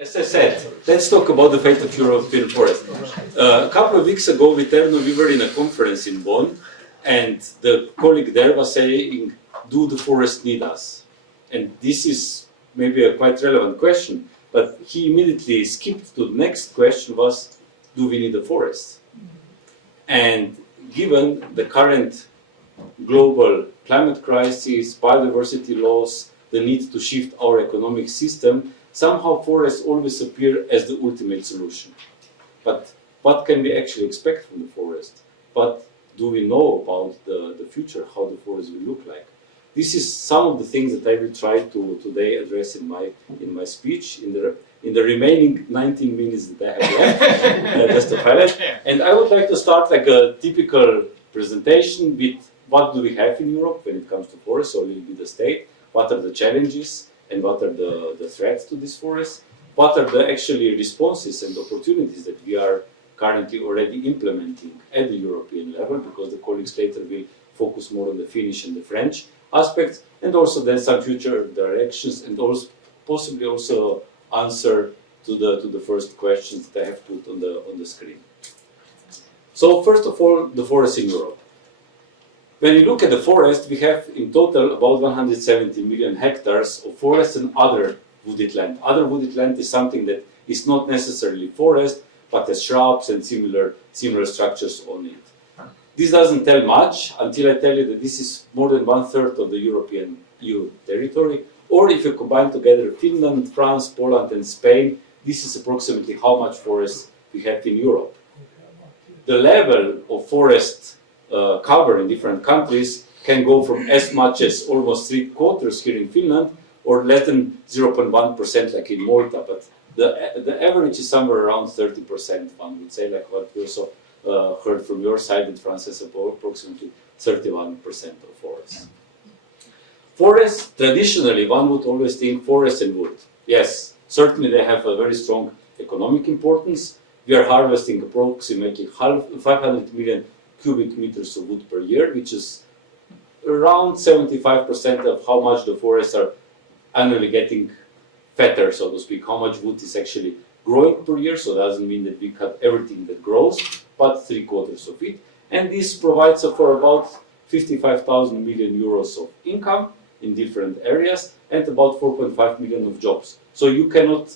As I said, let's talk about the fate of European forest. A couple of weeks ago with Erno, we were in a conference in Bonn, and the colleague there was saying, do the forest need us? And this is maybe a quite relevant question, but he immediately skipped to the next question was, do we need a forest? And given the current global climate crisis, biodiversity loss, the need to shift our economic system, somehow forests always appear as the ultimate solution. But what can we actually expect from the forest? What do we know about the future, how the forest will look like? This is some of the things that I will try to today address in my speech, in the remaining 19 minutes that I have left, just to highlight. And I would like to start like a typical presentation with what do we have in Europe when it comes to forests, so a little bit the state, what are the challenges, and what are the threats to this forest? What are the actually responses and opportunities that we are currently already implementing at the European level, because the colleagues later will focus more on the Finnish and the French aspects, and also then some future directions, and also possibly also answer to the first questions that I have put on the screen. So first of all, the forest in Europe. When you look at the forest, we have in total about 170 million hectares of forest and other wooded land. Other wooded land is something that is not necessarily forest, but has shrubs and similar structures on it. This doesn't tell much until I tell you that this is more than 1/3 of the European EU territory, or if you combine together Finland, France, Poland and Spain, this is approximately how much forest we have in Europe. The level of forest cover in different countries can go from as much as almost 3/4 here in Finland, or less than 0.1% like in Malta, but the average is somewhere around 30%, one would say, like what we also heard from your side, that France has approximately 31% of forests. Forests, traditionally, one would always think forest and wood. Yes, certainly they have a very strong economic importance. We are harvesting approximately 500 million cubic meters of wood per year, which is around 75% of how much the forests are annually getting fatter, so to speak, how much wood is actually growing per year. So it doesn't mean that we cut everything that grows, but 3/4 of it. And this provides for about 55,000 million euros of income in different areas and about 4.5 million of jobs. So you cannot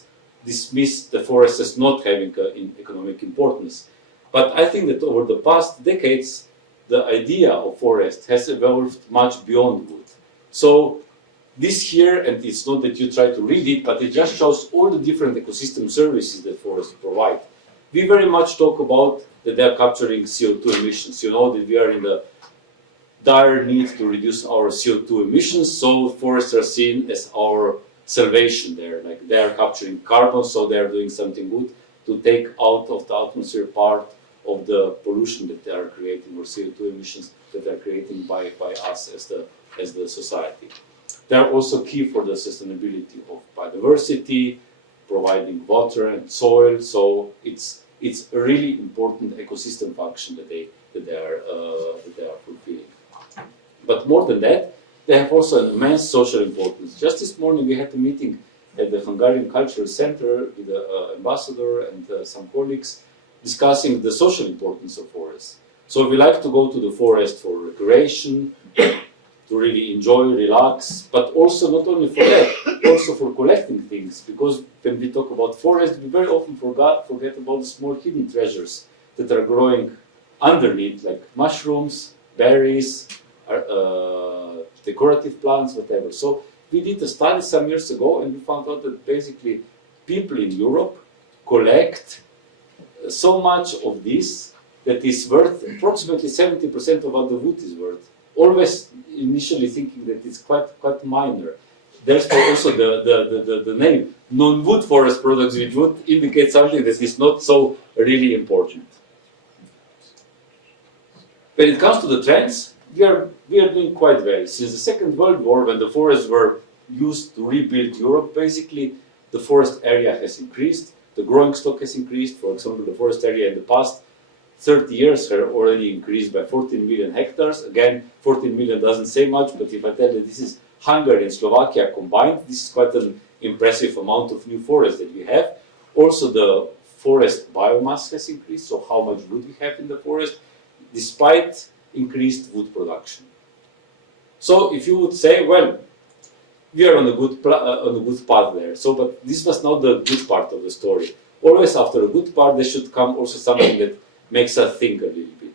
dismiss the forest as not having economic importance. But I think that over the past decades, the idea of forest has evolved much beyond wood. So this here, and it's not that you try to read it, but it just shows all the different ecosystem services that forests provide. We very much talk about that they are capturing CO2 emissions. You know that we are in the dire need to reduce our CO2 emissions, so forests are seen as our salvation there. Like they are capturing carbon, so they are doing something good to take out of the atmosphere part of the pollution that they are creating, or CO2 emissions that they are creating by us as the society. They are also key for the sustainability of biodiversity, providing water and soil. So it's a really important ecosystem function that they are fulfilling. But more than that, they have also an immense social importance. Just this morning we had a meeting at the Hungarian Cultural Center with the ambassador and some colleagues discussing the social importance of forests. So we like to go to the forest for recreation, to really enjoy, relax, but also not only for that, also for collecting things. Because when we talk about forest, we very often forget about the small hidden treasures that are growing underneath, like mushrooms, berries, decorative plants, whatever. So we did a study some years ago, and we found out that basically people in Europe collect so much of this that is worth approximately 70% of what the wood is worth. Always initially thinking that it's quite minor. Therefore also the name non-wood forest products, which would indicate something that is not so really important. When it comes to the trends, we are doing quite well. Since the Second World War, when the forests were used to rebuild Europe, basically the forest area has increased, the growing stock has increased. For example, the forest area in the past 30 years have already increased by 14 million hectares. Again, 14 million doesn't say much, but if I tell you this is Hungary and Slovakia combined, this is quite an impressive amount of new forests that we have. Also, the forest biomass has increased, so how much wood we have in the forest, despite increased wood production. So, if you would say, well, we are on a good path there. So, but this was not the good part of the story. Always after a good part, there should come also something that makes us think a little bit.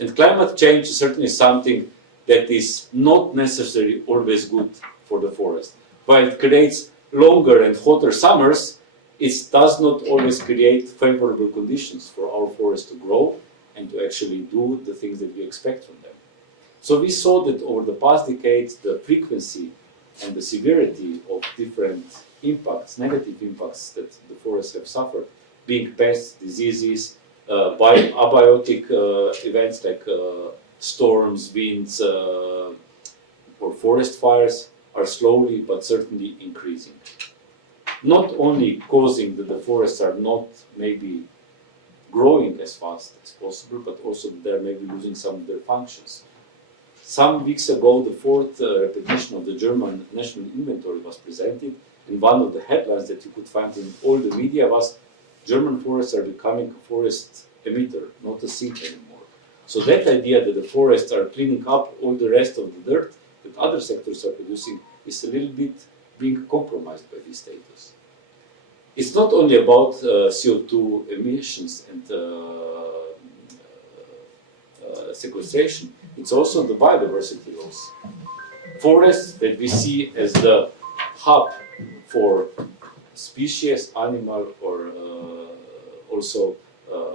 And climate change is certainly something that is not necessarily always good for the forest. While it creates longer and hotter summers, it does not always create favorable conditions for our forests to grow and to actually do the things that we expect from them. So we saw that over the past decades, the frequency and the severity of different impacts, negative impacts that the forests have suffered, being pests, diseases, abiotic events like storms, winds, or forest fires are slowly but certainly increasing. Not only causing that the forests are not maybe growing as fast as possible, but also that they're maybe losing some of their functions. Some weeks ago, the fourth repetition of the German National Inventory was presented, and one of the headlines that you could find in all the media was German forests are becoming a forest emitter, not a sink anymore. So that idea that the forests are cleaning up all the rest of the dirt that other sectors are producing is a little bit being compromised by this status. It's not only about CO2 emissions and sequestration, it's also the biodiversity loss. Forests that we see as the hub for species, animal or also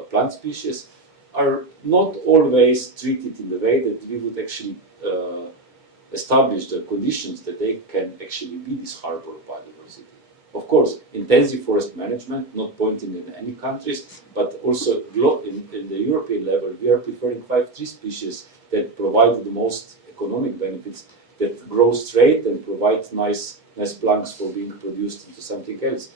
plant species, are not always treated in the way that we would actually establish the conditions that they can actually be this harbor of biodiversity. Of course, intensive forest management, not pointing in any countries, but also in the European level, we are preferring 5 tree species that provide the most economic benefits, that grow straight and provide nice planks for being produced into something else,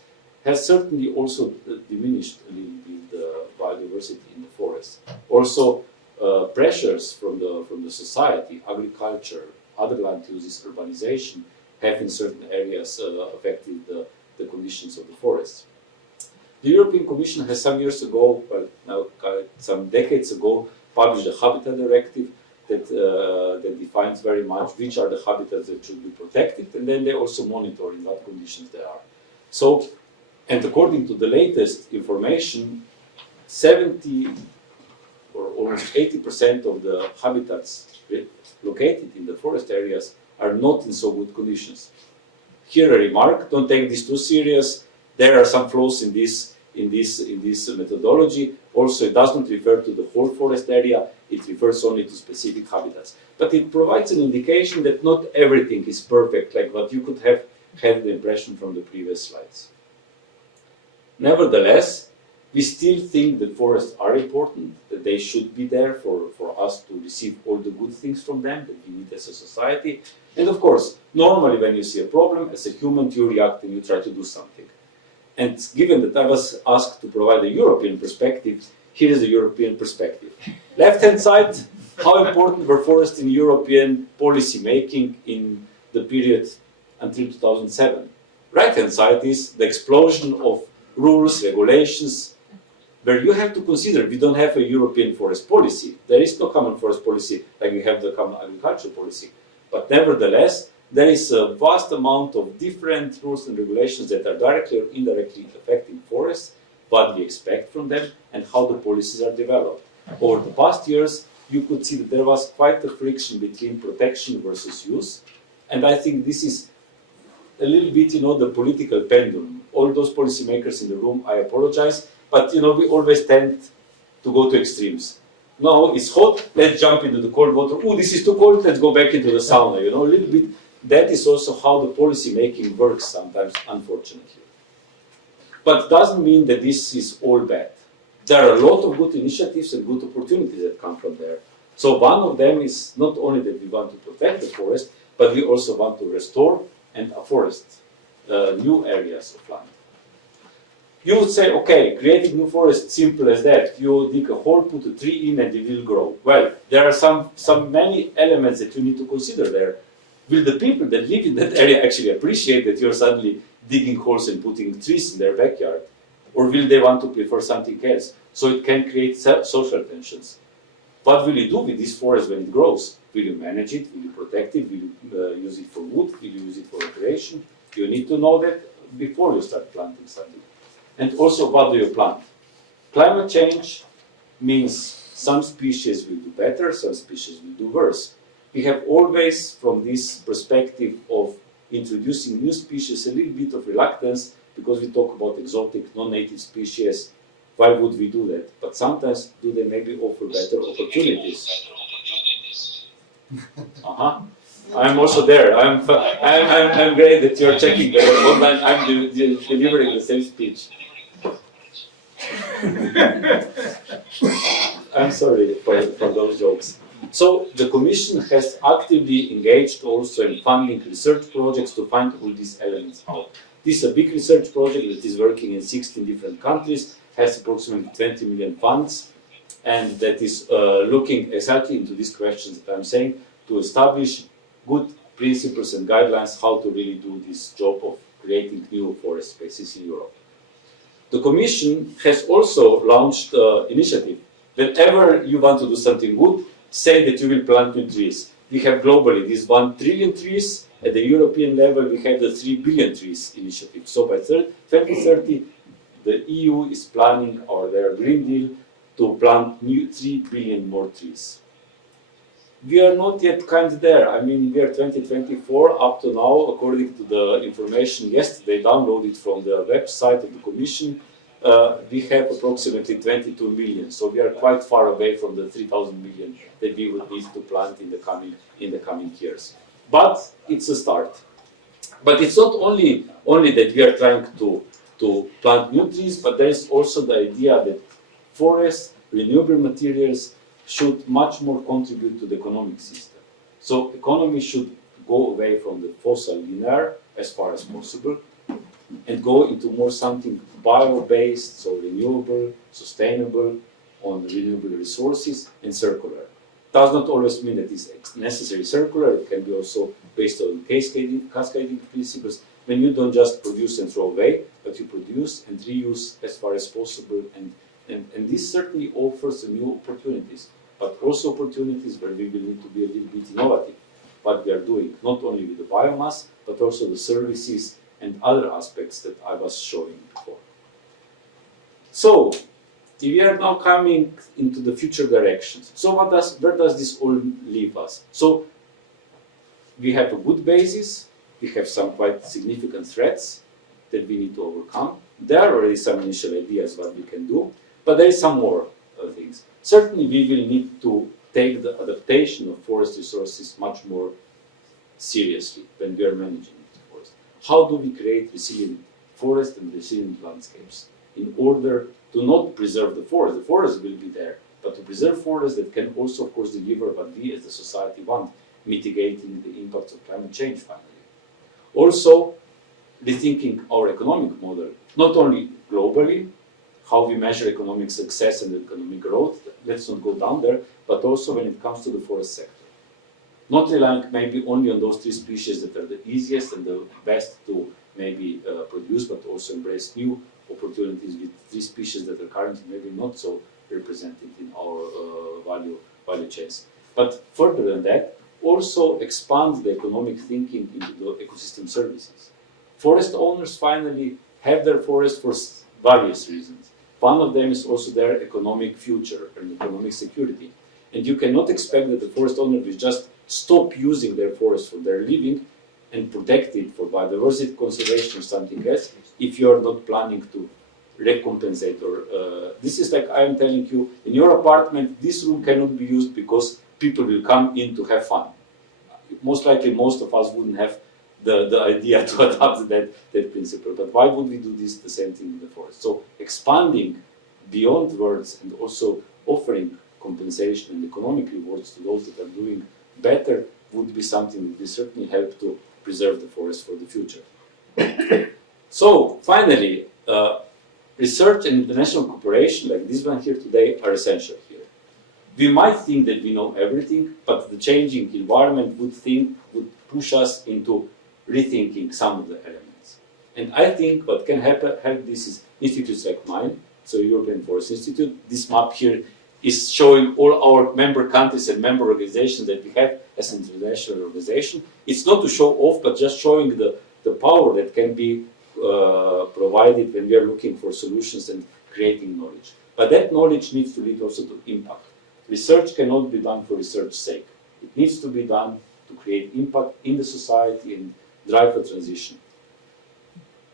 has certainly also diminished a little bit the biodiversity in the forest. Also, pressures from the society, agriculture, other land uses, urbanization, have in certain areas affected the conditions of the forests. The European Commission has some years ago, well now some decades ago, published a habitat directive that defines very much which are the habitats that should be protected, and then they also monitor in what conditions they are. So, and according to the latest information, 70 or almost 80% of the habitats located in the forest areas are not in so good conditions. Here a remark, don't take this too serious. There are some flaws in this methodology. Also, it does not refer to the whole forest area, it refers only to specific habitats. But it provides an indication that not everything is perfect, like what you could have had the impression from the previous slides. Nevertheless, we still think that forests are important, that they should be there for us to receive all the good things from them that we need as a society. And of course, normally when you see a problem, as a human, you react and you try to do something. And given that I was asked to provide a European perspective, here is the European perspective. Left-hand side, how important were forests in European policy making in the period until 2007? Right-hand side is the explosion of rules, regulations, where you have to consider we don't have a European forest policy. There is no common forest policy like we have the common agriculture policy. But nevertheless, there is a vast amount of different rules and regulations that are directly or indirectly affecting forests, what we expect from them, and how the policies are developed. Over the past years, you could see that there was quite a friction between protection versus use. And I think this is a little bit, the political pendulum. All those policymakers in the room, I apologize, but, we always tend to go to extremes. Now it's hot, let's jump into the cold water. Oh, this is too cold, let's go back into the sauna, a little bit. That is also how the policy making works sometimes, unfortunately. But doesn't mean that this is all bad. There are a lot of good initiatives and good opportunities that come from there. So one of them is not only that we want to protect the forest, but we also want to restore and afforest new areas of land. You would say, okay, creating new forests, simple as that. You dig a hole, put a tree in, and it will grow. Well, there are some many elements that you need to consider there. Will the people that live in that area actually appreciate that you're suddenly digging holes and putting trees in their backyard? Or will they want to prefer something else? So it can create social tensions. What will you do with this forest when it grows? Will you manage it? Will you protect it? Will you use it for wood? Will you use it for recreation? You need to know that before you start planting something. And also, what do you plant? Climate change means some species will do better, some species will do worse. We have always, from this perspective of introducing new species, a little bit of reluctance because we talk about exotic, non-native species. Why would we do that? But sometimes do they maybe offer better opportunities? I'm also there. I'm great that you're checking the online. I'm delivering the same speech. I'm sorry for those jokes. So the Commission has actively engaged also in funding research projects to find all these elements out. This is a big research project that is working in 16 different countries, has approximately 20 million funds, and that is looking exactly into these questions that I'm saying, to establish good principles and guidelines how to really do this job of creating new forest spaces in Europe. The Commission has also launched an initiative. Whenever you want to do something good, say that you will plant new trees. We have globally these 1 trillion trees. At the European level, we have the 3 billion trees initiative. So by 2030, the EU is planning, or their Green Deal, to plant new 3 billion more trees. We are not yet kind of there. I mean, we are 2024 up to now, according to the information yesterday downloaded from the website of the Commission. We have approximately 22 million, so we are quite far away from the 3,000 million that we would need to plant in the coming years. But it's a start. But it's not only that we are trying to plant new trees, but there is also the idea that forests, renewable materials should much more contribute to the economic system. So economy should go away from the fossil linear as far as possible and go into more something bio-based, so renewable, sustainable, on renewable resources, and circular. Does not always mean that it's necessarily circular. It can be also based on cascading principles, when you don't just produce and throw away, but you produce and reuse as far as possible. And this certainly offers new opportunities, but also opportunities where we will need to be a little bit innovative. What we are doing, not only with the biomass, but also the services and other aspects that I was showing before. So, we are now coming into the future directions. So where does this all leave us? So, we have a good basis, we have some quite significant threats that we need to overcome. There are already some initial ideas what we can do, but there is some more things. Certainly we will need to take the adaptation of forest resources much more seriously when we are managing the forest. How do we create resilient forest and resilient landscapes in order to not preserve the forest will be there, but to preserve forests that can also, of course, deliver what we as a society want, mitigating the impacts of climate change finally. Also, rethinking our economic model, not only globally, how we measure economic success and economic growth, let's not go down there, but also when it comes to the forest sector. Not relying maybe only on those 3 species that are the easiest and the best to maybe produce, but also embrace new opportunities with 3 species that are currently maybe not so represented in our value chains. But further than that, also expand the economic thinking into the ecosystem services. Forest owners finally have their forest for various reasons. One of them is also their economic future and economic security. And you cannot expect that the forest owner will just stop using their forest for their living and protect it for biodiversity conservation or something else if you are not planning to recompensate. Or this is like I am telling you, in your apartment, this room cannot be used because people will come in to have fun. Most likely, most of us wouldn't have the idea to adopt that principle. But why would we do this the same thing in the forest? So expanding beyond words and also offering compensation and economic rewards to those that are doing better would be something that will certainly help to preserve the forest for the future. So finally, research and international cooperation like this one here today are essential here. We might think that we know everything, but the changing environment would push us into rethinking some of the elements. And I think what can help this is institutes like mine, so European Forest Institute. This map here is showing all our member countries and member organizations that we have as an international organization. It's not to show off, but just showing the power that can be provided when we are looking for solutions and creating knowledge. But that knowledge needs to lead also to impact. Research cannot be done for research's sake. It needs to be done to create impact in the society and drive a transition.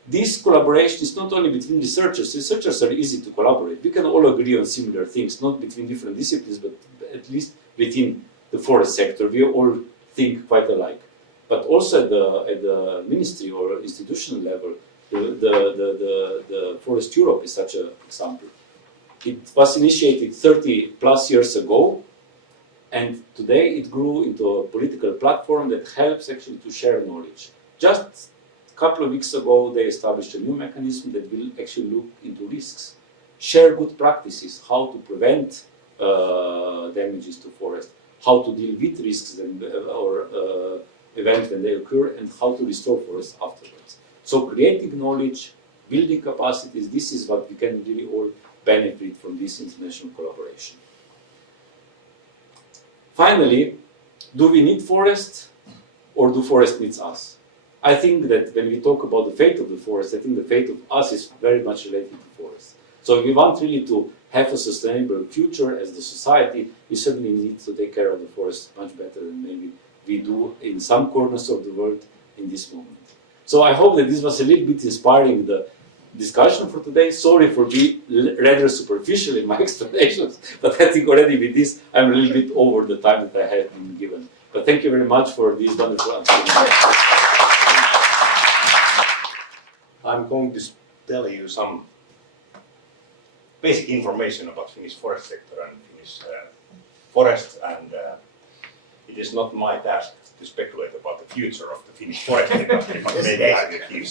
This collaboration is not only between researchers. Researchers are easy to collaborate. We can all agree on similar things, not between different disciplines, but at least within the forest sector. We all think quite alike. But also at the ministry or institutional level, the Forest Europe is such an example. It was initiated 30 plus years ago, and today it grew into a political platform that helps actually to share knowledge. Just a couple of weeks ago, they established a new mechanism that will actually look into risks, share good practices, how to prevent damages to forest, how to deal with risks or events when they occur, and how to restore forests afterwards. So creating knowledge, building capacities, this is what we can really all benefit from this international collaboration. Finally, do we need forests or do forests need us? I think that when we talk about the fate of the forest, I think the fate of us is very much related to forests. So if we want really to have a sustainable future as the society, we certainly need to take care of the forests much better than maybe we do in some corners of the world in this moment. So I hope that this was a little bit inspiring the discussion for today. Sorry for being rather superficial in my explanations, but I think already with this I'm a little bit over the time that I have been given. But thank you very much for this wonderful answer. I'm going to tell you some basic information about Finnish forest sector and Finnish forests, and it is not my task to speculate about the future of the Finnish forest industry, but maybe I will give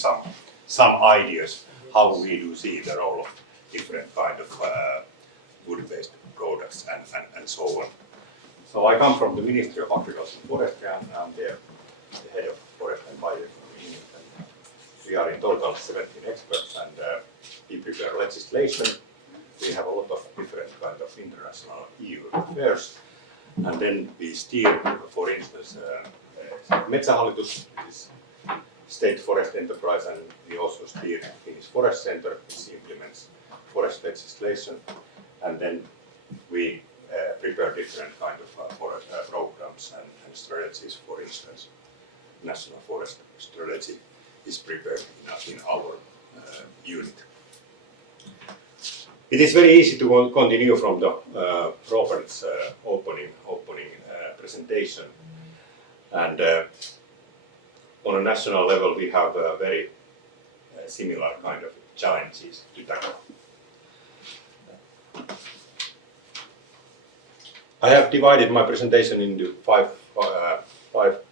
some ideas how we do see the role of different kind of wood-based products and so on. So I come from the Ministry of Agriculture and Forestry, and I'm the head of Forest and Bioeconomy. We are in total 17 experts, and we prepare legislation. We have a lot of different kind of international EU affairs, and then we steer, for instance, Metsähallitus, which is state forest enterprise, and we also steer Finnish Forest Center, which implements forest legislation, and then we prepare different kind of forest programs and strategies. For instance, national forest strategy is prepared in our unit. It is very easy to continue from the Robert's opening presentation, and on a national level we have very similar kind of challenges to tackle. I have divided my presentation into five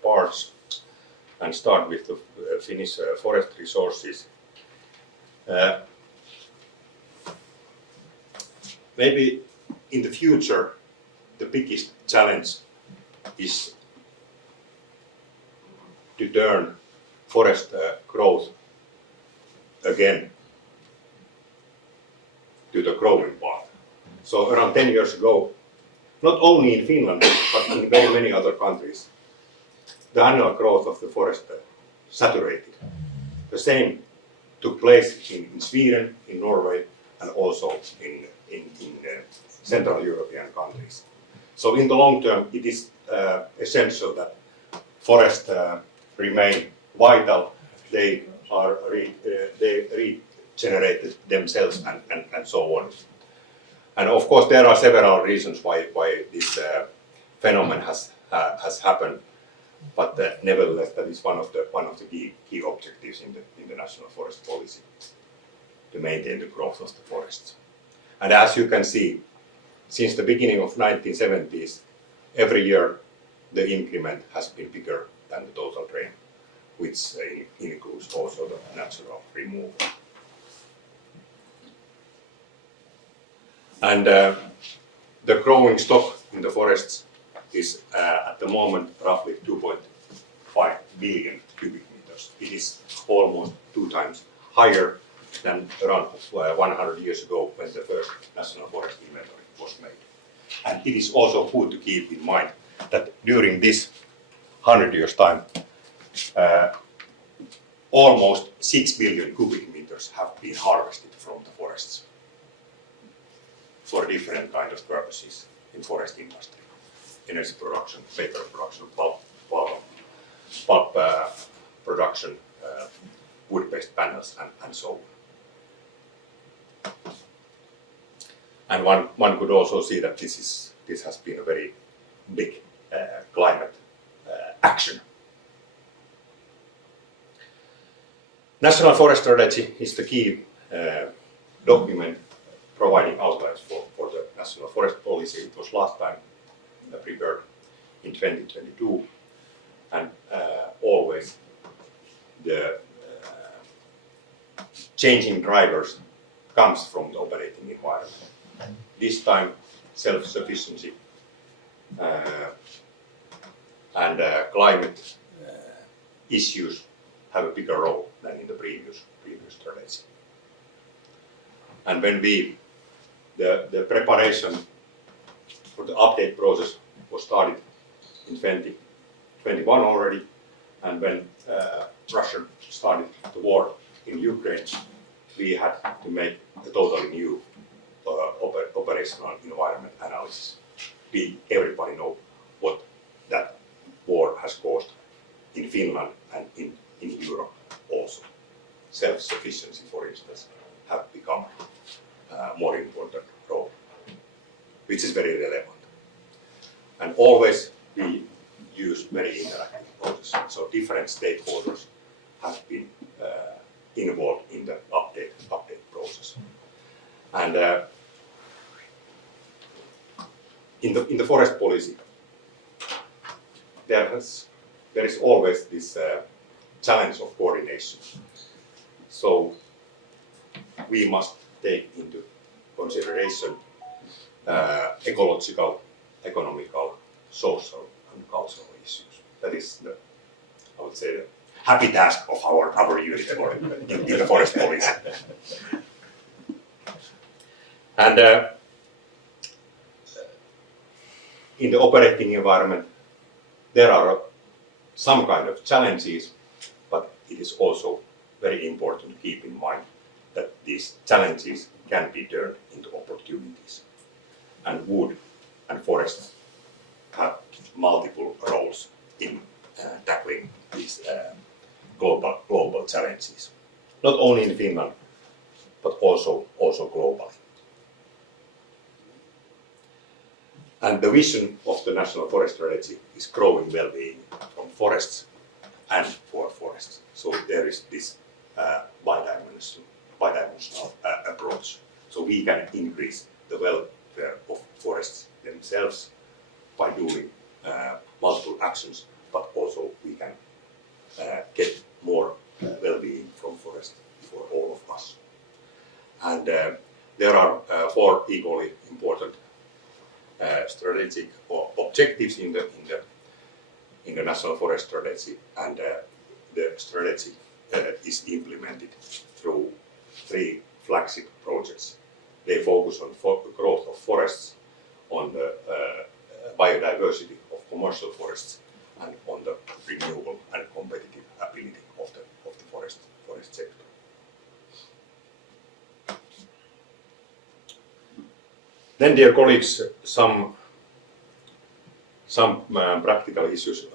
parts, and start with the Finnish forest resources. Maybe in the future the biggest challenge is to turn forest growth again to the growing path. So around 10 years ago, not only in Finland but in very many other countries, the annual growth of the forest saturated. The same took place in Sweden, in Norway, and also in Central European countries. So in the long term, it is essential that forests remain vital. They are they regenerate themselves and so on. And of course, there are several reasons why this phenomenon has happened. But nevertheless, that is one of the key objectives in the national forest policy, to maintain the growth of the forests. And as you can see, since the beginning of 1970s, every year the increment has been bigger than the total drain, which includes also the natural removal. And the growing stock in the forests is at the moment roughly 2.5 billion cubic meters. It is almost 2 times higher than around 100 years ago when the first national forest inventory was made. And it is also good to keep in mind that during this 100 years time, almost 6 billion cubic meters have been harvested from the forests for different kind of purposes in forest industry. Energy production, paper production, pulp production, wood-based panels, and so on. And one could also see that this has been a very big climate action. National Forest Strategy is the key document providing outlines for the National Forest Policy. It was last time prepared in 2022, and always the changing drivers comes from the operating environment. This time, self-sufficiency and climate issues have a bigger role than in the previous strategy. And when the preparation for the update process was started in 2021 already, and when Russia started the war in Ukraine, we had to make a totally new operational environment analysis. Everybody know what that war has caused in Finland and in Europe also. Self-sufficiency, for instance, have become more important role, which is very relevant. And always we use very interactive process. So different stakeholders have been involved in the update process. And in the forest policy, there is always this challenge of coordination. So we must take into consideration ecological, economical, social, and cultural issues. That is I would say, the happy task of our unit in the forest policy. And in the operating environment, there are some kind of challenges, but it is also very important to keep in mind that these challenges can be turned into opportunities. And wood and forests have multiple roles in tackling these global challenges, not only in Finland, but also globally. And the vision of the National Forest Strategy is growing well-being from forests and for forests. So there is this bidimensional approach. So we can increase the welfare of forests themselves by doing multiple actions, but also we can get more well-being from forest for all of us. And there are 4 equally important strategic objectives in the National Forest Strategy, and the strategy is implemented through 3 flagship projects. They focus on growth of forests, on the biodiversity of commercial forests, and on the renewable and competitive ability of the forest sector. Then, dear colleagues, some practical issues.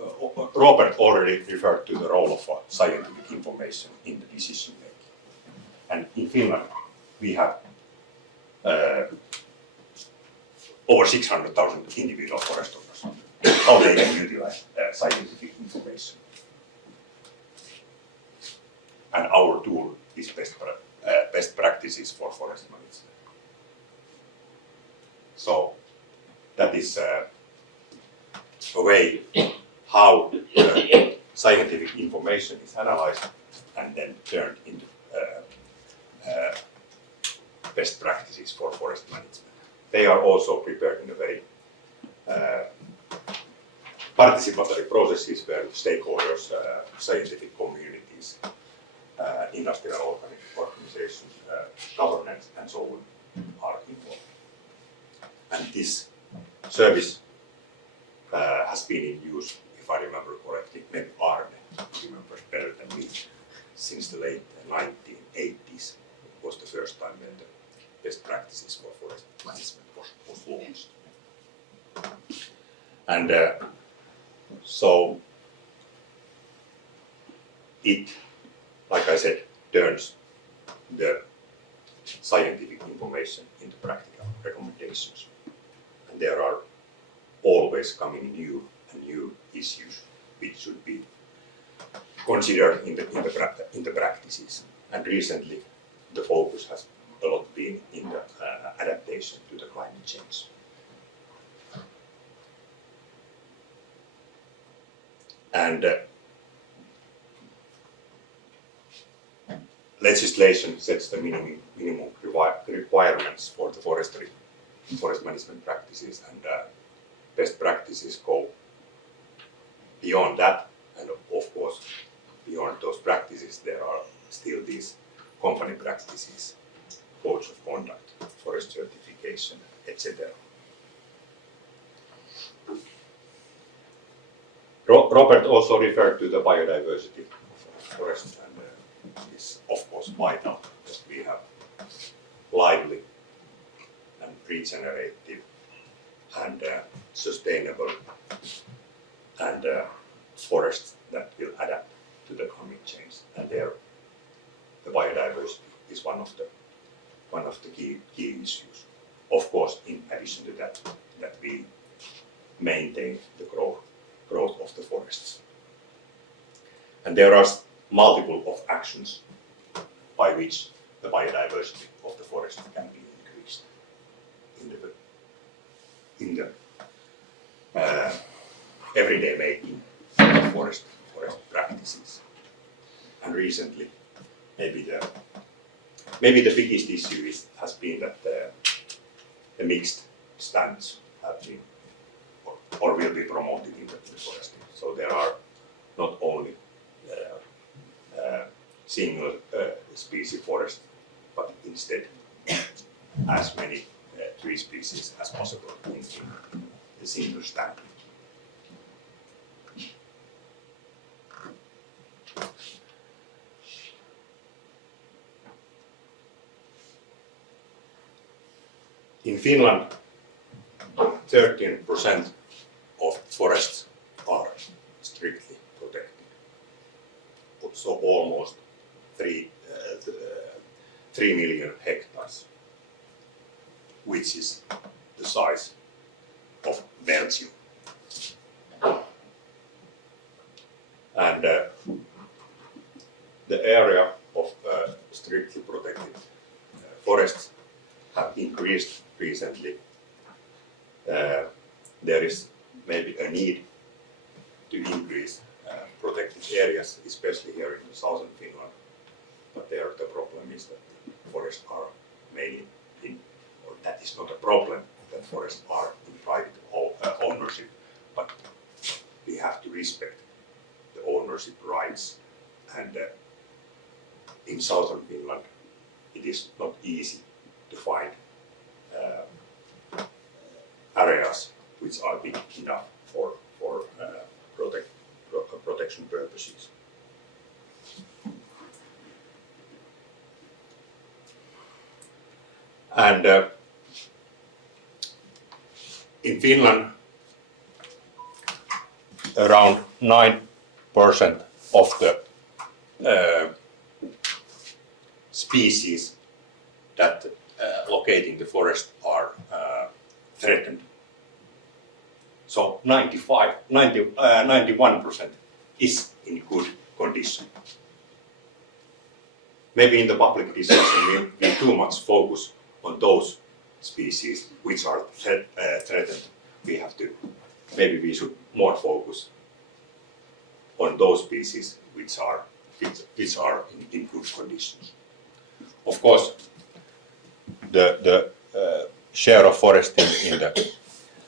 Robert already referred to the role of scientific information in the decision making. And in Finland, we have over 600,000 individual forest owners. How they can utilize scientific information. And our tool is best practices for forest management. So that is a way how scientific information is analyzed and then turned into best practices for forest management. They are also prepared in a very participatory processes where stakeholders, scientific communities, industrial service has been in use, if I remember correctly, maybe Aarne remembers better than me, since the late 1980s was the first time when the best practices for forest management was launched. And so it, like I said, turns the scientific information into practical recommendations. And there are always coming new and new issues which should be considered in the practices. And recently, the focus has a lot been in the adaptation to the climate change. And legislation sets the minimum requirements for the forest management practices, and best practices go beyond that. And of course, beyond those practices, there are still these company practices, codes of conduct, forest certification, etc. Robert also referred to the biodiversity of forests, and is of course vital that we have lively and regenerative and sustainable and forests that will adapt to the climate change. And there, the biodiversity is one of the key issues. Of course, in addition to that we maintain the growth of the forests. And there are multiple of actions by which the biodiversity of the forest can be increased in the everyday making of forest practices. And recently, maybe the biggest issue has been that the mixed stands have been or will be promoted in the forest. So there are not only single species forest, but instead as many tree species as possible in the single stand. In Finland, 13% of forests are strictly protected. So almost 3 million hectares, which is the size of Belgium. And the area of strictly protected forests have increased recently. There is maybe a need to increase protected areas, especially here in southern Finland. But there the problem is that the forests are mainly or that is not a problem, that forests are in private ownership, but we have to respect the ownership rights. And in southern Finland, it is not easy to find areas which are big enough for protection purposes. And in Finland, around 9% of the species that locate in the forest are threatened. So 91% is in good condition. Maybe in the public discussion we too much focus on those species which are threatened. Maybe we should more focus on those species which are in good conditions. Of course, the share of forest in the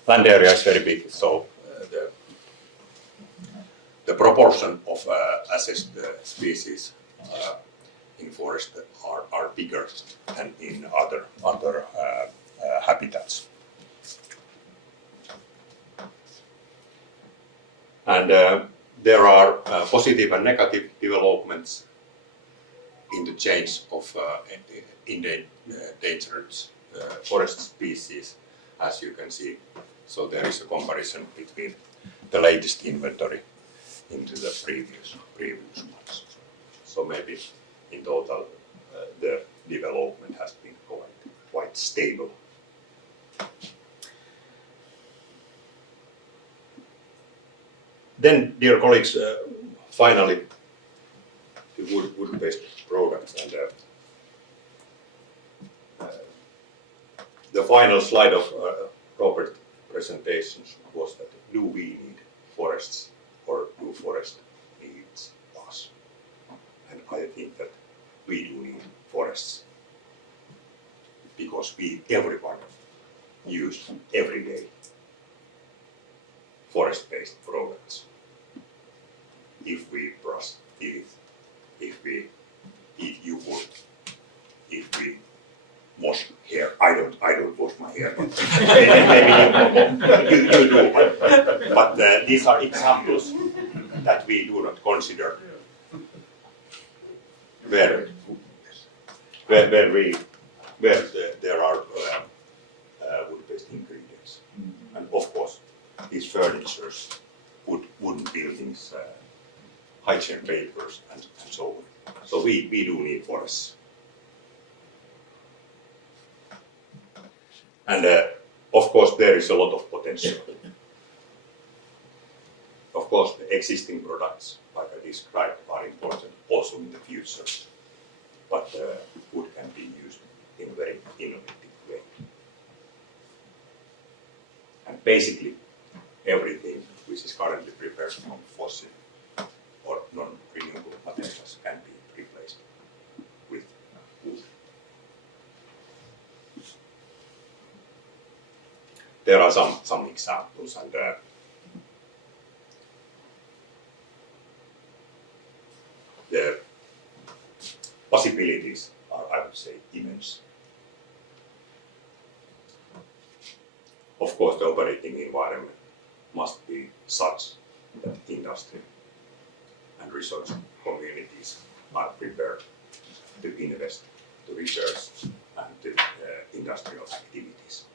land area is very big, so the proportion of assessed species in forest are bigger than in other habitats. positive and negative developments in the change of endangered forest species, as you can see. So there is a comparison between the latest inventory into the previous ones. So maybe in total the development has been quite stable. Then, dear colleagues, finally, the wood-based products, and the final slide of Robert's presentations was that do we need forests or do forest needs us? And I think that we do need forests because everyone use every day forest-based products. If we brush teeth, if we eat yogurt, if we wash hair. I don't wash my hair, but maybe you do. But these are examples that we do not consider where there are wood-based ingredients, and of course these furnitures, wooden buildings, hygiene papers, and so on. So we do need forests. And of course there is a lot of potential. Of course the existing products, like I described, are important also in the future. But wood can be used in a very innovative way. And basically everything which is currently prepared from fossil or non-renewable materials can be replaced with wood. There are some examples, and the possibilities are, I would say, immense. Of course, the operating environment must be such that industry and research communities are prepared to invest to research and to industrial activities.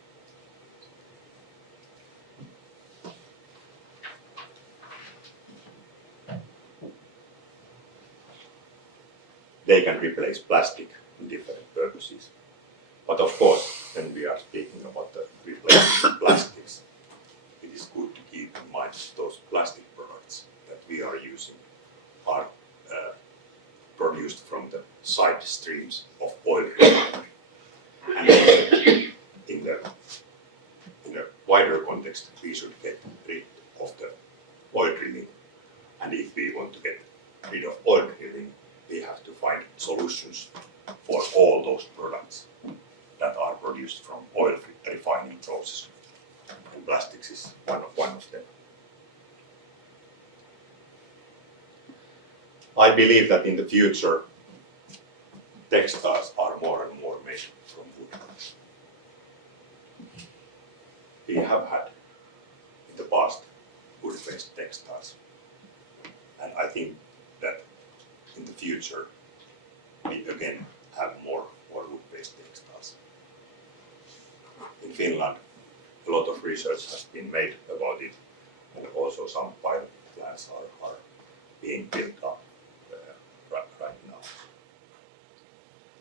They can replace plastic in different purposes. But of course, when we are speaking about the replacing plastics, it is good to keep in mind those plastic products that we are using are produced from the side streams of oil refinery. And in the wider context, we should get rid of the oil drilling. And if we want to get rid of oil drilling, we have to find solutions for all those products that are produced from oil refining process. And plastics is one of them. I believe that in the future, textiles are more and more made from wood. We have had in the past wood-based textiles, and I think that in the future we again have more wood-based textiles. In Finland, a lot of research has been made about it, and also some pilot plants are being built up right now.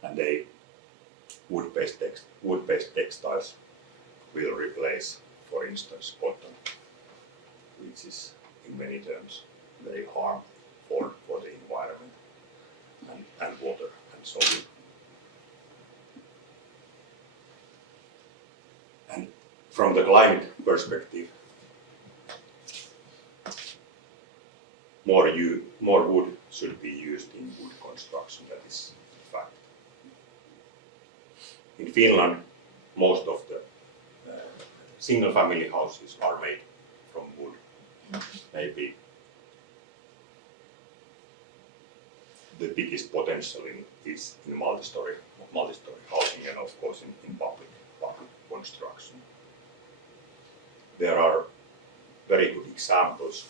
And wood-based textiles will replace, for instance, cotton, which is in many terms very harmful for the environment and water and so on. And from the climate perspective, more wood should be used in wood construction. That is a fact. In Finland, most of the single-family houses are made from wood. Maybe the biggest potential is in multi-story housing, and of course in public construction. There are very good examples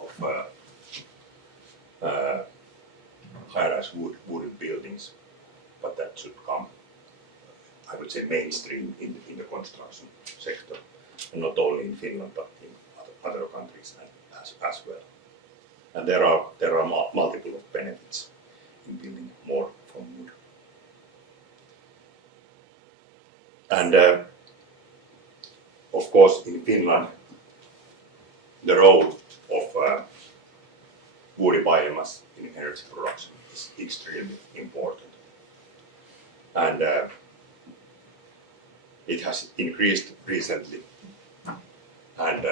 of as wooden buildings, but that should come, I would say, mainstream in the construction sector, and not only in Finland but in other countries as well. And there are multiple benefits in building more from wood. And of course, in Finland, the role of woody biomass in energy production is extremely important. And it has increased recently. And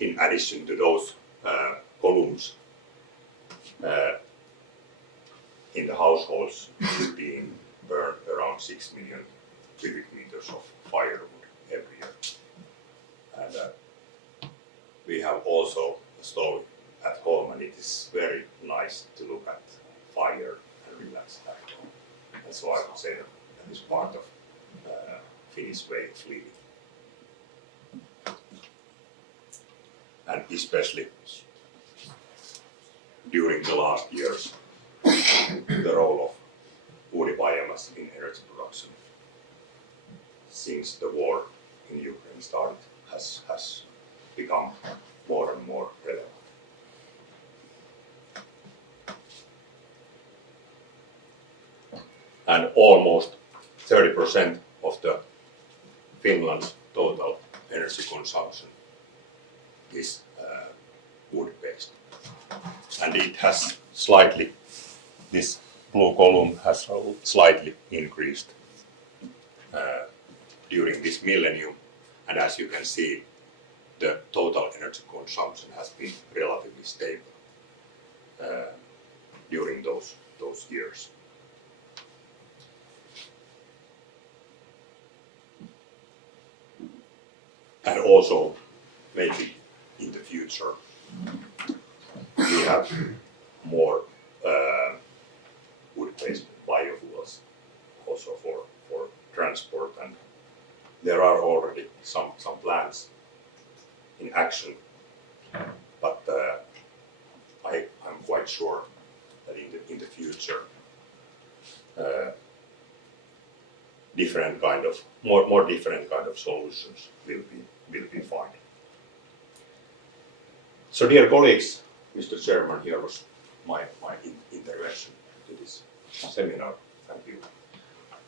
in addition to those columns in the households is being burned around 6 million cubic meters of firewood every year. And we have also a stove at home, and it is very nice to look at fire and relax at home. And so I would say that is part of Finnish way of living. And especially during the last years, the role of woody biomass in energy production since the war in Ukraine started has become more and more relevant. And almost 30% of the Finland's total energy consumption is wood-based. And it has slightly, this blue column has slightly increased during this millennium. And as you can see, the total energy consumption has been relatively stable during those years. And also, maybe in the future, we have more wood-based biofuels also for transport, and there are already some plans in action, but I'm quite sure that in the future different kind of more different kind of solutions will be found. So, dear colleagues, Mr. Chairman, here was my intervention to this seminar. Thank you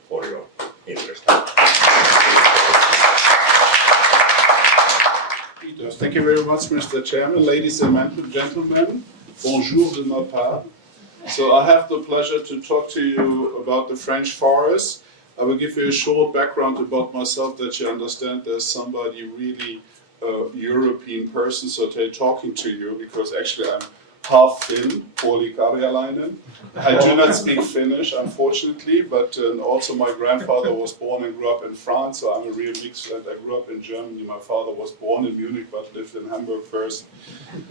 for your interest. Thank you very much, Mr. Chairman. Ladies and gentlemen, bonjour de ma part. So I have the pleasure to talk to you about the French forest. I will give you a short background about myself that you understand there's somebody really European person, so they're talking to you, because actually I'm half Finn, Puoli Karjalainen. I do not speak Finnish, unfortunately, but also my grandfather was born and grew up in France, so I'm a real mix. I grew up in Germany. My father was born in Munich, but lived in Hamburg first,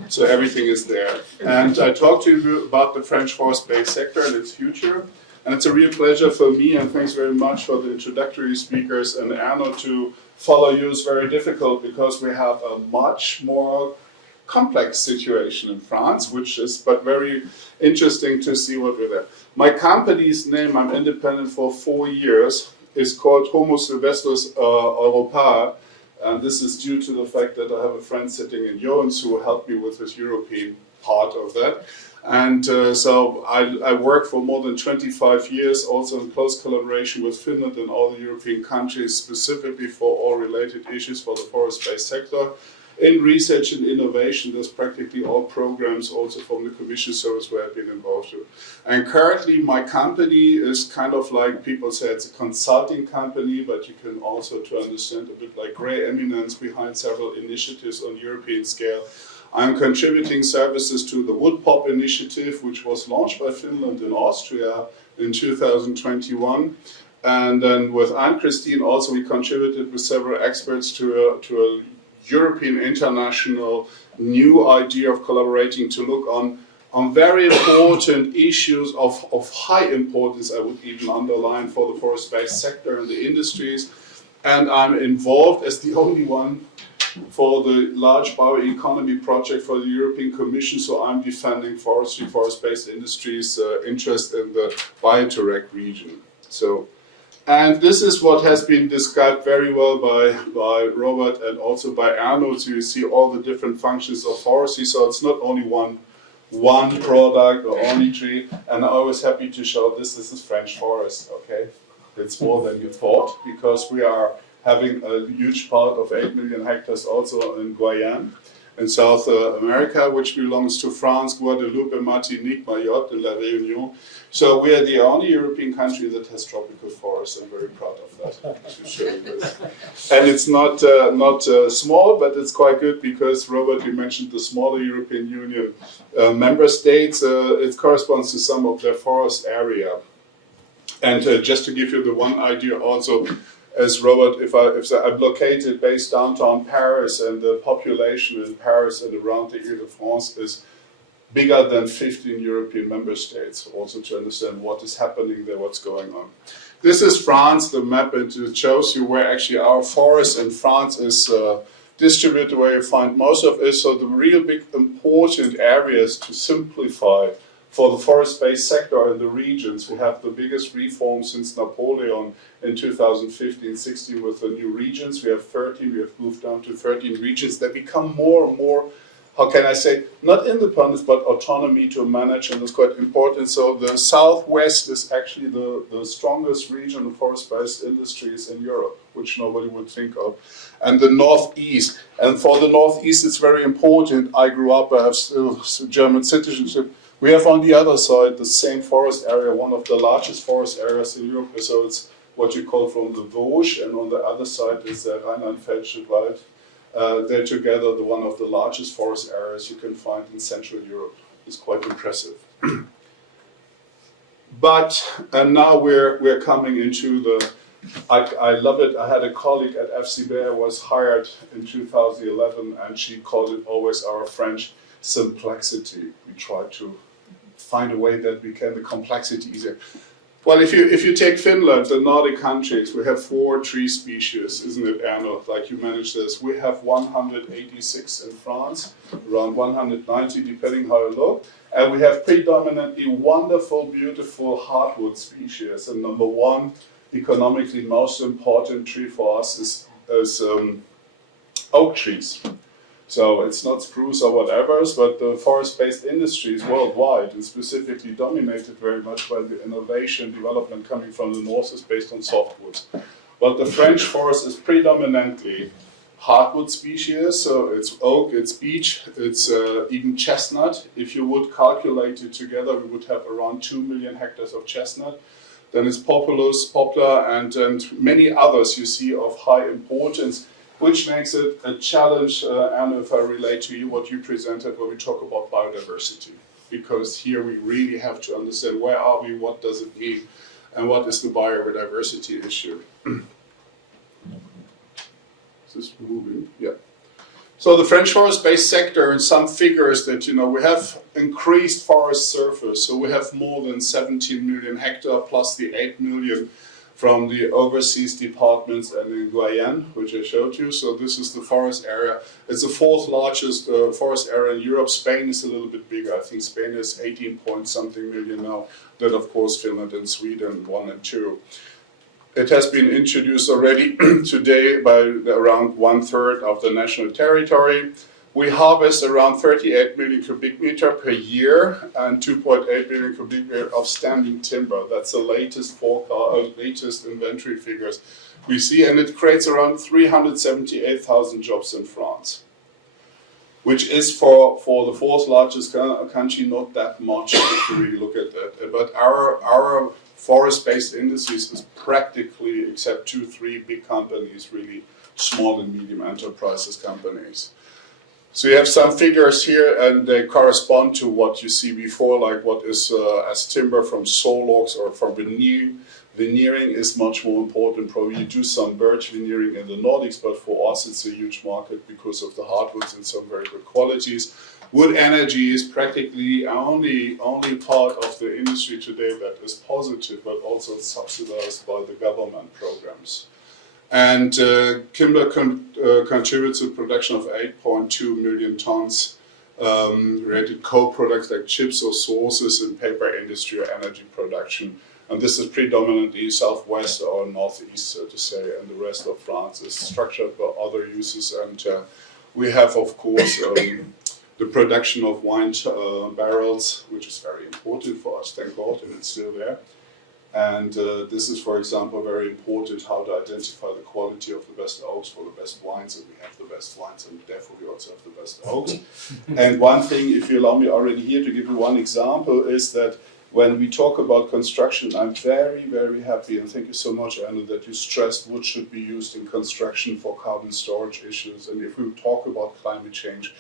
so everything is there. And I talk to you about the French forest-based sector and its future. And it's a real pleasure for me, and thanks very much for the introductory speakers and Erno to follow you. Is very difficult because we have a much more complex situation in France, which is but very interesting to see what we're there. My company's name, I'm independent for 4 years, is called Homo Silvestris Europaea, and this is due to the fact that I have a friend sitting in Joens who helped me with this European part of that. And so I worked for more than 25 years, also in close collaboration with Finland and all the European countries, specifically for all related issues for the forest-based sector. In research and innovation, there's practically all programs also from the Commission Service where I've been involved with. And currently my company is kind of like, people say it's a consulting company, but you can also, to understand, a bit like grey eminence behind several initiatives on European scale. I'm contributing services to the Wood Pop initiative, which was launched by Finland and Austria in 2021. And then with Anne-Christine also we contributed with several experts to a European international new idea of collaborating to look on very important issues of high importance, I would even underline, for the forest-based sector and the industries. and I'm involved as the only one for the large bioeconomy project for the European Commission, so I'm defending forestry, forest-based industries' interest in the Bioterrec region. So, and this is what has been described very well by Robert and also by Erno, so you see all the different functions of forestry, so it's not only one product or only tree, and I'm always happy to show this is French forest, okay? It's more than you thought, because we are having a huge part of 8 million hectares also in Guyane, in South America, which belongs to France, Guadeloupe, Martinique, Mayotte, and La Réunion. So we are the only European country that has tropical forests. I'm very proud of that, to show you this. And it's not small, but it's quite good because, Robert, you mentioned the smaller European Union member states. It corresponds to some of their forest area. And just to give you the one idea also, as Robert, if I'm located based downtown Paris, and the population in Paris and around the Ile-de-France is bigger than 15 European member states, also to understand what is happening there, what's going on. This is France, the map, and it shows you where actually our forest in France is distributed, where you find most of it. So the real big important areas to simplify for the forest-based sector in the regions. We have the biggest reform since Napoleon in 2015-16 with the new regions. We have 13, we have moved down to 13 regions that become more and more, how can I say, not independence, but autonomy to manage, and it's quite important. So the southwest is actually the strongest region of forest-based industries in Europe, which nobody would think of. And the northeast, and for the northeast it's very important. I grew up, I have still German citizenship. We have on the other side the same forest area, one of the largest forest areas in Europe. So it's what you call from the Vosges, and on the other side is the Rheinland-Pfälzische Wald. They're together one of the largest forest areas you can find in Central Europe. It's quite impressive. But now we're coming into the. I love it. I had a colleague at FCB was hired in 2011, and she called it always our French simplexity. We try to find a way that we can the complexity easier. Well, if you take Finland, the Nordic countries, we have 4 tree species, isn't it, Erno? Like you manage this. We have 186 in France, around 190, depending how you look. And we have predominantly wonderful, beautiful hardwood species. And number one, economically most important tree for us is oak trees. So it's not spruce or whatever, but the forest-based industries worldwide, and specifically dominated very much by the innovation development coming from the north, is based on softwoods. But the French forest is predominantly hardwood species, so it's oak, it's beech, it's even chestnut. If you would calculate it together, we would have around 2 million hectares of chestnut. Then it's populus, poplar, and many others you see of high importance, which makes it a challenge, and if I relate to you what you presented when we talk about biodiversity. Because here we really have to understand where are we, what does it mean, and what is the biodiversity issue. Is this moving? Yeah. So the French forest-based sector, and some figures that, we have increased forest surface. So we have more than 17 million hectares plus the 8 million from the overseas departments and in Guyane, which I showed you. So this is the forest area. It's the 4th largest forest area in Europe. Spain is a little bit bigger. I think Spain is 18 point something million now. Then of course Finland and Sweden 1 and 2. It has been introduced already today by around 1/3 of the national territory. We harvest around 38 million cubic meter per year and 2.8 million cubic meter of standing timber. That's the latest latest inventory figures we see, and it creates around 378,000 jobs in France, which is for the 4th largest country not that much if you really look at that. But our forest-based industries is practically, except 2-3 big companies, really small and medium enterprises companies. So you have some figures here, and they correspond to what you see before, like what is as timber from saw logs or from veneering. Veneering is much more important. Probably you do some birch veneering in the Nordics, but for us it's a huge market because of the hardwoods and some very good qualities. Wood energy is practically only part of the industry today that is positive, but also subsidized by the government programs. And Kimber contributes to production of 8.2 million tons related co-products like chips or sauces in paper industry or energy production. And this is predominantly southwest or northeast, so to say, and the rest of France is structured by other uses. And we have, of course, the production of wine barrels, which is very important for us, thank God, and it's still there. And this is, for example, very important how to identify the quality of the best oaks for the best wines, and we have the best wines, and therefore we also have the best oaks. And one thing, if you allow me already here to give you one example, is that when we talk about construction, I'm very, very happy, and thank you so much, Erno, that you stressed wood should be used in construction for carbon storage issues. And if we talk about climate change,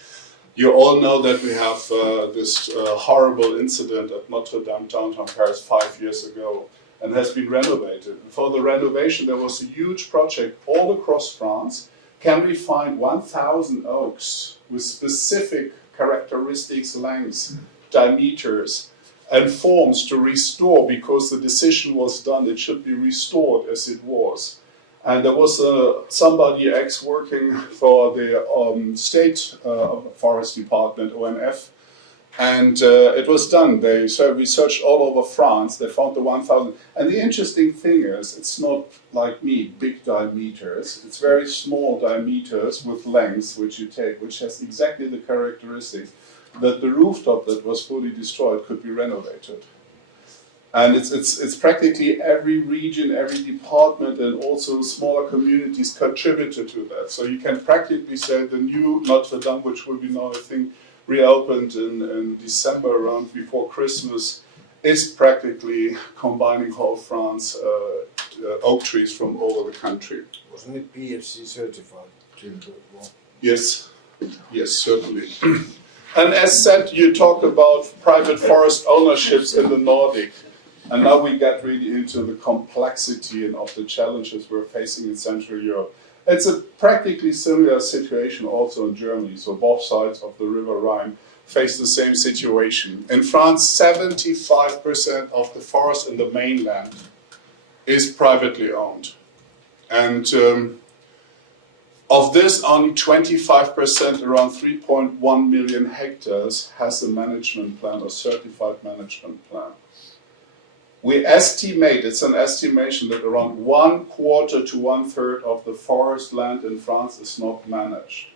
you all know that we have this horrible incident at Notre Dame downtown Paris 5 years ago, and has been renovated. And for the renovation, there was a huge project all across France. Can we find 1,000 oaks with specific characteristics, lengths, diameters, and forms to restore, because the decision was done, it should be restored as it was. And there was somebody working for the state forest department, ONF, and it was done. They researched all over France, they found the 1,000. And the interesting thing is, it's not like me, big diameters, it's very small diameters with lengths which you take, which has exactly the characteristics that the rooftop that was fully destroyed could be renovated. And it's practically every region, every department, and also smaller communities contributed to that. So you can practically say the new Notre Dame, which will be now, I think, reopened in December around before Christmas, is practically combining whole France oak trees from all over the country. Wasn't it PFC certified? Yes, yes, certainly. And as said, you talk about private forest ownerships in the Nordic. And now we get really into the complexity and of the challenges we're facing in Central Europe. It's a practically similar situation also in Germany. So both sides of the River Rhine face the same situation. In France, 75% of the forest in the mainland is privately owned. And of this, only 25%, around 3.1 million hectares, has a management plan or certified management plan. We estimate, it's an estimation, that around 1/4 to 1/3 of the forest land in France is not managed,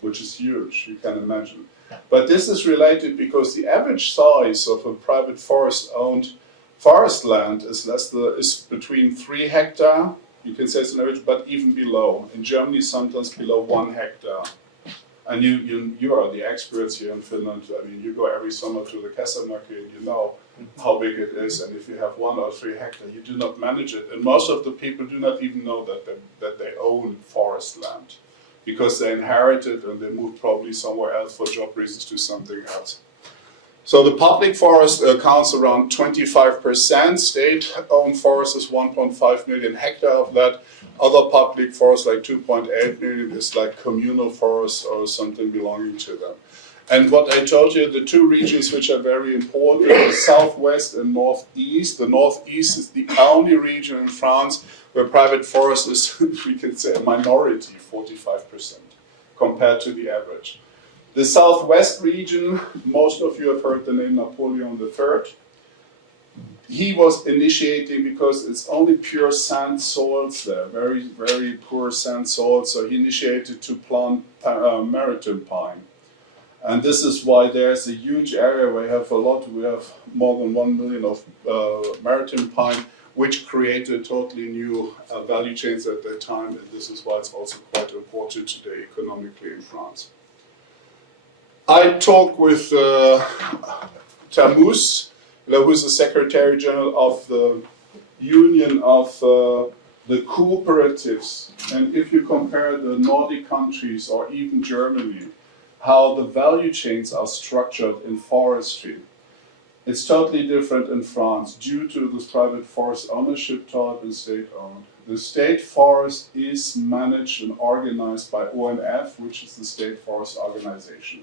which is huge, you can imagine. But this is related because the average size of a private forest-owned forest land is between 3 hectares, you can say it's an average, but even below. In Germany, sometimes below 1 hectare. And you are the experts here in Finland. I mean, you go every summer to the Kesämäki and you know how big it is. And if you have 1 or 3 hectares, you do not manage it. And most of the people do not even know that they own forest land, because they inherit it and they move probably somewhere else for job reasons to something else. So the public forest accounts around 25%. State-owned forest is 1.5 million hectares of that. Other public forests, like 2.8 million, is like communal forests or something belonging to them. And what I told you, the two regions which are very important, the southwest and northeast. The northeast is the only region in France where private forest is, we can say, a minority, 45%, compared to the average. The southwest region, most of you have heard the name Napoleon III. He was initiating, because it's only pure sand soils there, very, very poor sand soils, so he initiated to plant maritime pine. And this is why there's a huge area where we have more than 1 million of maritime pine, which created totally new value chains at that time, and this is why it's also quite important today economically in France. I talked with Tamus, who's the Secretary General of the Union of the Cooperatives. And if you compare the Nordic countries or even Germany, how the value chains are structured in forestry, it's totally different in France due to this private forest ownership type and state-owned. The state forest is managed and organized by ONF, which is the state forest organization.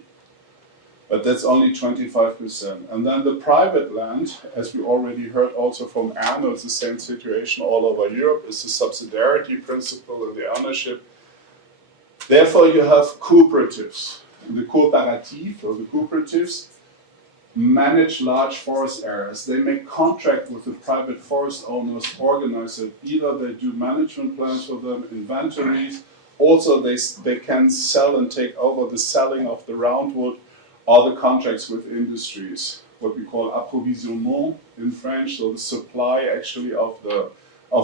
but that's only 25%. And then the private land, as we already heard also from Erno, it's the same situation all over Europe, is the subsidiarity principle and the ownership. Therefore, you have cooperatives. The cooperative, or the cooperatives, manage large forest areas. They make contract with the private forest owners, organize it. Either they do management plans for them, inventories. Also, they can sell and take over the selling of the roundwood or the contracts with industries, what we call approvisionnement in French, so the supply actually of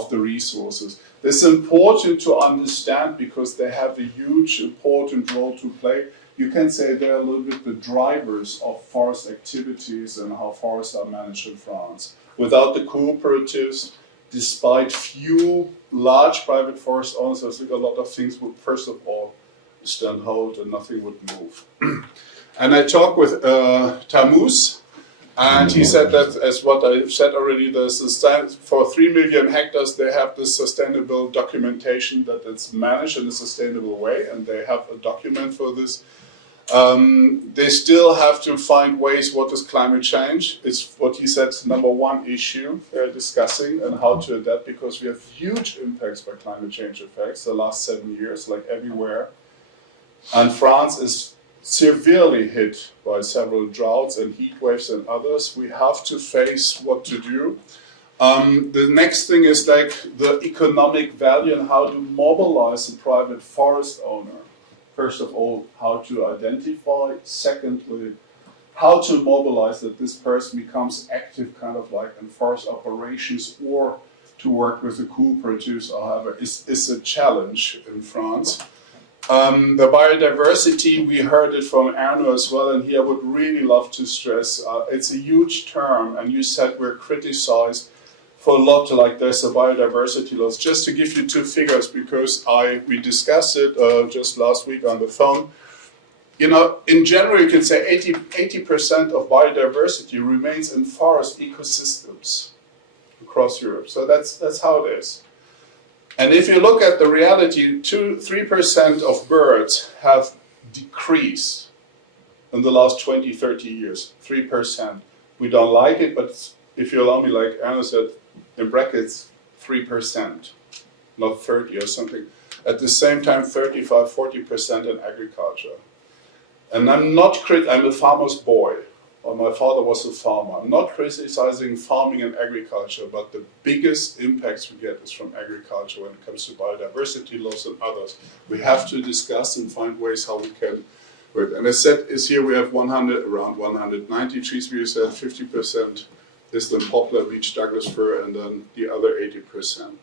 the resources. This is important to understand because they have a huge important role to play. You can say they're a little bit the drivers of forest activities and how forests are managed in France. Without the cooperatives, despite few large private forest owners, I think a lot of things would first of all stand hold and nothing would move. And I talked with Tammuz, and he said that, as what I said already, for 3 million hectares they have this sustainable documentation that it's managed in a sustainable way, and they have a document for this. They still have to find ways what is climate change. It's what he said is number one issue they're discussing and how to adapt, because we have huge impacts by climate change effects the last 7 years, like everywhere. And France is severely hit by several droughts and heat waves and others. We have to face what to do. The next thing is like the economic value and how to mobilize a private forest owner. First of all, how to identify. Secondly, how to mobilize that this person becomes active kind of like in forest operations or to work with the cooperatives, however, is a challenge in France. The biodiversity, we heard it from Erno as well, and here I would really love to stress, it's a huge term, and you said we're criticized for a lot, like there's a biodiversity loss. Just to give you two figures, because we discussed it just last week on the phone. You know, in general, you can say 80% of biodiversity remains in forest ecosystems across Europe. So that's how it is. And if you look at the reality, 3% of birds have decreased in the last 20, 30 years. 3%. We don't like it, but if you allow me, like Anna said, in brackets, 3%, not 30 or something. At the same time, 35, 40% in agriculture. And I'm a farmer's boy. Well, my father was a farmer. I'm not criticizing farming and agriculture, but the biggest impacts we get is from agriculture when it comes to biodiversity loss and others. We have to discuss and find ways how we can work. And as said, is here we have around 190 trees. We said 50% is the poplar, beech, Douglas fir, and then the other 80%.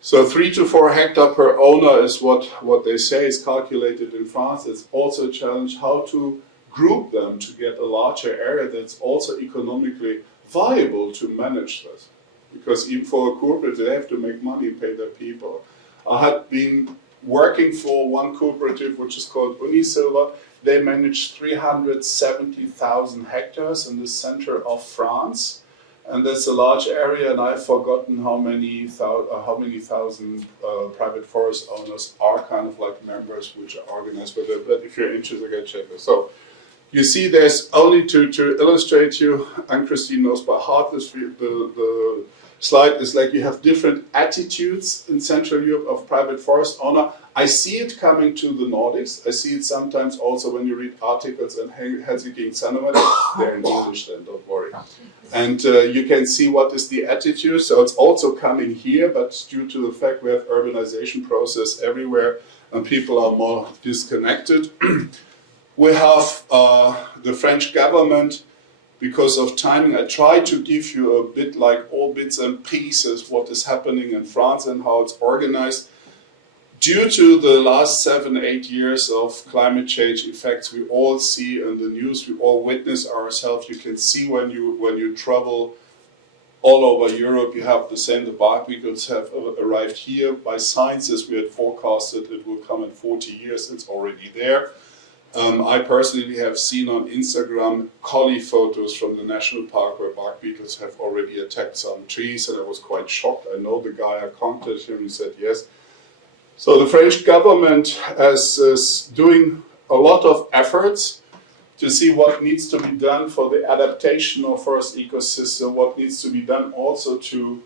So 3 to 4 hectares per owner is what they say is calculated in France. It's also a challenge how to group them to get a larger area that's also economically viable to manage this. Because even for a cooperative, they have to make money and pay their people. I had been working for one cooperative, which is called Unisilver. They manage 370,000 hectares in the center of France. And that's a large area, and I've forgotten how many thousand private forest owners are kind of like members which are organized with it. But if you're interested, I can check this. So you see, there's only to illustrate you, and Christine knows by heart this, the slide is like you have different attitudes in Central Europe of private forest owner. I see it coming to the Nordics. I see it sometimes also when you read articles in Helsinki and Sanomat. They're in English then, don't worry. And you can see what is the attitude. So it's also coming here, but due to the fact we have urbanization process everywhere and people are more disconnected. We have the French government. Because of timing, I try to give you a bit like all bits and pieces what is happening in France and how it's organized. Due to the last 7-8 years of climate change effects we all see in the news, we all witness ourselves. You can see when you travel all over Europe, you have the same. The bark beetles have arrived here. By scientists, we had forecasted it will come in 40 years. It's already there. I personally have seen on Instagram collie photos from the national park where bark beetles have already attacked some trees, and I was quite shocked. I know the guy, I contacted him, he said yes. So the French government is doing a lot of efforts to see what needs to be done for the adaptation of forest ecosystem, what needs to be done also to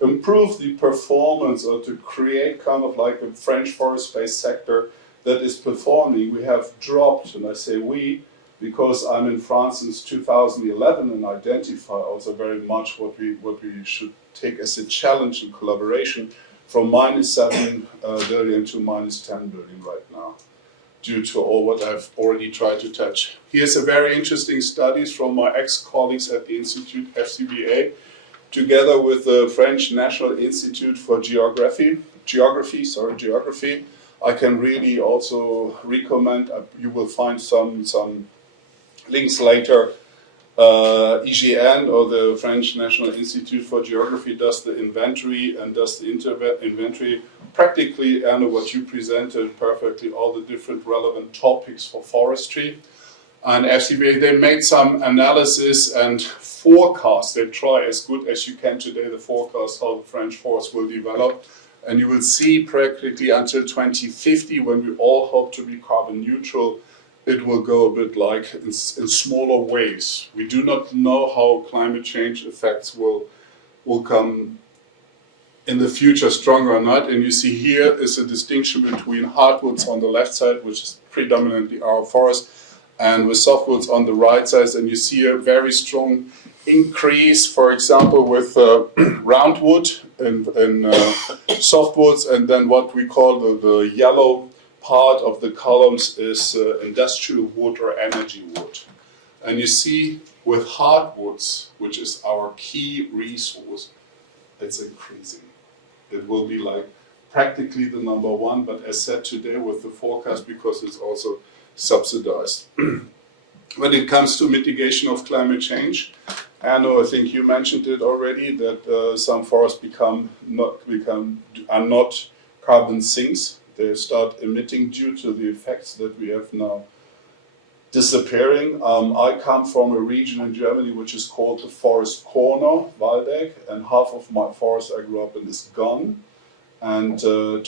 improve the performance or to create kind of like a French forest-based sector that is performing. We have dropped, and I say we, because I'm in France since 2011 and identify also very much what we should take as a challenge in collaboration, from -7 billion to -10 billion right now, due to all what I've already tried to touch. Here's a very interesting studies from my ex-colleagues at the Institute FCBA, together with the French National Institute for Geography. I can really also recommend, you will find some links later. IGN, or the French National Institute for Geography, does the inventory and does the inventory. Practically, Erno, what you presented perfectly, all the different relevant topics for forestry. And FCBA, they made some analysis and forecast. They try as good as you can today the forecast how the French forest will develop. And you will see practically until 2050, when we all hope to be carbon neutral, it will go a bit like in smaller ways. We do not know how climate change effects will come in the future, stronger or not. And you see here is a distinction between hardwoods on the left side, which is predominantly our forest, and with softwoods on the right side. And you see a very strong increase, for example, with roundwood and softwoods, and then what we call the yellow part of the columns is industrial wood or energy wood. And you see with hardwoods, which is our key resource, it's increasing. It will be like practically the number one, but as said today with the forecast, because it's also subsidized. When it comes to mitigation of climate change, Erno, I think you mentioned it already, that some forests are not carbon sinks. They start emitting due to the effects that we have now disappearing. I come from a region in Germany which is called the Forest Corner, Waldeck, and half of my forest I grew up in is gone and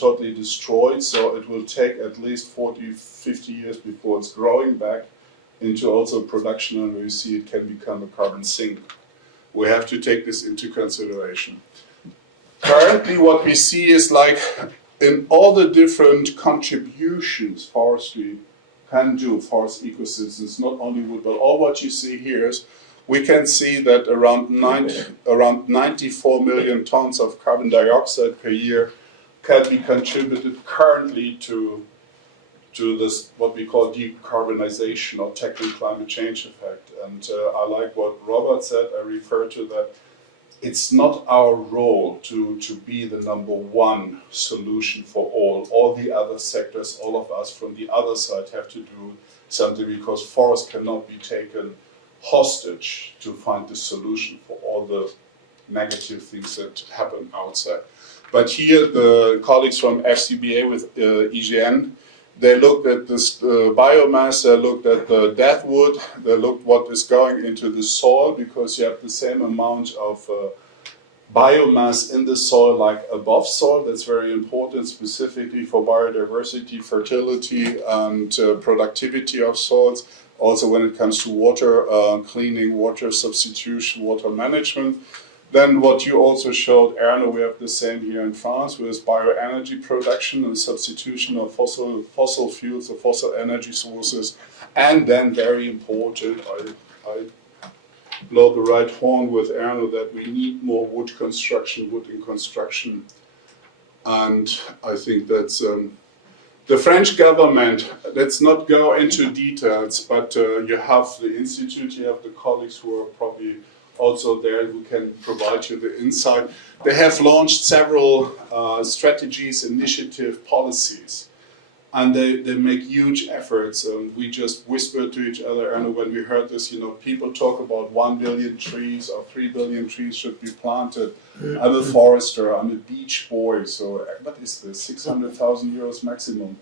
totally destroyed. So it will take at least 40, 50 years before it's growing back into also production, and we see it can become a carbon sink. We have to take this into consideration. Currently what we see is like in all the different contributions forestry can do, forest ecosystems, not only wood, but all what you see here is, we can see that around 94 million tons of carbon dioxide per year can be contributed currently to this, what we call decarbonization or tackling climate change effect. And I like what Robert said, I refer to that. It's not our role to be the number one solution for all. All the other sectors, all of us from the other side have to do something, because forests cannot be taken hostage to find the solution for all the negative things that happen outside. But here the colleagues from FCBA with IGN, they looked at this biomass, they looked at the dead wood, they looked what is going into the soil, because you have the same amount of biomass in the soil like above soil. That's very important, specifically for biodiversity, fertility, and productivity of soils. Also when it comes to water cleaning, water substitution, water management. Then what you also showed, Erno, we have the same here in France with bioenergy production and substitution of fossil fuels or fossil energy sources. And then very important, I blow the right horn with Erno that we need more wood in construction. And I think that's the French government, let's not go into details, but you have the institute, you have the colleagues who are probably also there who can provide you the insight. They have launched several strategies, initiative, policies, and they make huge efforts. We just whispered to each other, and when we heard this, people talk about 1 billion trees or 3 billion trees should be planted. I'm a forester, I'm a beach boy, so what is this, 600,000 euros maximum?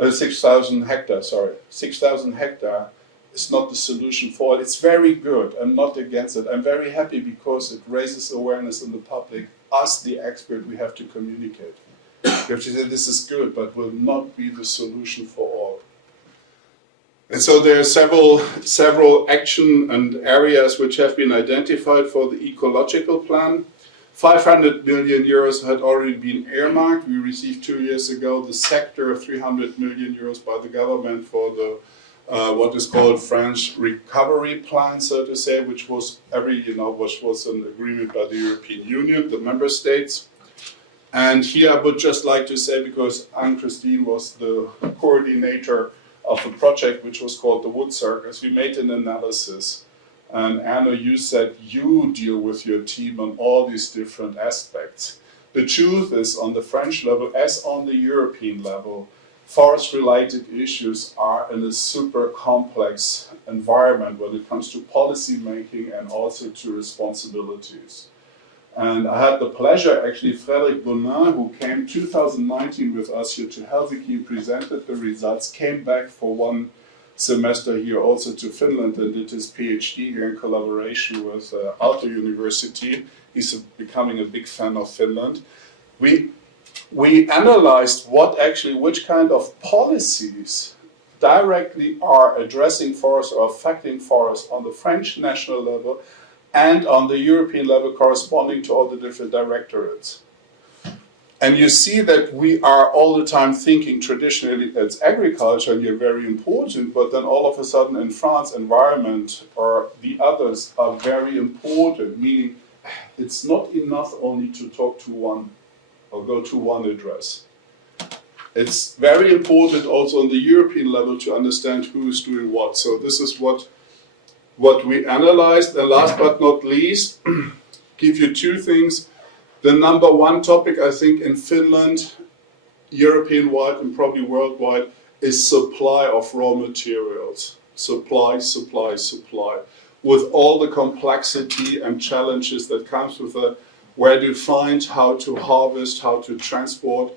6,000 hectares, sorry, 6,000 hectares. It's not the solution for it. It's very good. I'm not against it. I'm very happy because it raises awareness in the public. Us, the expert, we have to communicate. We have to say this is good, but will not be the solution for all. And so there are several action and areas which have been identified for the ecological plan. 500 million euros had already been earmarked. We received 2 years ago the sector of 300 million euros by the government for the what is called French recovery plan, so to say, which was which was an agreement by the European Union, the member states. And here I would just like to say, because Anne-Christine was the coordinator of a project which was called the Wood Circus, we made an analysis. And Erno, you said you deal with your team on all these different aspects. The truth is, on the French level, as on the European level, forest-related issues are in a super complex environment when it comes to policy making and also to responsibilities. And I had the pleasure, actually, Frédéric Bonin, who came 2019 with us here to Helsinki, presented the results, came back for 1 semester here also to Finland and did his PhD here in collaboration with Aalto University. He's becoming a big fan of Finland. We analyzed which kind of policies directly are addressing forests or affecting forests on the French national level and on the European level corresponding to all the different directorates. And you see that we are all the time thinking traditionally it's agriculture and you're very important, but then all of a sudden in France, environment or the others are very important, meaning it's not enough only to talk to one or go to one address. It's very important also on the European level to understand who is doing what. So this is what we analyzed. And last but not least, give you 2 things. The number 1 topic, I think, in Finland, European-wide and probably worldwide, is supply of raw materials. Supply, supply, supply. With all the complexity and challenges that comes with that, where do you find, how to harvest, how to transport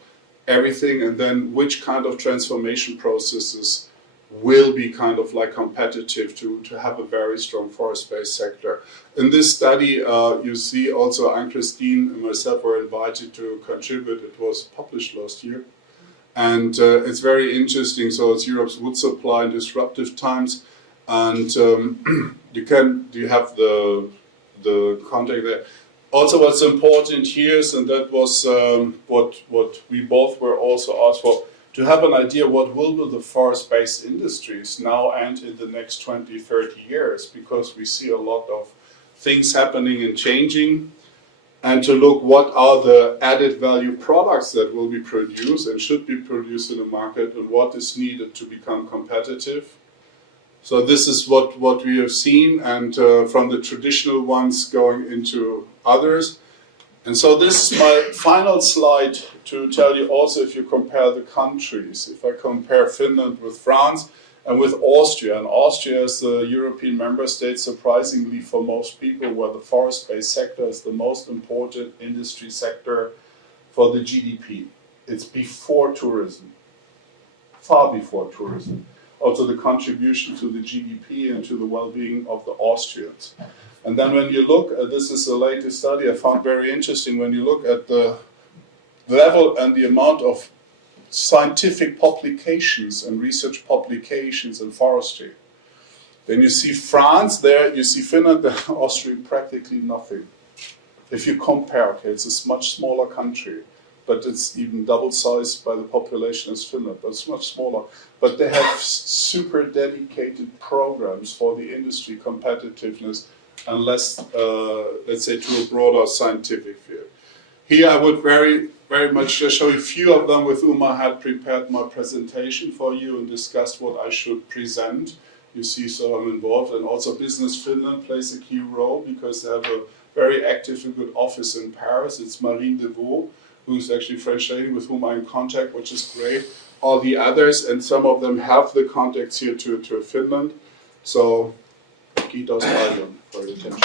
everything, and then which kind of transformation processes will be kind of like competitive to have a very strong forest-based sector. In this study, you see also Anne-Christine and myself were invited to contribute. It was published last year. And it's very interesting. So it's Europe's wood supply in disruptive times. And you have the contact there. Also, what's important here is, and that was what we both were also asked for, to have an idea what will be the forest-based industries now and in the next 20, 30 years, because we see a lot of things happening and changing, and to look what are the added value products that will be produced and should be produced in the market and what is needed to become competitive. So this is what we have seen, and from the traditional ones going into others. And so this is my final slide to tell you also, if you compare the countries, if I compare Finland with France and with Austria, and Austria is the European member state, surprisingly for most people, where the forest-based sector is the most important industry sector for the GDP. It's before tourism, far before tourism. Also the contribution to the GDP and to the well-being of the Austrians. And then when you look, this is the latest study I found very interesting, when you look at the level and the amount of scientific publications and research publications in forestry, then you see France there, you see Finland there, Austria practically nothing. If you compare, okay, it's a much smaller country, but it's even double sized by the population as Finland, but it's much smaller. But they have super dedicated programs for the industry competitiveness, unless, let's say, to a broader scientific view. Here I would very much show you a few of them with whom I had prepared my presentation for you and discussed what I should present. You see, so I'm involved, and also Business Finland plays a key role because they have a very active and good office in Paris. It's Marine Devaux, who's actually a French lady with whom I'm in contact, which is great. All the others, and some of them have the contacts here to Finland. So, kiitos paljon for your attention.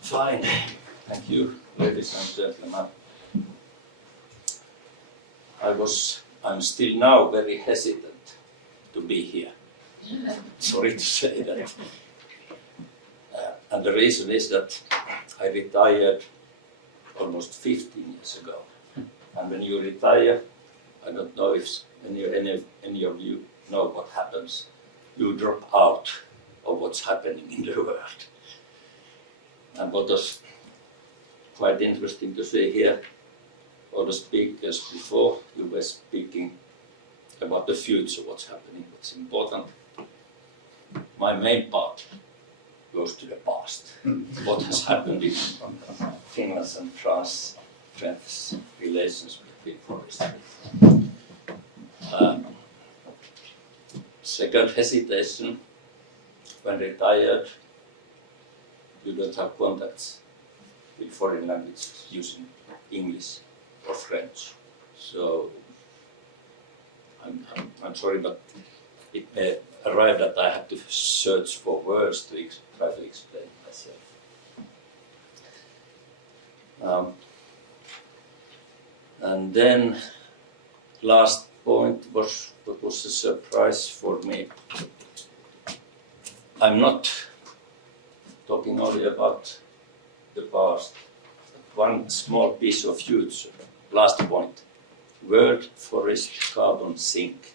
Fine. Thank you, ladies and gentlemen. I'm still now very hesitant to be here. Sorry to say that. And the reason is that I retired almost 15 years ago. And when you retire, I don't know if any of you know what happens. You drop out of what's happening in the world. And what was quite interesting to see here, all the speakers before, you were speaking about the future, what's happening, what's important. My main part goes to the past. What has happened in Finland's and France's relations between forestry. Second hesitation, when retired, you don't have contacts with foreign languages using English or French. So I'm sorry, but it may arrive that I have to search for words to try to explain myself. And then last point was what was a surprise for me. I'm not talking only about the past, but one small piece of future. Last point. World forest carbon sink.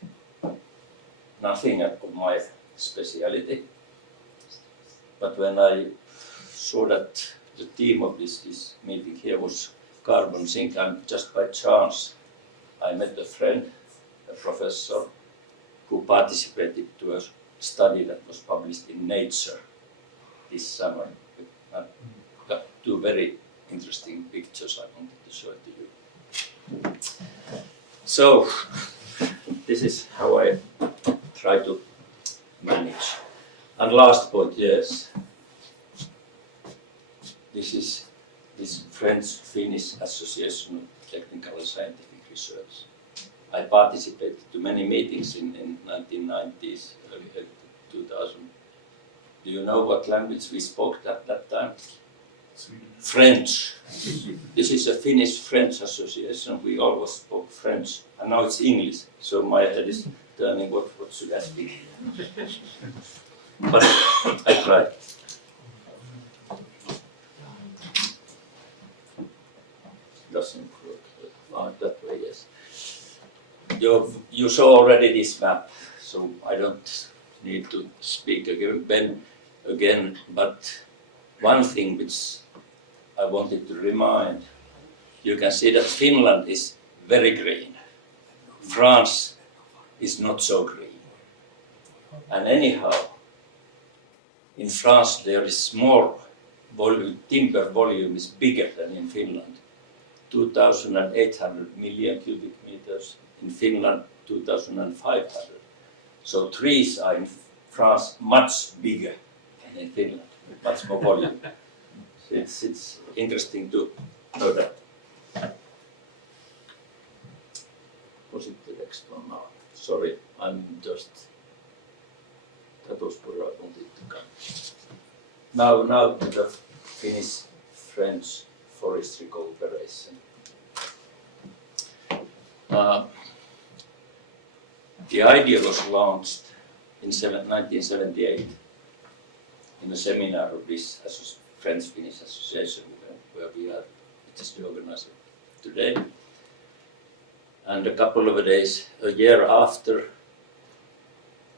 Nothing of my speciality, but when I saw that the theme of this meeting here was carbon sink, and just by chance I met a friend, a professor, who participated to a study that was published in Nature this summer. And got two very interesting pictures I wanted to show to you. So, this is how I try to manage. And last point, yes. This is this French-Finnish Association of Technical and Scientific Research. I participated to many meetings in 1990s, early 2000. Do you know what language we spoke at that time? French. This is a Finnish-French association. We always spoke French, and now it's English. So my head is turning. What should I speak? But I tried. Doesn't work that way. Yes. You saw already this map, so I don't need to speak again. But one thing which I wanted to remind, you can see that Finland is very green. France is not so green. And anyhow, in France there is more volume, timber volume is bigger than in Finland. 2,800 million cubic meters, in Finland 2,500. So trees are in France much bigger than in Finland, much more volume. It's interesting to know that. Was it the next one now? Sorry, I'm just, that was where I wanted to come. Now to the Finnish-French forestry cooperation. The idea was launched in 1978 in a seminar of this French-Finnish Association where we are, it is the organizer today. And a couple of days, a year after,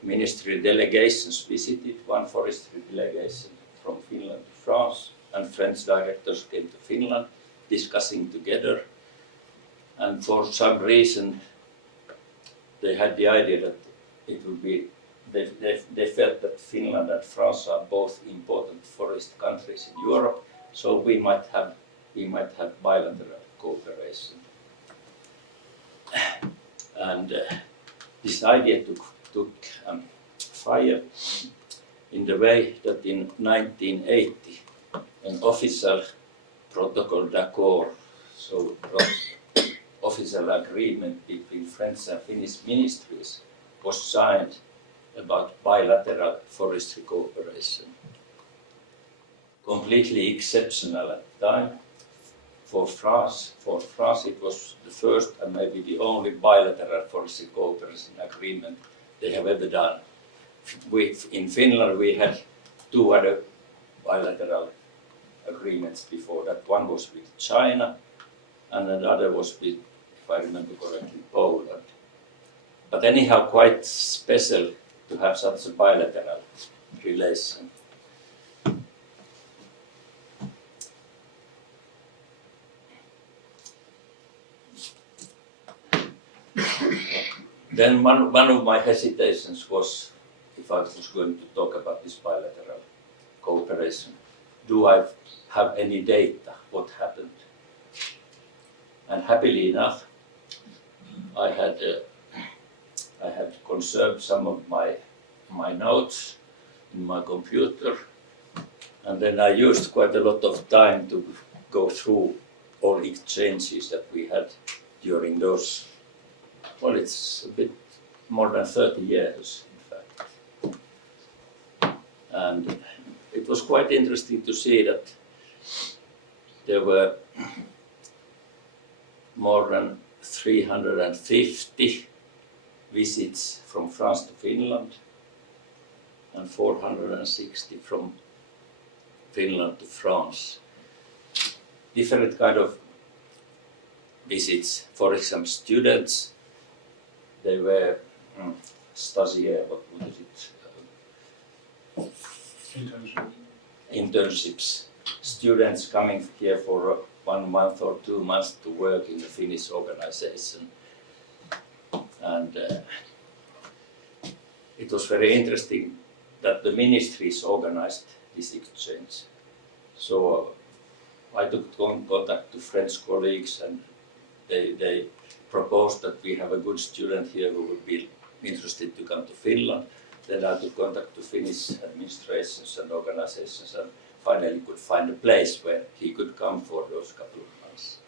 ministry delegations visited, one forestry delegation from Finland to France, and French directors came to Finland discussing together. And for some reason, they had the idea that it would be, they felt that Finland and France are both important forest countries in Europe, so we might have bilateral cooperation. And this idea took fire in the way that in 1980, an official protocol d'accord, so official agreement between French and Finnish ministries, was signed about bilateral forestry cooperation. Completely exceptional at the time. For France it was the first and maybe the only bilateral forestry cooperation agreement they have ever done. In Finland we had two other bilateral agreements before that. One was with China and another was with, if I remember correctly, Poland. But anyhow, quite special to have such a bilateral relation. Then one of my hesitations was if I was going to talk about this bilateral cooperation. Do I have any data? What happened? And happily enough, I had conserved some of my notes in my computer, and then I used quite a lot of time to go through all exchanges that we had during those, well, it's a bit more than 30 years, in fact. And it was quite interesting to see that there were more than 350 visits from France to Finland and 460 from Finland to France. Different kind of visits. For example, students, they were stagiaires, what is it? Internships. Students coming here for 1 month or 2 months to work in the Finnish organization. And it was very interesting that the ministries organized this exchange. So I took contact to French colleagues, and they proposed that we have a good student here who would be interested to come to Finland. Then I took contact to Finnish administrations and organizations, and finally could find a place where he could come for those couple of months.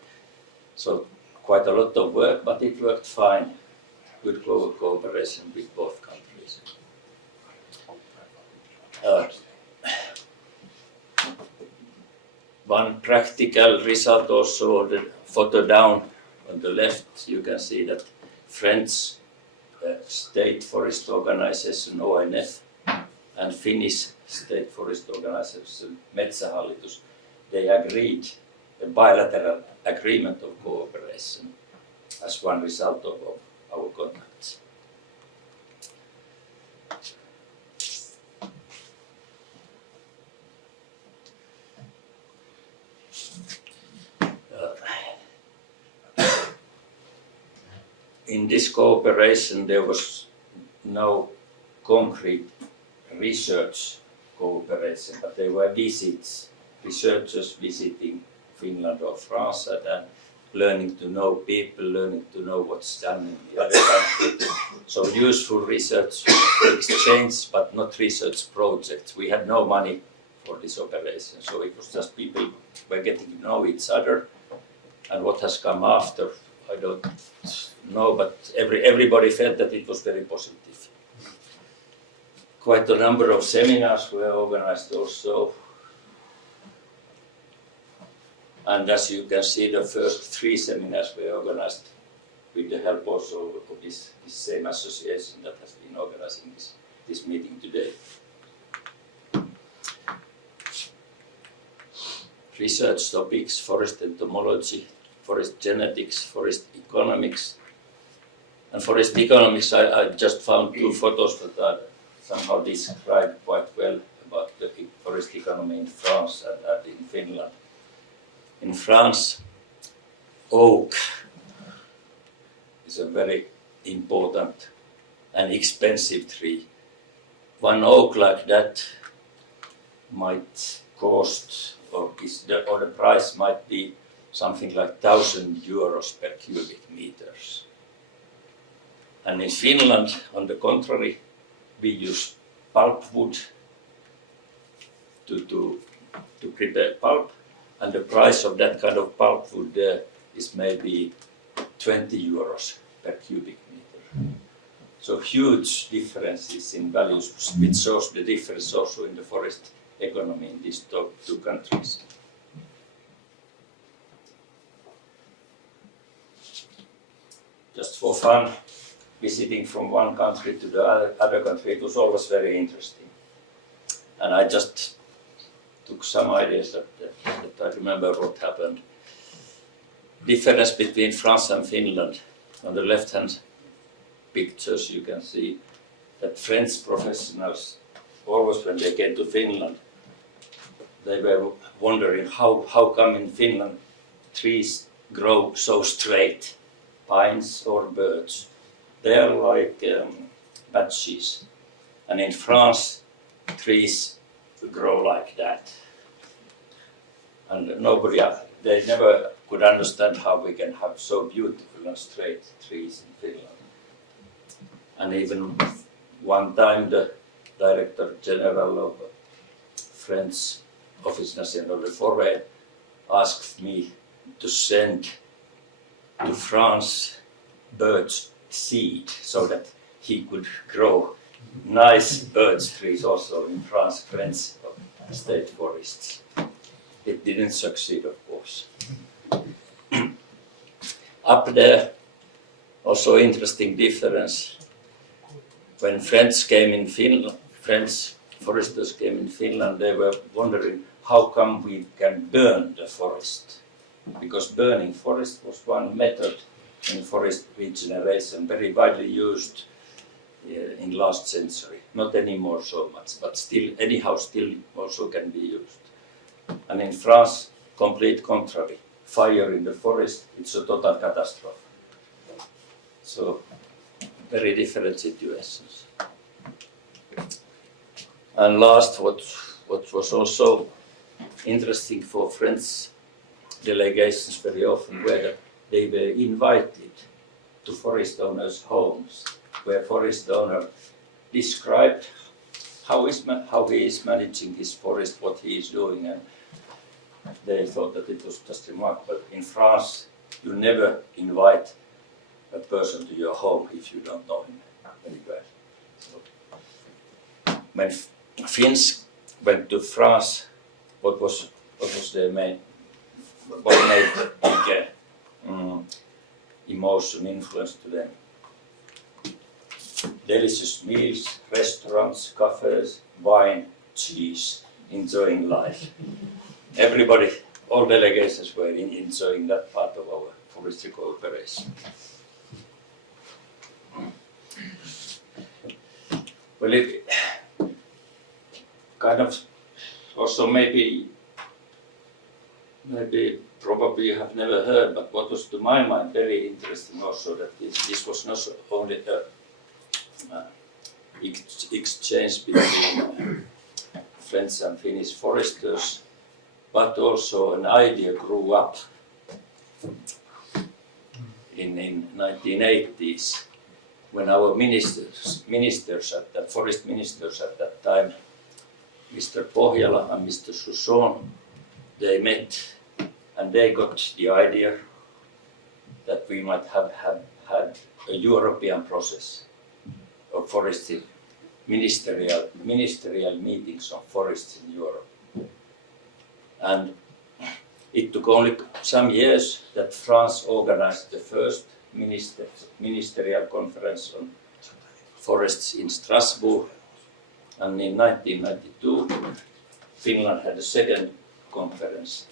So quite a lot of work, but it worked fine. Good global cooperation with both countries. One practical result also, the photo down on the left, you can see that French State Forest Organization ONF and Finnish State Forest Organization Metsähallitus, they agreed a bilateral agreement of cooperation as one result of our contacts. In this cooperation, there was no concrete research cooperation, but there were visits, researchers visiting Finland or France, and learning to know people, learning to know what's done in the other country. So useful research exchange, but not research projects. We had no money for this operation, so it was just people were getting to know each other. And what has come after, I don't know, but everybody felt that it was very positive. Quite a number of seminars were organized also. And as you can see, the first 3 seminars were organized with the help also of this same association that has been organizing this meeting today. Research topics: forest entomology, forest genetics, forest economics. And forest economics, I just found 2 photos that are somehow describe quite well about the forest economy in France and in Finland. In France, oak is a very important and expensive tree. One oak like that might cost, or the price might be something like 1,000 euros per cubic meters. And in Finland, on the contrary, we use pulpwood to prepare pulp, and the price of that kind of pulpwood is maybe 20 euros per cubic meter. So huge differences in values, which shows the difference also in the forest economy in these 2 countries. Just for fun, visiting from one country to the other country, it was always very interesting. And I just took some ideas that I remember what happened. Difference between France and Finland. On the left-hand pictures you can see that French professionals, always when they came to Finland, they were wondering how come in Finland trees grow so straight, pines or birds. They are like patches. And in France, trees grow like that. And they never could understand how we can have so beautiful and straight trees in Finland. And even one time the Director General of French Office National de Forêt asked me to send to France birds seed so that he could grow nice birch trees also in France, French state forests. It didn't succeed, of course. Up there, also interesting difference. When French foresters came in Finland, they were wondering how come we can burn the forest. Because burning forest was one method in forest regeneration, very widely used in last century. Not anymore so much, but still also can be used. And in France, complete contrary. Fire in the forest, it's a total catastrophe. So, very different situations. And last, what was also interesting for French delegations very often were that they were invited to forest owners' homes, where forest owner described how he is managing his forest, what he is doing, and they thought that it was just remarkable. In France, you never invite a person to your home if you don't know him very well. So, when Finns went to France, what was their main, what made big emotion, influence to them? Delicious meals, restaurants, cafes, wine, cheese, enjoying life. Everybody, all delegations were enjoying that part of our forestry cooperation. Well, it kind of also maybe probably you have never heard, but what was to my mind very interesting also that this was not only the exchange between French and Finnish foresters, but also an idea grew up in 1980s when our ministers at that, forest ministers at that time, Mr. Pohjola and Mr. Suson, they met and they got the idea that we might have had a European process of forestry, ministerial meetings on forests in Europe. And it took only some years that France organized the first ministerial conference on forests in Strasbourg, and in 1992 Finland had a second conference.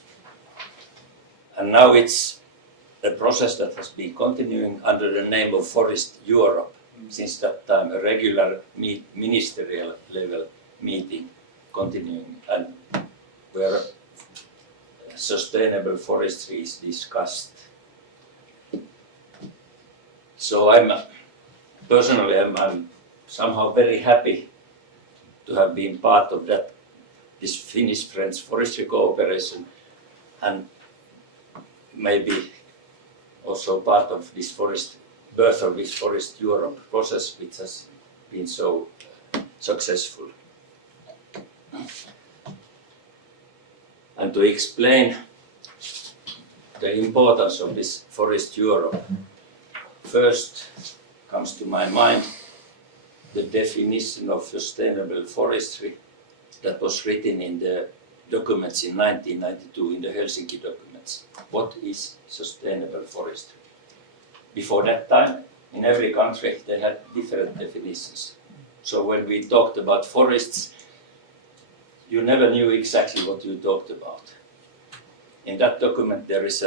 And now it's a process that has been continuing under the name of Forest Europe. Since that time, a regular ministerial level meeting continuing, and where sustainable forestry is discussed. So I'm somehow very happy to have been part of that, this Finnish-French forestry cooperation, and maybe also part of this birth of this Forest Europe process, which has been so successful. And to explain the importance of this Forest Europe, first comes to my mind the definition of sustainable forestry that was written in the documents in 1992, in the Helsinki documents. What is sustainable forestry? Before that time, in every country, they had different definitions. So when we talked about forests, you never knew exactly what you talked about. In that document, there is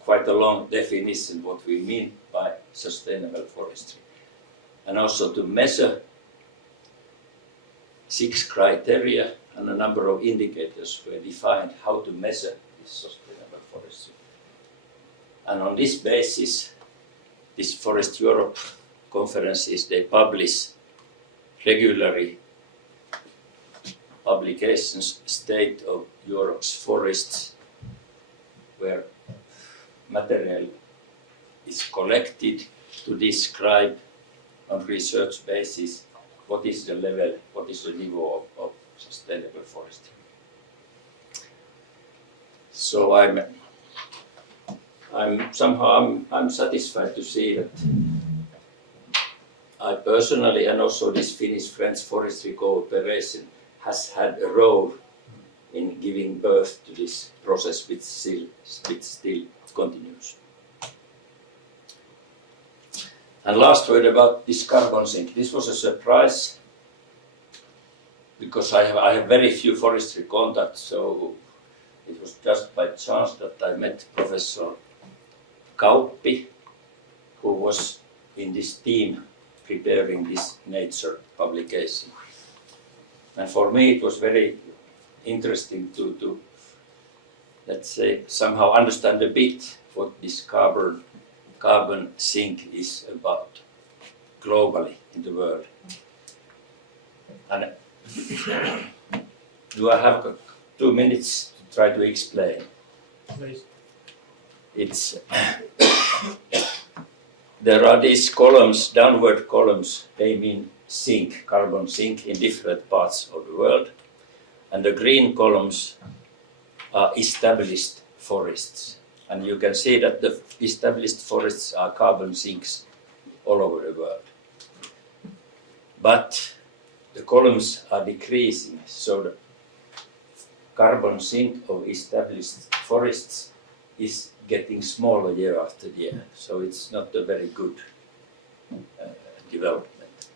quite a long definition what we mean by sustainable forestry. and also to measure 6 criteria and a number of indicators were defined how to measure this sustainable forestry. And on this basis, this Forest Europe conferences, they publish regularly publications, State of Europe's Forests, where material is collected to describe on research basis what is the level, what is the niveau of sustainable forestry. So I'm satisfied to see that I personally, and also this Finnish-French forestry cooperation, has had a role in giving birth to this process which still continues. And last word about this carbon sink. This was a surprise because I have very few forestry contacts, so it was just by chance that I met Professor Kauppi, who was in this team preparing this Nature publication. And for me it was very interesting to let's say, somehow understand a bit what this carbon sink is about globally in the world. And do I have 2 minutes to try to explain? Please. It's there are these columns, downward columns, they mean sink, carbon sink in different parts of the world. And the green columns are established forests. And you can see that the established forests are carbon sinks all over the world. But the columns are decreasing, so the carbon sink of established forests is getting smaller year after year. So it's not a very good development.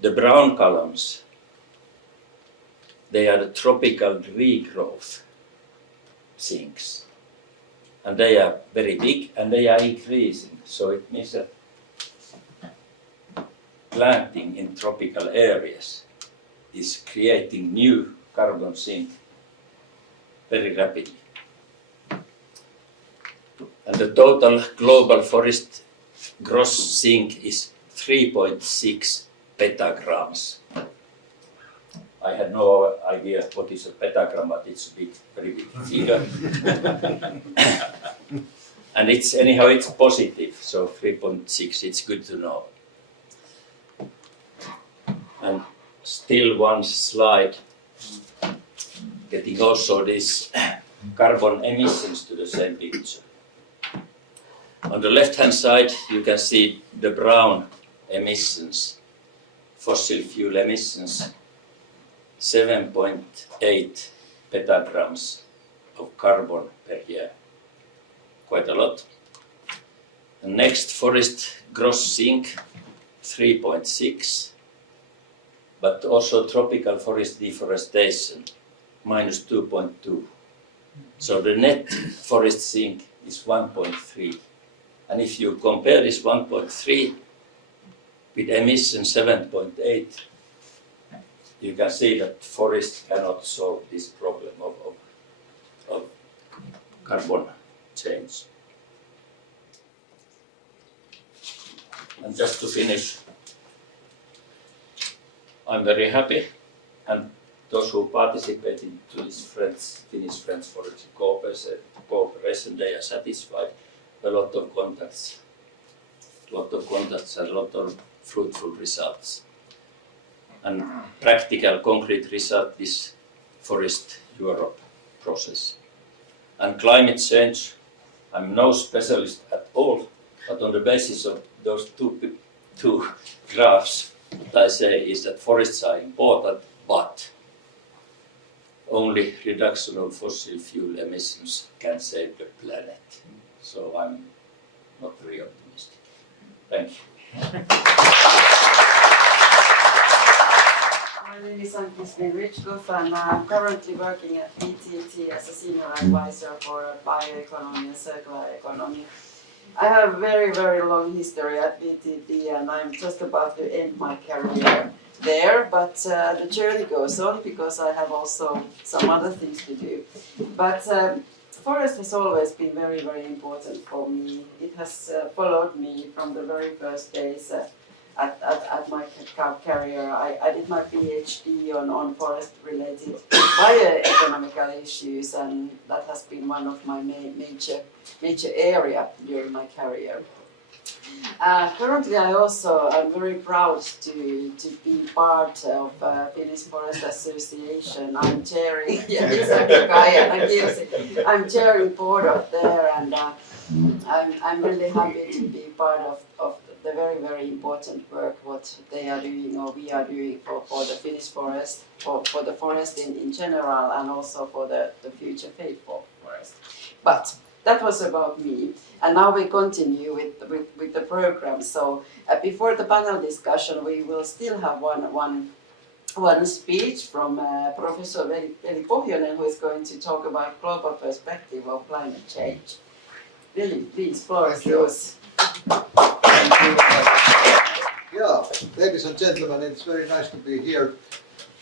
The brown columns, they are the tropical regrowth sinks. And they are very big and they are increasing. So it means that planting in tropical areas is creating new carbon sink very rapidly. And the total global forest gross sink is 3.6 petagrams. I had no idea what is a petagram, but it's a big, very big figure. And it's anyhow it's positive, so 3.6, it's good to know. And still one slide, getting also these carbon emissions to the same picture. On the left-hand side, you can see the brown emissions, fossil fuel emissions, 7.8 petagrams of carbon per year. Quite a lot. The next forest gross sink, 3.6, but also tropical forest deforestation, minus 2.2. So the net forest sink is 1.3. And if you compare this 1.3 with emission 7.8, you can see that forests cannot solve this problem of carbon change. And just to finish, I'm very happy, and those who participated to this Finnish-French forestry cooperation, they are satisfied. A lot of contacts and a lot of fruitful results. And practical, concrete result is Forest Europe process. And climate change, I'm no specialist at all, but on the basis of those two graphs, what I say is that forests are important, but only reduction of fossil fuel emissions can save the planet. So I'm not very optimistic. Thank you. My name is Anne-Kristin Richkoff, and I'm currently working at VTT as a senior advisor for bioeconomy and circular economy. I have a very, very long history at VTT, and I'm just about to end my career there, but the journey goes on because I have also some other things to do. But forest has always been very, very important for me. It has followed me from the very first days at my career. I did my PhD on forest-related bioeconomical issues, and that has been one of my major area during my career. Currently, I'm very proud to be part of Finnish Forest Association. I'm chairing, I'm chairing board of there, and I'm really happy to be part of the very, very important work what they are doing or we are doing for the Finnish forest, for the forest in general, and also for the future fate for forest. But that was about me, and now we continue with the program. So before the panel discussion, we will still have one speech from Professor Veli Pohjonen, who is going to talk about global perspective of climate change. Veli, please, floor is yours. Yeah, ladies and gentlemen, it's very nice to be here.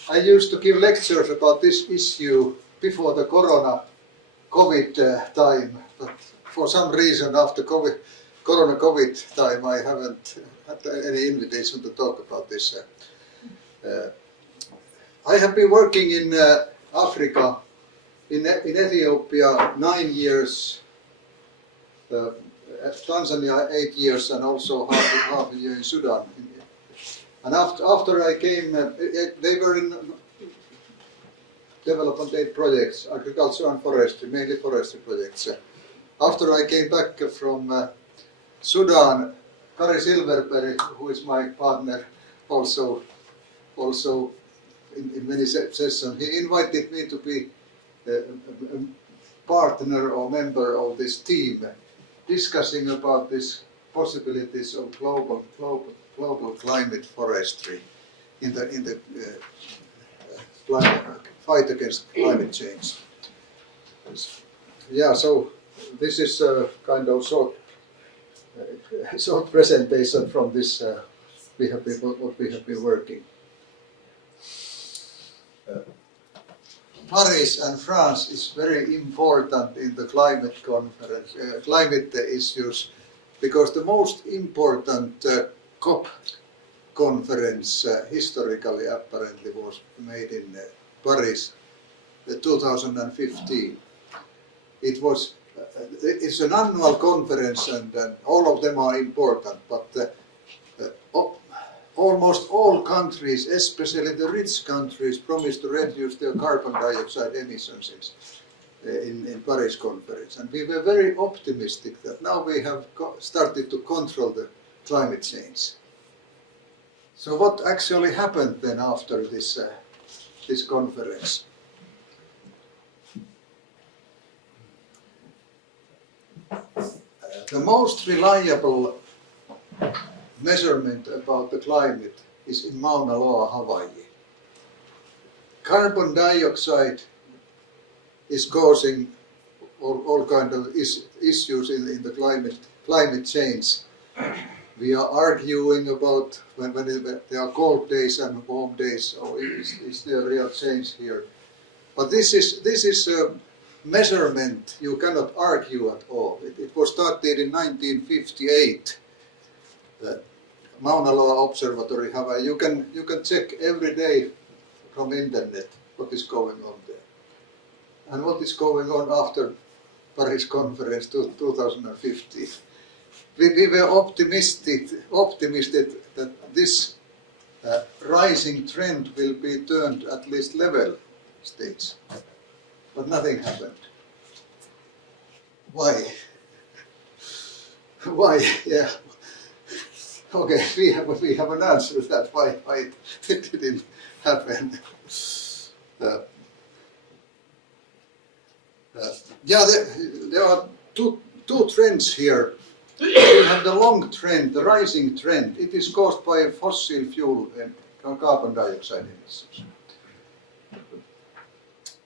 I used to give lectures about this issue before the COVID time, but for some reason after COVID time I haven't had any invitation to talk about this. I have been working in Africa, in Ethiopia 9 years, Tanzania 8 years, and also half a year in Sudan. And after I came, they were in development aid projects, agriculture and forestry, mainly forestry projects. After I came back from Sudan, Kari Silverberg, who is my partner also in many sessions, he invited me to be a partner or member of this team, discussing about these possibilities of global climate forestry in the fight against climate change. Yeah, so this is a kind of short presentation from this what we have been working. Paris and France is very important in the climate conference, climate issues, because the most important COP conference historically apparently was made in Paris 2015. It's an annual conference, and all of them are important, but almost all countries, especially the rich countries, promised to reduce their carbon dioxide emissions in Paris conference. And we were very optimistic that now we have started to control the climate change. So what actually happened then after this conference? The most reliable measurement about the climate is in Mauna Loa, Hawaii. Carbon dioxide is causing all kind of issues in the climate change. We are arguing about when there are cold days and warm days, or is there a real change here? But this is a measurement you cannot argue at all. It was started in 1958. Mauna Loa Observatory, Hawaii. You can check every day from internet what is going on there, and what is going on after Paris Conference 2015. We were optimistic that this rising trend will be turned at least level stage, but nothing happened. Why? Why? Yeah. Okay, we have an answer to that, why it didn't happen. There are two trends here. We have the long trend, the rising trend. It is caused by fossil fuel and carbon dioxide emissions.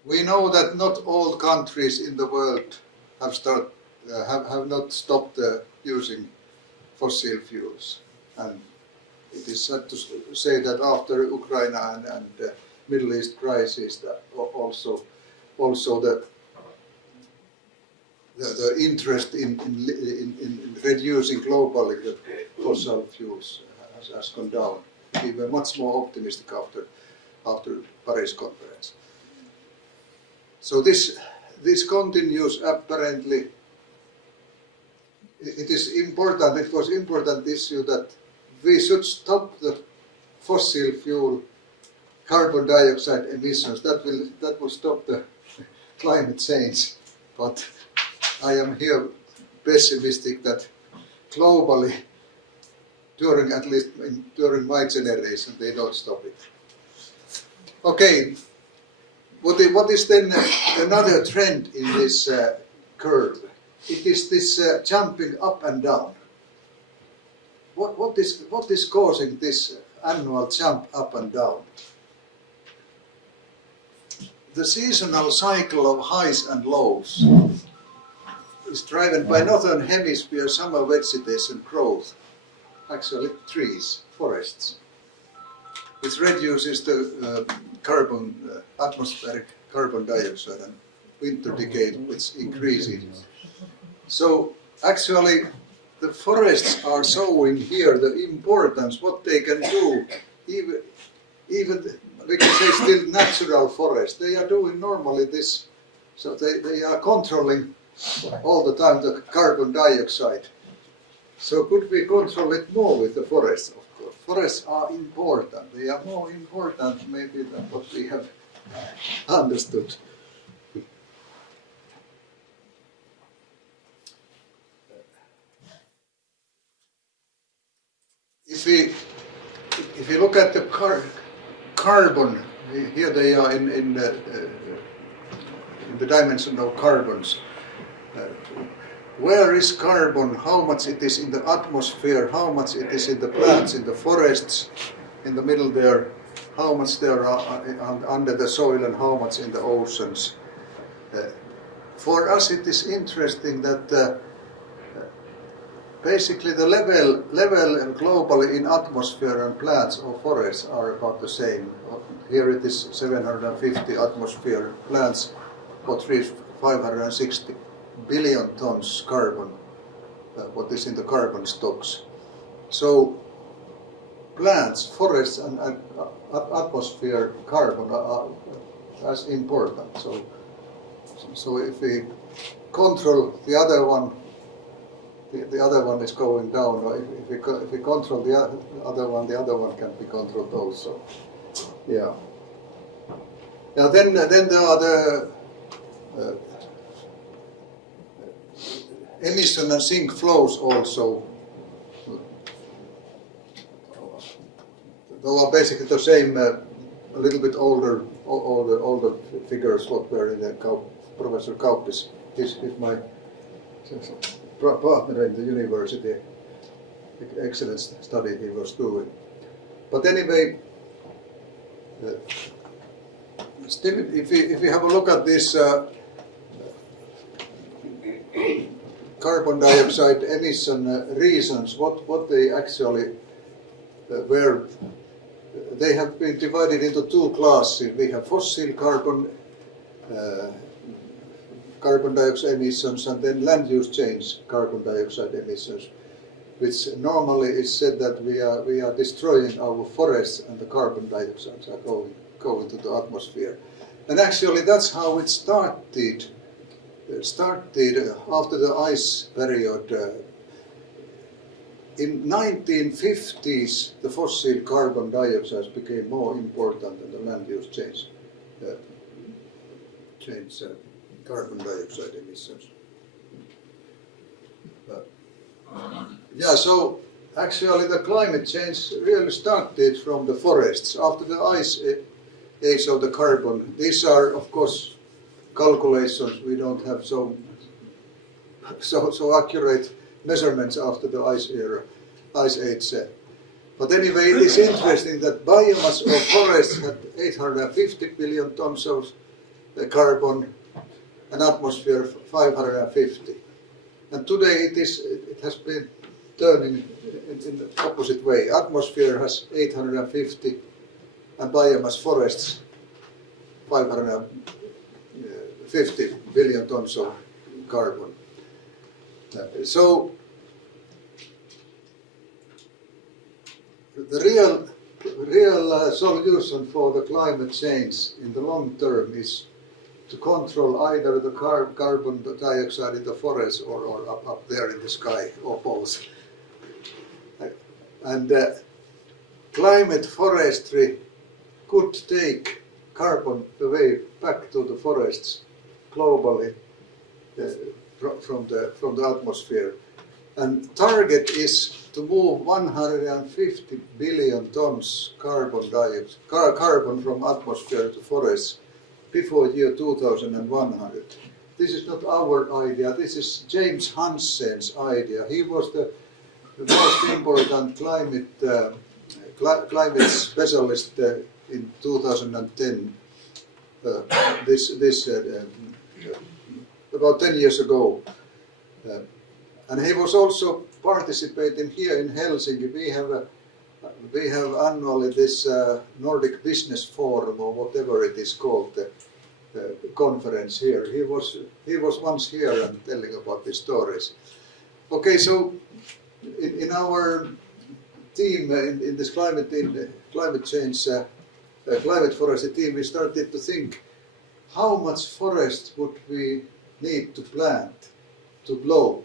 We know that not all countries in the world have not stopped the using fossil fuels. And it is sad to say that after Ukraine and Middle East crisis, that also the interest in reducing globally the fossil fuels has gone down. We were much more optimistic after Paris conference. So this continues apparently. It is important. It was important issue that we should stop the fossil fuel carbon dioxide emissions. That will stop the climate change. But I am here pessimistic that globally, at least during my generation, they don't stop it. Okay, what is then another trend in this curve? It is this jumping up and down. What is causing this annual jump up and down? The seasonal cycle of highs and lows is driven by northern hemisphere summer vegetation growth, actually trees, forests, which reduces the atmospheric carbon dioxide, and winter decay which increases. So actually the forests are showing here the importance, what they can do, even we can say still natural forests. They are doing normally this, so they are controlling all the time the carbon dioxide. So could we control it more with the forests? Of course, forests are important. They are more important maybe than what we have understood. If you look at the carbon, here they are in the dimension of carbons. Where is carbon? How much it is in the atmosphere? How much it is in the plants, in the forests? In the middle there, how much there are under the soil and how much in the oceans? For us, it is interesting that. Basically, the level globally in atmosphere and plants or forests are about the same. Here it is 750 atmosphere plants, what reach 560 billion tons carbon, what is in the carbon stocks. So plants, forests and atmosphere carbon are as important. So if we control the other one, the other one is going down. Or if we control the other one can be controlled also. Yeah. Now then there are the emission and sink flows also. They are basically the same, a little bit older figures what were in the Professor Kauppis. Is my partner in the university, excellent study he was doing. But anyway, still, if we have a look at this carbon dioxide emission reasons, what they actually were, they have been divided into two classes. We have fossil carbon dioxide emissions, and then land use change carbon dioxide emissions, which normally is said that we are destroying our forests and the carbon dioxide are going to the atmosphere. And actually that's how it started. It started after the ice period. In 1950s, the fossil carbon dioxide became more important than the land use change carbon dioxide emissions. Yeah, so actually the climate change really started from the forests after the ice age of the carbon. These are, of course, calculations. We don't have so accurate measurements after the ice age. But anyway, it is interesting that biomass of forests had 850 billion tons of carbon, and atmosphere 550. And today it has been turning in the opposite way. Atmosphere has 850 and biomass forests 550 billion tons of carbon. So the real solution for the climate change in the long term is to control either the carbon dioxide in the forest or up there in the sky, or both. And climate forestry could take carbon away back to the forests globally from the atmosphere. And target is to move 150 billion tons carbon from atmosphere to forests before year 2100. This is not our idea, this is James Hansen's idea. He was the most important climate specialist in 2010. About 10 years ago. And he was also participating here in Helsinki. We have annually this Nordic Business Forum, or whatever it is called, conference here. He was once here and telling about the stories. Okay, so in our team in this climate change, climate forestry team, we started to think how much forest would we need to plant to globe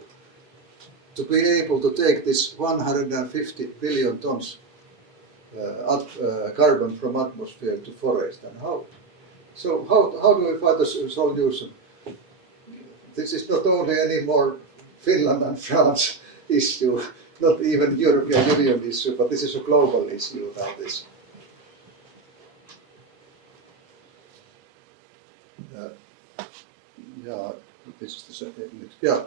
to be able to take this 150 billion tons carbon from atmosphere to forest, and how? So how do we find a solution? This is not only anymore Finland and France issue, not even European Union issue, but this is a global issue now. This. Yeah, this is the second. Yeah.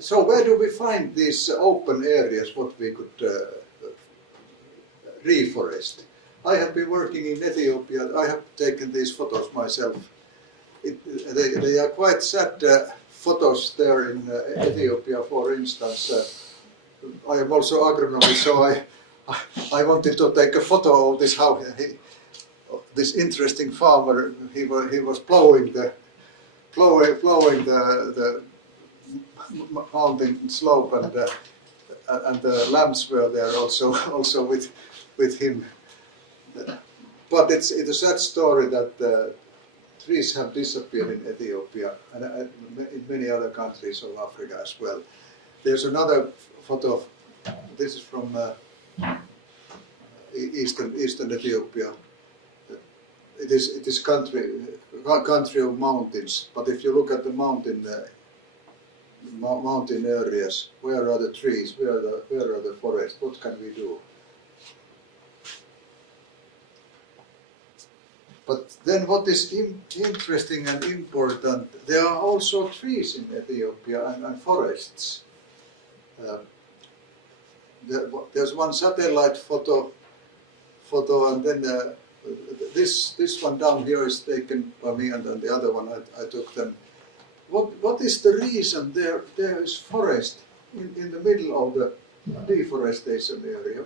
So where do we find these open areas what we could reforest? I have been working in Ethiopia. I have taken these photos myself. They are quite sad photos there in Ethiopia, for instance. I am also agronomist, so I wanted to take a photo of this. How this interesting farmer, he was plowing the mountain slope, and the lambs were there also with him. But it's a sad story that trees have disappeared in Ethiopia and in many other countries of Africa as well. There's another photo of, this is from eastern Ethiopia. It is country of mountains, but if you look at the mountain areas, where are the trees? Where are the forests? What can we do? But then what is interesting and important, there are also trees in Ethiopia and forests. There's one satellite photo, and then this one down here is taken by me, and then the other one I took them. What is the reason there is forest in the middle of the deforestation area?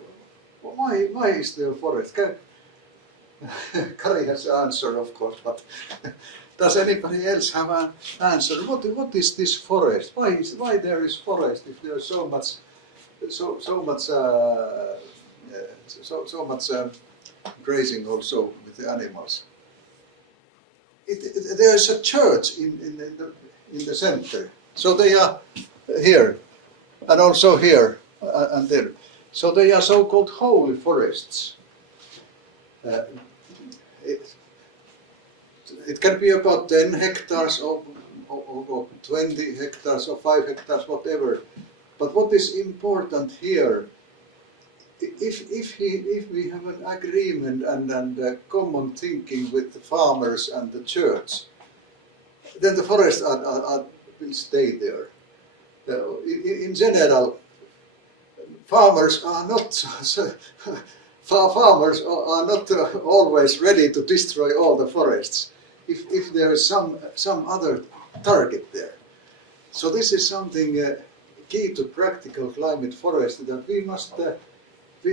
Why is there forest? Kari has an answer, of course, but does anybody else have an answer? What is this forest? Why there is forest if there is so much grazing also with the animals? There is a church in the center, so they are here and also here and there. So they are so-called holy forests. It can be about 10 hectares or 20 hectares or 5 hectares, whatever. But what is important here, if we have an agreement and common thinking with the farmers and the church, then the forests will stay there. In general, farmers are not always ready to destroy all the forests. If there is some other target there. So this is something key to practical climate forestry, that we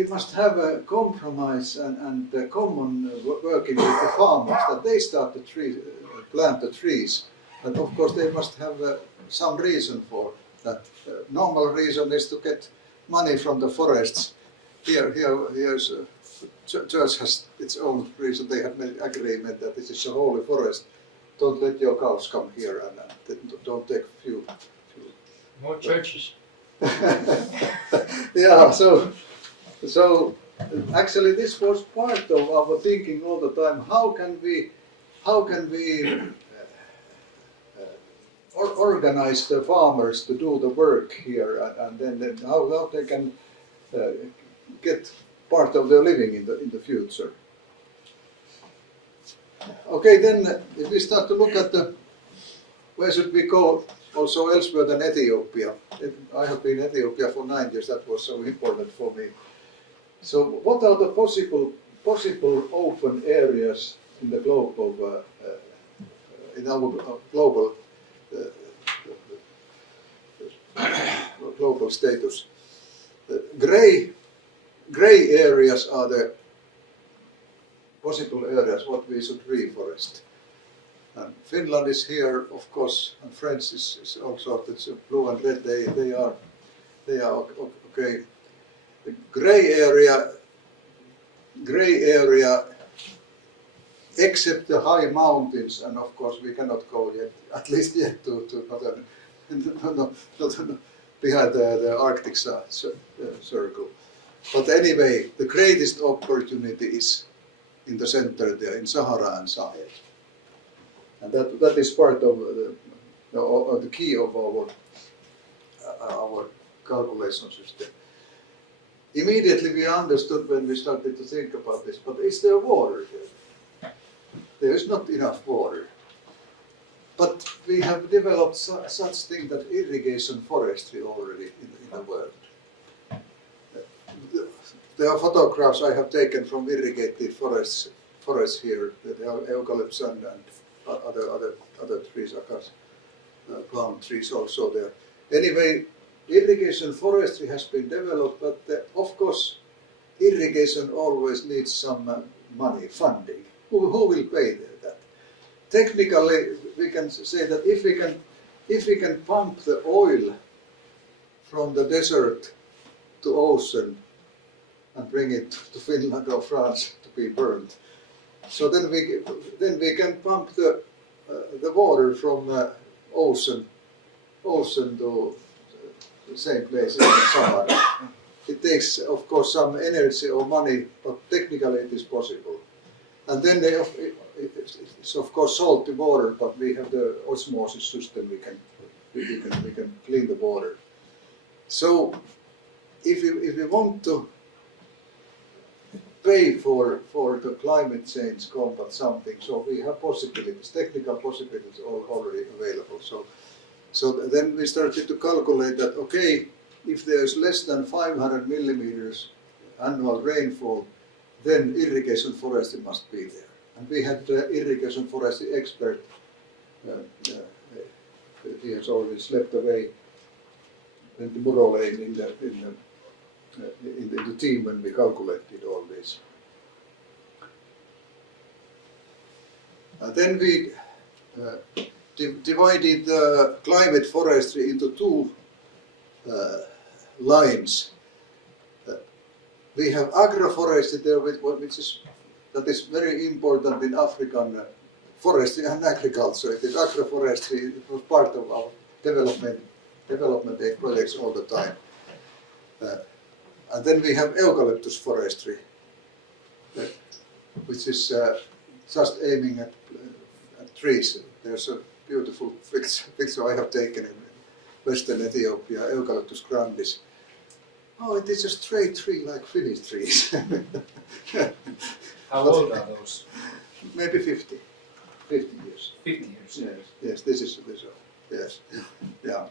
must have a compromise and common working with the farmers, that they start to plant the trees, and of course they must have some reason for that. Normal reason is to get money from the forests. Here's church has its own reason. They have made agreement that this is a holy forest. Don't let your cows come here, and don't take few. More churches. Yeah, so actually this was part of our thinking all the time. How can we organize the farmers to do the work here, and then how they can get part of their living in the future. Okay, then if we start to look at where should we go also elsewhere than Ethiopia. I have been in Ethiopia for 9 years, that was so important for me. So what are the possible open areas in the globe of in our global status? Gray areas are the possible areas what we should reforest. And Finland is here, of course, and French is also, it's blue and red. They are okay. The gray area, except the high mountains, and of course we cannot go yet, at least yet to not behind the Arctic circle. But anyway, the greatest opportunity is in the center there, in Sahara and Sahel. And that is part of the key of our calculation system. Immediately we understood when we started to think about this, but is there water here? There is not enough water. But we have developed such thing that irrigation forestry already in the world. There are photographs I have taken from irrigated forests here. There are eucalypts and other trees, palm trees also there. Anyway, irrigation forestry has been developed, but of course, irrigation always needs some money, funding. Who will pay that? Technically, we can say that if we can pump the oil from the desert to ocean and bring it to Finland or France to be burned, so then we can pump the water from ocean to the same place in the Sahara. It takes, of course, some energy or money, but technically it is possible. And then it's of course salty water, but we have the osmosis system. We can clean the water. So if we want to pay for the climate change combat something, so we have possibilities, technical possibilities already available. So then we started to calculate that, okay, if there is less than 500 millimeters annual rainfall, then irrigation forestry must be there. And we had the irrigation forestry expert, he has already slept away in the Murolane in the team when we calculated all this. And then we divided the climate forestry into two lines. We have agroforestry there, that is very important in African forestry and agriculture. It is agroforestry. It was part of our development aid projects all the time. And then we have eucalyptus forestry, which is just aiming at trees. There's a beautiful picture I have taken in western Ethiopia, Eucalyptus grandis. Oh, it is a straight tree like Finnish trees. How old are those? Maybe 50 years. 50 years. Yes, this is yes, yeah.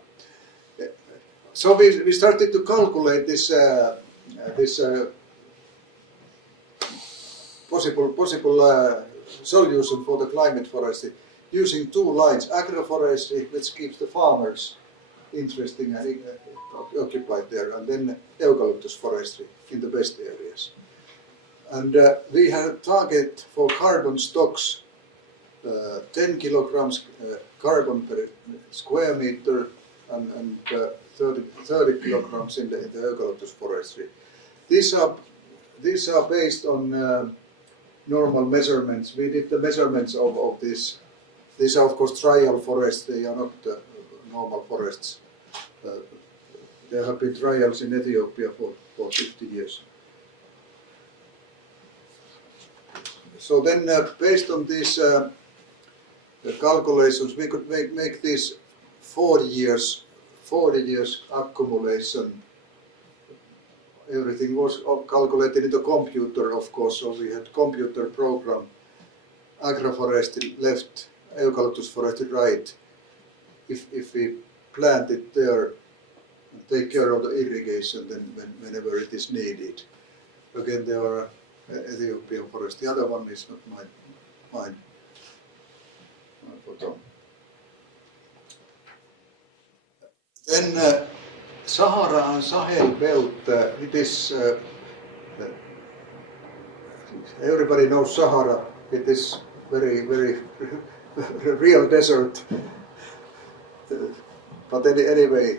So we started to calculate this possible solution for the climate forestry. using two lines, agroforestry, which keeps the farmers interesting and occupied there, and then eucalyptus forestry in the best areas. And we had target for carbon stocks 10 kilograms carbon per square meter and 30 kilograms in the eucalyptus forestry. These are based on normal measurements. We did the measurements of this. These are of course trial forests, they are not normal forests. There have been trials in Ethiopia for 50 years. So then based on these calculations, we could make these 40 years accumulation. Everything was calculated in the computer, of course, so we had computer program, agroforestry left, eucalyptus forestry right. If we plant it there and take care of the irrigation, then whenever it is needed. Again, there are Ethiopian forest. The other one is not mine photo. Then Sahara and Sahel belt, it is, everybody knows Sahara, it is very real desert. But anyway,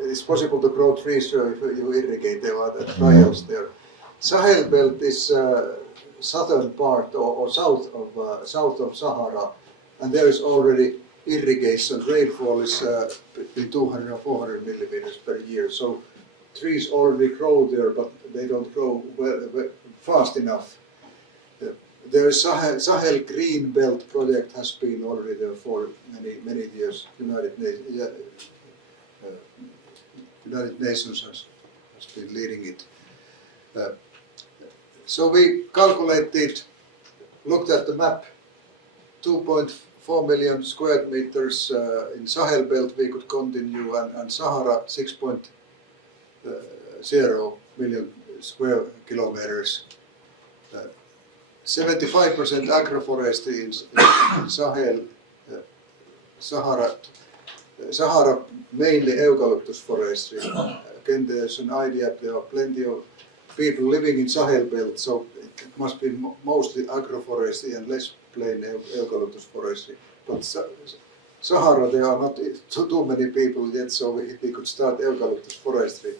it's possible to grow trees if you irrigate, there are the trials there. Sahel belt is southern part or south of Sahara, and there is already irrigation. Rainfall is between 200 and 400 millimeters per year. So trees already grow there, but they don't grow fast enough. The Sahel Green Belt project has been already there for many years. United Nations has been leading it. So we calculated, looked at the map, 2.4 million square meters in Sahel belt we could continue, and Sahara 6.0 million square kilometers. 75% agroforestry in Sahel, Sahara mainly eucalyptus forestry. Again, there's an idea there are plenty of people living in Sahel belt, so it must be mostly agroforestry and less plain eucalyptus forestry. But Sahara, there are not too many people yet, so we could start eucalyptus forestry.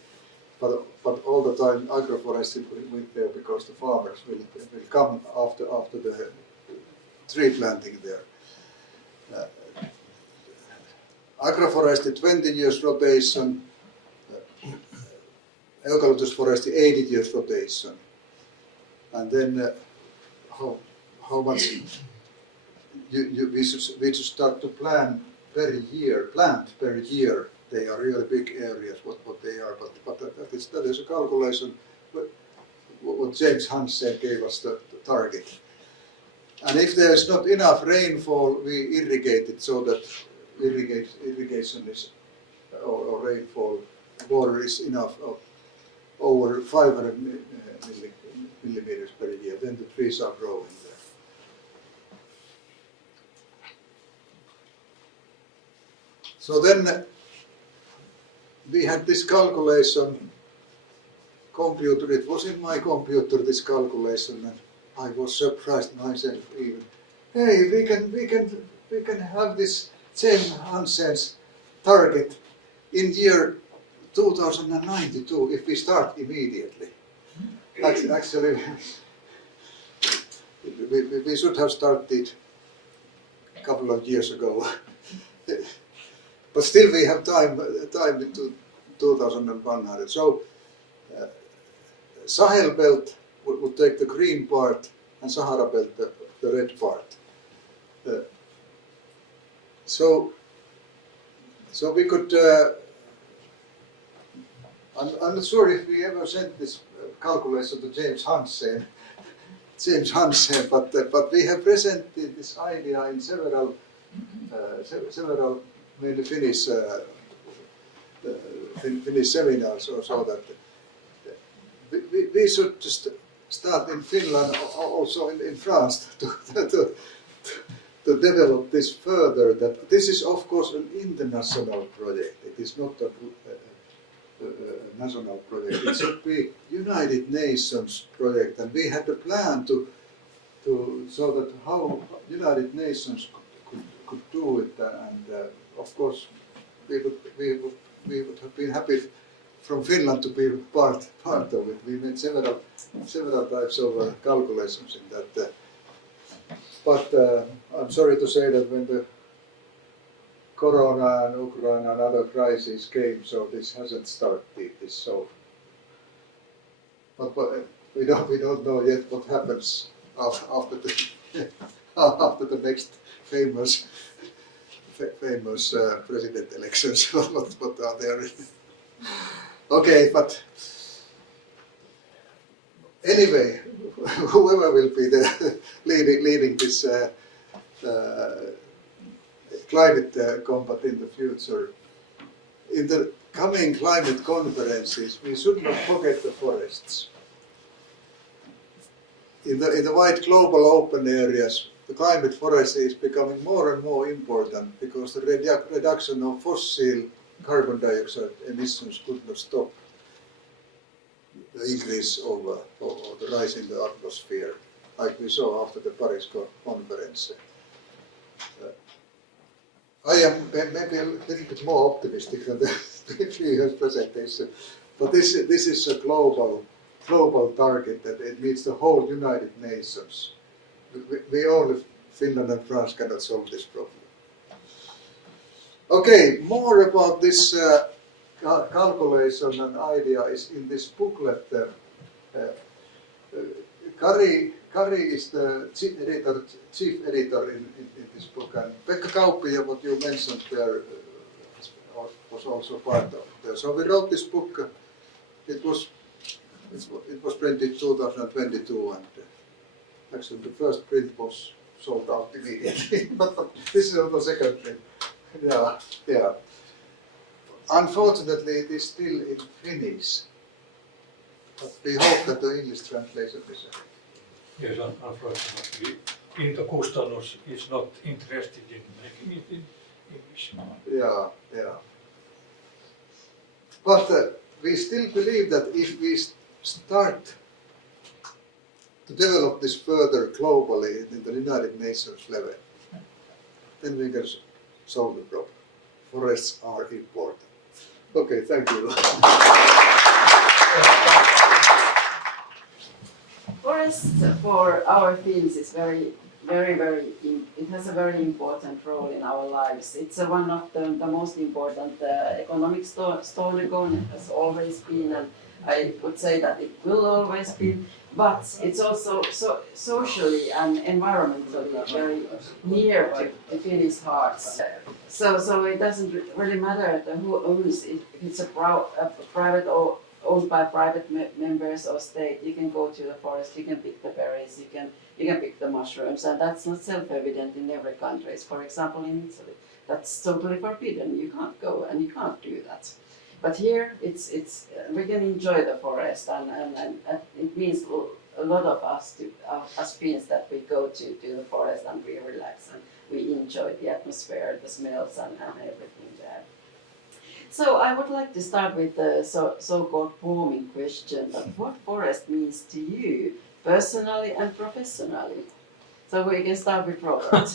But all the time agroforestry will there because the farmers will come after the tree planting there. Agroforestry 20 years rotation, eucalyptus forestry 80 years rotation. And then how much we should start to plant per year. They are really big areas, what they are, but that is a calculation what James Hansen gave us the target. And if there is not enough rainfall, we irrigate it so that irrigation is, or rainfall, water is enough of over 500 millimeters per year, then the trees are growing there. So then we had this calculation computer, it was in my computer, this calculation, and I was surprised myself even. Hey, we can have this James Hansen's target in year 2092 if we start immediately. Actually, we should have started a couple of years ago. But still we have time to 2100. So Sahel belt would take the green part and Sahara belt the red part. So we could, I'm not sure if we ever sent this calculation to James Hansen, but we have presented this idea in several mainly Finnish seminars, or so that we should just start in Finland, also in France, to develop this further. That this is of course an international project. It is not a national project. It should be United Nations project, and we had a plan to so that how United Nations could do it, and of course we would have been happy from Finland to be part of it. We made several types of calculations in that. But I'm sorry to say that when the Corona and Ukraine and other crises came, so this hasn't started this. So, but we don't know yet what happens after the after the next famous president elections. what are there? Okay, but anyway, whoever will be the leading this climate combat in the future, in the coming climate conferences, we should not forget the forests. In the wide global open areas, the climate forest is becoming more and more important because the reduction of fossil carbon dioxide emissions could not stop the increase of or the rise in the atmosphere, like we saw after the Paris conference. I am maybe a little bit more optimistic than the previous presentation, but this is a global target that it meets the whole United Nations. We only, Finland and France, cannot solve this problem. Okay, more about this calculation and idea is in this booklet. Kari is the chief editor in this book, and Pekka Kauppi, what you mentioned there, was also part of it. So we wrote this book. It was printed 2022, and actually the first print was sold out immediately. but this is not the second print. Yeah. Unfortunately, it is still in Finnish, but we hope that the English translation is. Yes, unfortunately, Into Kustannus is not interested in making it in English. Yeah. But we still believe that if we start to develop this further globally in the United Nations level, then we can solve the problem. Forests are important. Okay, thank you. Forest for our Finns is very, it has a very important role in our lives. It's one of the most important economic stone. It has always been, and I would say that it will always be. But it's also socially and environmentally very near to Finnish hearts. So it doesn't really matter who owns it. If it's a private or owned by private members or state, you can go to the forest, you can pick the berries, you can pick the mushrooms, and that's not self-evident in every country. For example, in Italy, that's totally forbidden. You can't go and you can't do that. But here, we can enjoy the forest, and it means a lot of us Finns that we go to the forest and we relax and we enjoy the atmosphere, the smells, and everything there. So I would like to start with the so-called booming question, but what forest means to you personally and professionally? So we can start with Robert.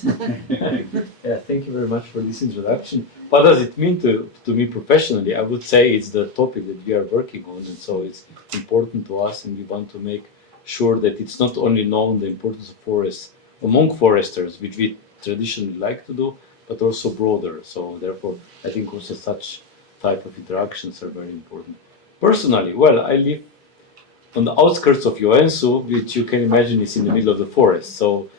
Yeah, thank you very much for this introduction. What does it mean to me professionally? I would say it's the topic that we are working on, and so it's important to us, and we want to make sure that it's not only known the importance of forests among foresters, which we traditionally like to do, but also broader. So therefore, I think also such type of interactions are very important. Personally, well, I live on the outskirts of Joensuu, which you can imagine is in the middle of the forest. So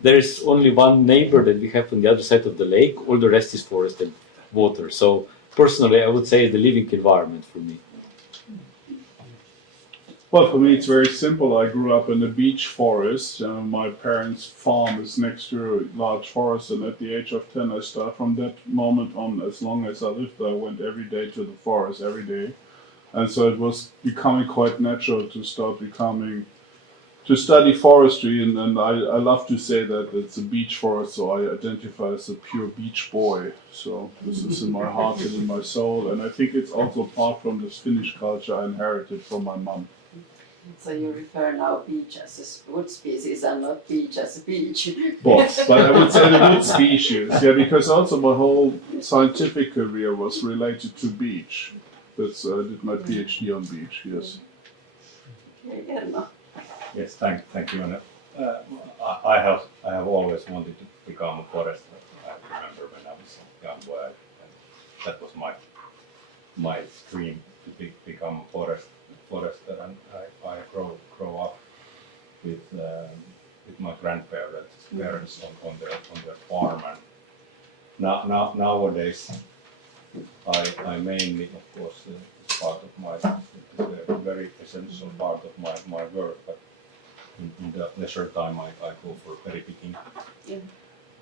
there is only one neighbor that we have on the other side of the lake. All the rest is forest and water. So personally, I would say the living environment for me. Well, for me, it's very simple. I grew up in a beech forest. My parents' farm is next to a large forest, and at the age of 10, I started from that moment on. As long as I lived there, I went every day to the forest, every day. And so it was becoming quite natural to start becoming to study forestry, and I love to say that it's a beech forest, so I identify as a pure beech boy. So this is in my heart and in my soul, and I think it's also apart from this Finnish culture I inherited from my mum. So you refer now beech as a wood species and not beech as a beech. Both, but I would say the wood species, yeah, because also my whole scientific career was related to beech. That's I did my PhD on beech, yes. Okay, Erno. Yes, thank you. And, I have always wanted to become a forester. I remember when I was a young boy, and that was my dream to become a forester. And I grow up with my grandparents on their farm. And nowadays I mainly, of course, it's part of it's a very essential part of my work, but in the leisure time I go for berry picking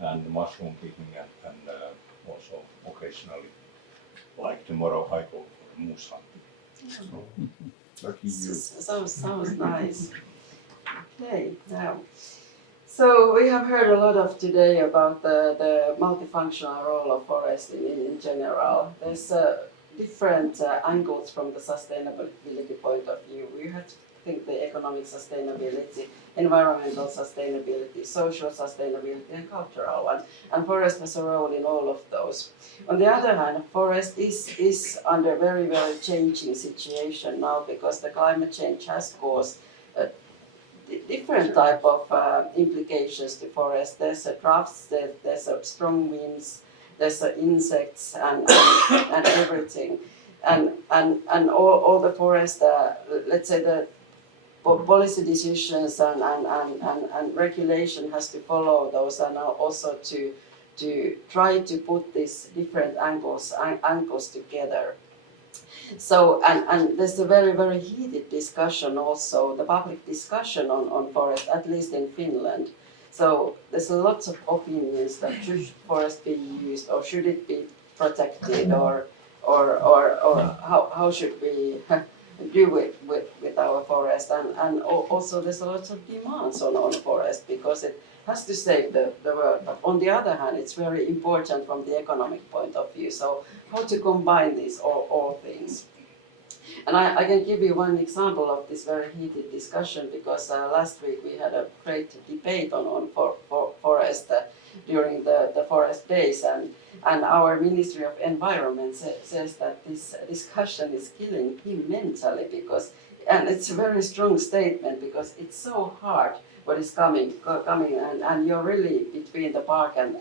and mushroom picking and also occasionally, like tomorrow, I go for moose hunting. Lucky you. Sounds nice. Okay, now. So we have heard a lot of today about the multifunctional role of forest in general. There's different angles from the sustainability point of view. We have to think the economic sustainability, environmental sustainability, social sustainability and cultural one. And forest has a role in all of those. On the other hand, forest is under very, very changing situation now because the climate change has caused different type of implications to forest. There's droughts, there's strong winds, there's insects and everything, and all the forest. Let's say the policy decisions and regulation has to follow those, and also to try to put these different angles together. So, and there's a very, very heated discussion also, the public discussion on forest, at least in Finland. So there's lots of opinions that should forest be used, or should it be protected, or how should we do with our forest, and also there's a lot of demands on forest because it has to save the world. But on the other hand, it's very important from the economic point of view. So how to combine these all things. And I can give you one example of this very heated discussion because last week we had a great debate on forest during the forest days, and our Ministry of Environment says that this discussion is killing him mentally because, and it's a very strong statement because it's so hard what is coming and you're really between the bark and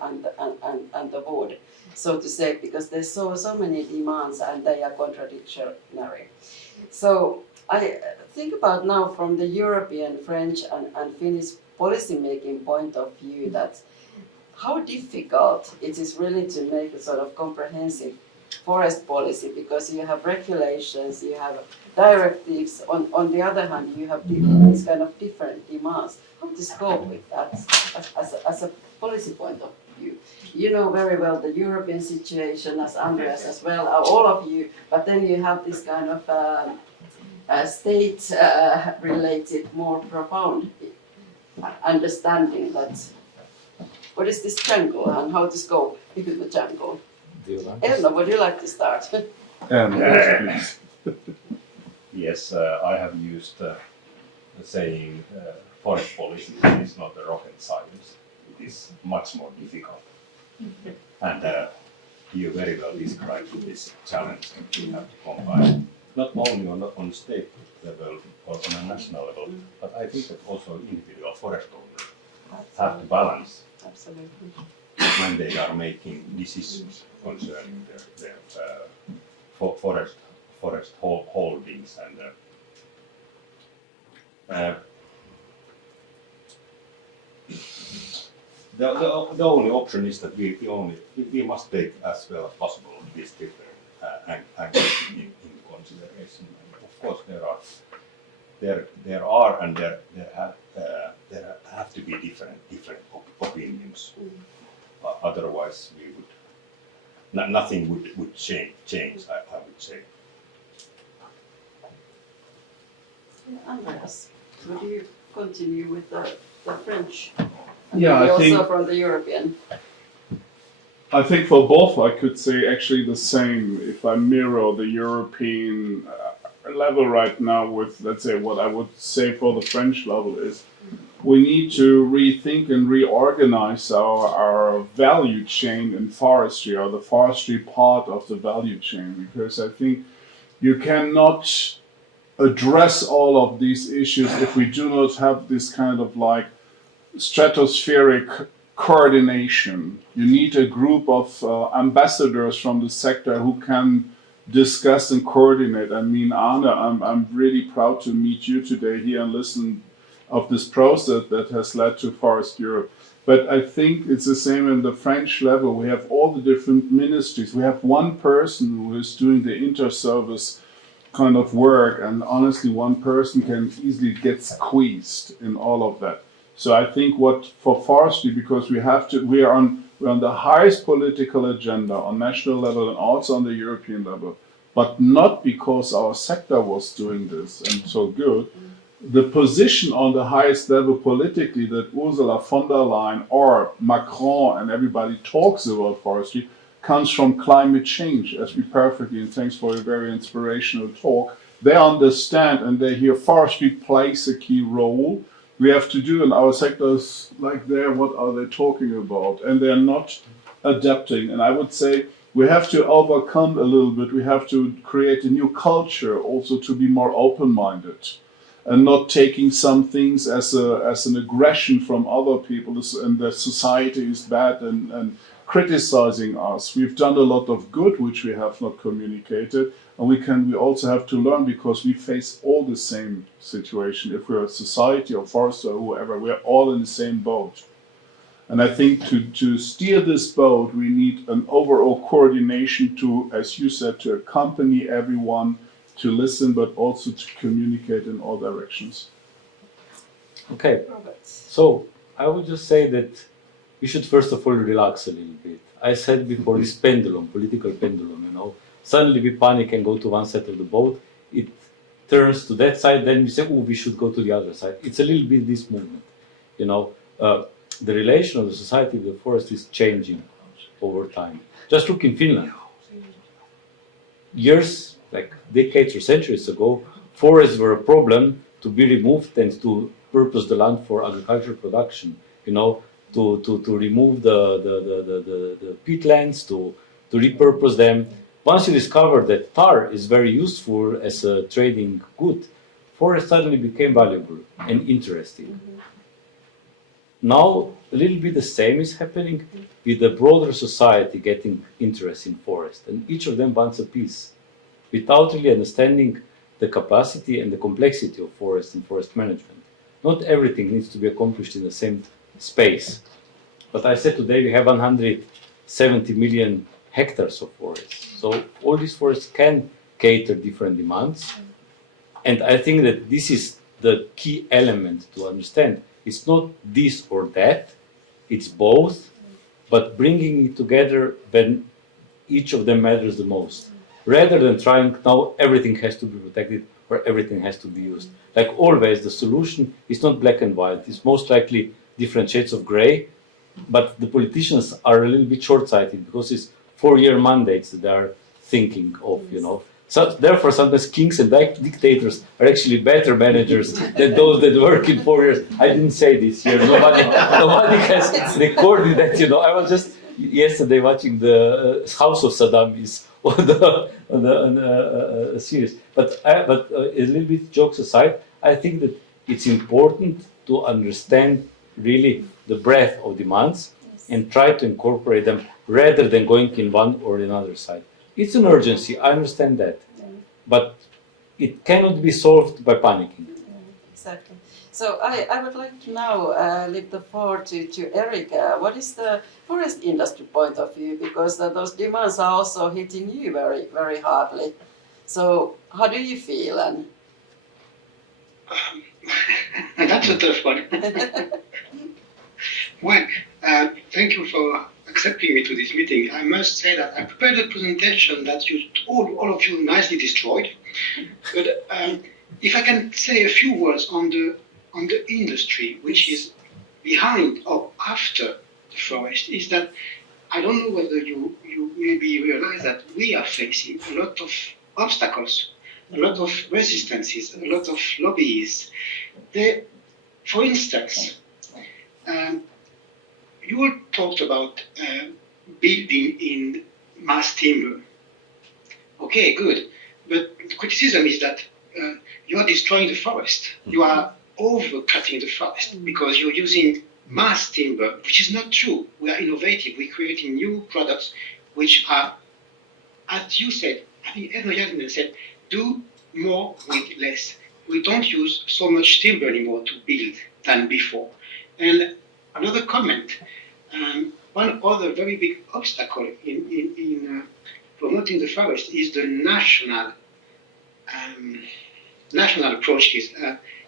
the wood, so to say, because there's so many demands and they are contradictory. So I think about now from the European, French and Finnish policy making point of view that how difficult it is really to make a sort of comprehensive forest policy because you have regulations, you have directives, on the other hand you have these kind of different demands. How to cope with that as a policy point of view? You know very well the European situation, as Andreas as well, all of you, but then you have this kind of state-related, more profound understanding that what is this jungle and how to cope with the jungle. Erno, would you like to start? Please. Yes, I have used the saying forest policy is not a rocket science. It is much more difficult. And you very well described this challenge that we have to combine, not only on state level or on a national level, but I think that also individual forest owners have to balance. Absolutely. When they are making decisions concerning their forest holdings and the only option is that we must take as well as possible these different angles in consideration. And of course, there are and there have to be different opinions. Otherwise, we would nothing would change. I would say. Andreas, would you continue with the French? Yeah, Maybe I think- also from the European. I think for both I could say actually the same. If I mirror the European level right now with, let's say, what I would say for the French level is we need to rethink and reorganize our value chain in forestry, or the forestry part of the value chain, because I think you cannot address all of these issues if we do not have this kind of like stratospheric coordination. You need a group of ambassadors from the sector who can discuss and coordinate. I mean, Aarne, I'm really proud to meet you today here and listen of this process that has led to Forest Europe. But I think it's the same in the French level. We have all the different ministries. We have one person who is doing the inter-service kind of work, and honestly, one person can easily get squeezed in all of that. So I think what for forestry, because we are on the highest political agenda on national level and also on the European level, but not because our sector was doing this and so good. The position on the highest level politically that Ursula von der Leyen or Macron and everybody talks about forestry comes from climate change, as we perfectly, and thanks for a very inspirational talk. They understand and they hear forestry plays a key role. We have to do in our sectors like there, what are they talking about? And they're not adapting. And I would say we have to overcome a little bit. We have to create a new culture also to be more open-minded and not taking some things as an aggression from other people and that society is bad and criticizing us. We've done a lot of good which we have not communicated, and we also have to learn, because we face all the same situation. If we're a society or forest or whoever, we're all in the same boat. And I think to steer this boat, we need an overall coordination to, as you said, to accompany everyone, to listen, but also to communicate in all directions. Okay, so I would just say that we should first of all relax a little bit. I said before, this pendulum, political pendulum, suddenly we panic and go to one side of the boat, it turns to that side, then we say, oh, we should go to the other side. It's a little bit this movement, the relation of the society with the forest is changing over time. Just look in Finland. Years, like decades or centuries ago, forests were a problem to be removed and to purpose the land for agricultural production, to remove the peatlands, to repurpose them. Once you discover that tar is very useful as a trading good, forest suddenly became valuable and interesting. Now, a little bit the same is happening with the broader society getting interest in forest, and each of them wants a piece, without really understanding the capacity and the complexity of forest and forest management. Not everything needs to be accomplished in the same space. But I said today we have 170 million hectares of forests. So all these forests can cater different demands. And I think that this is the key element to understand. It's not this or that, it's both, but bringing it together when each of them matters the most. Rather than trying now everything has to be protected or everything has to be used. Like always, the solution is not black and white. It's most likely different shades of gray, but the politicians are a little bit short-sighted because it's 4-year mandates that they are thinking of, So therefore, sometimes kings and dictators are actually better managers than those that work in 4 years. I didn't say this here. Nobody has recorded that. I was just yesterday watching the House of Saddam on the series. But a little bit jokes aside, I think that it's important to understand really the breadth of demands and try to incorporate them rather than going in one or another side. It's an urgency, I understand that, but it cannot be solved by panicking. Exactly. So I would like to now leave the floor to Erika. What is the forest industry point of view? Because those demands are also hitting you very, very hardly. So how do you feel? And that's a tough one. Well, thank you for accepting me to this meeting. I must say that I prepared a presentation that you all of you nicely destroyed. But if I can say a few words on the on the industry which is behind or after the forest is that I don't know whether you maybe realize that we are facing a lot of obstacles, a lot of resistances, a lot of lobbies. For instance, you all talked about building in mass timber. Okay, good. But the criticism is that you are destroying the forest. You are overcutting the forest because you're using mass timber, which is not true. We are innovative. We're creating new products which are, as you said, I think Erno Järvinen said, do more with less. We don't use so much timber anymore to build than before. And another comment, one other very big obstacle in promoting the forest is the national approaches.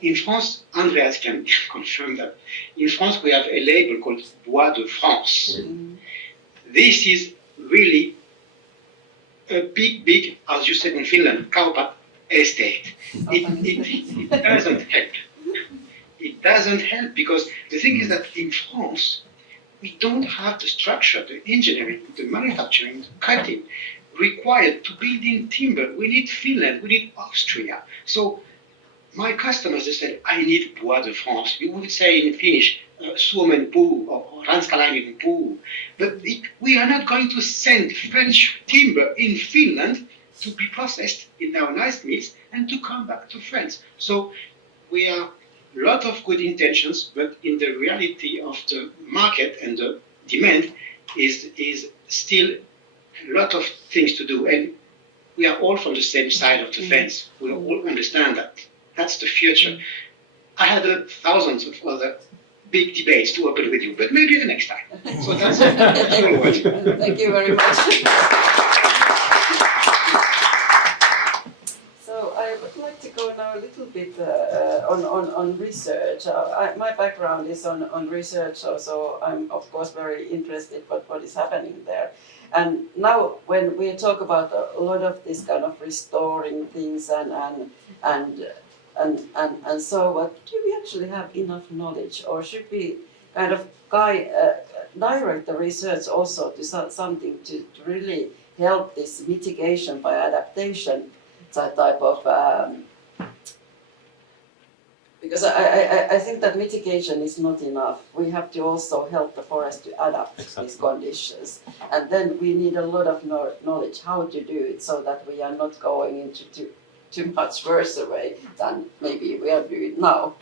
In France, Andreas can confirm that. In France, we have a label called Bois de France. Mm. This is really a big, as you said in Finland, kaupat estate. It doesn't help. It doesn't help because the thing is that in France, we don't have the structure, the engineering, the manufacturing, the cutting required to build in timber. We need Finland, we need Austria. So my customers, they said, I need Bois de France. You would say in Finnish, Suomen puu or ranskalainen puu. But we are not going to send French timber in Finland to be processed in our nice mills and to come back to France. So we are a lot of good intentions, but in the reality of the market and the demand is still a lot of things to do. And we are all from the same side of the fence. We all understand that. That's the future. I had thousands of other big debates to open with you, but maybe the next time. So that's it. Thank you very much. So I would like to go now a little bit on research. My background is on research, so I'm of course very interested in what is happening there. And now when we talk about a lot of this kind of restoring things and so what, do we actually have enough knowledge, or should we kind of direct the research also to something to really help this mitigation by adaptation type of because I think that mitigation is not enough. We have to also help the forest to adapt these conditions, and then we need a lot of knowledge how to do it so that we are not going into too much worse way than maybe we are doing now.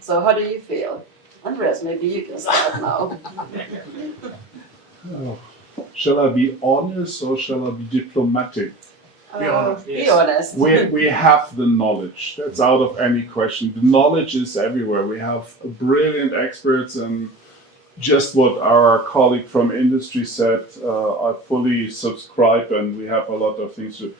So how do you feel? Andreas, maybe you can start now. Shall I be honest or shall I be diplomatic? Be honest. We have the knowledge. That's out of any question. The knowledge is everywhere. We have brilliant experts, and just what our colleague from industry said, I fully subscribe, and we have a lot of things to.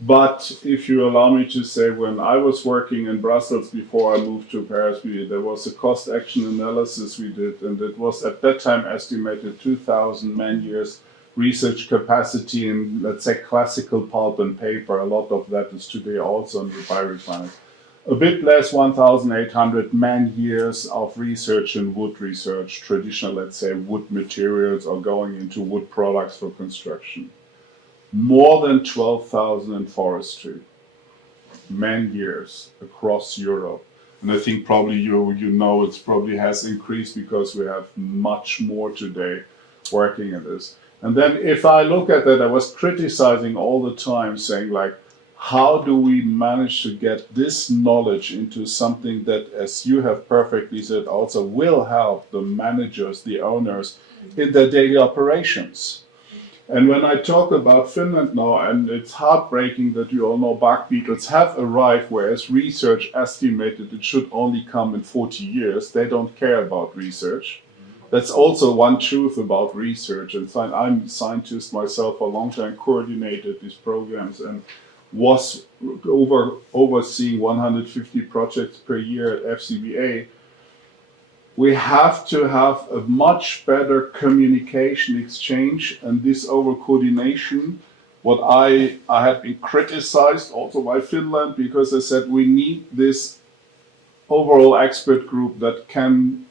But if you allow me to say, when I was working in Brussels before I moved to Paris, there was a cost action analysis we did, and it was at that time estimated 2,000 man-years research capacity in, let's say, classical pulp and paper. A lot of that is today also in the biorefinery. A bit less, 1,800 man-years of research in wood research, traditional, let's say, wood materials or going into wood products for construction. More than 12,000 in forestry, man-years across Europe. And I think probably you know it probably has increased because we have much more today working at this. And then if I look at that, I was criticizing all the time, saying like, how do we manage to get this knowledge into something that, as you have perfectly said, also will help the managers, the owners in their daily operations? And when I talk about Finland now, and it's heartbreaking that you all know bark beetles have arrived, whereas research estimated it should only come in 40 years. They don't care about research. That's also one truth about research. And I'm a scientist myself for a long time, coordinated these programs and was overseeing 150 projects per year at FCBA. We have to have a much better communication exchange, and this over-coordination, what I had been criticized also by Finland, because I said we need this overall expert group that can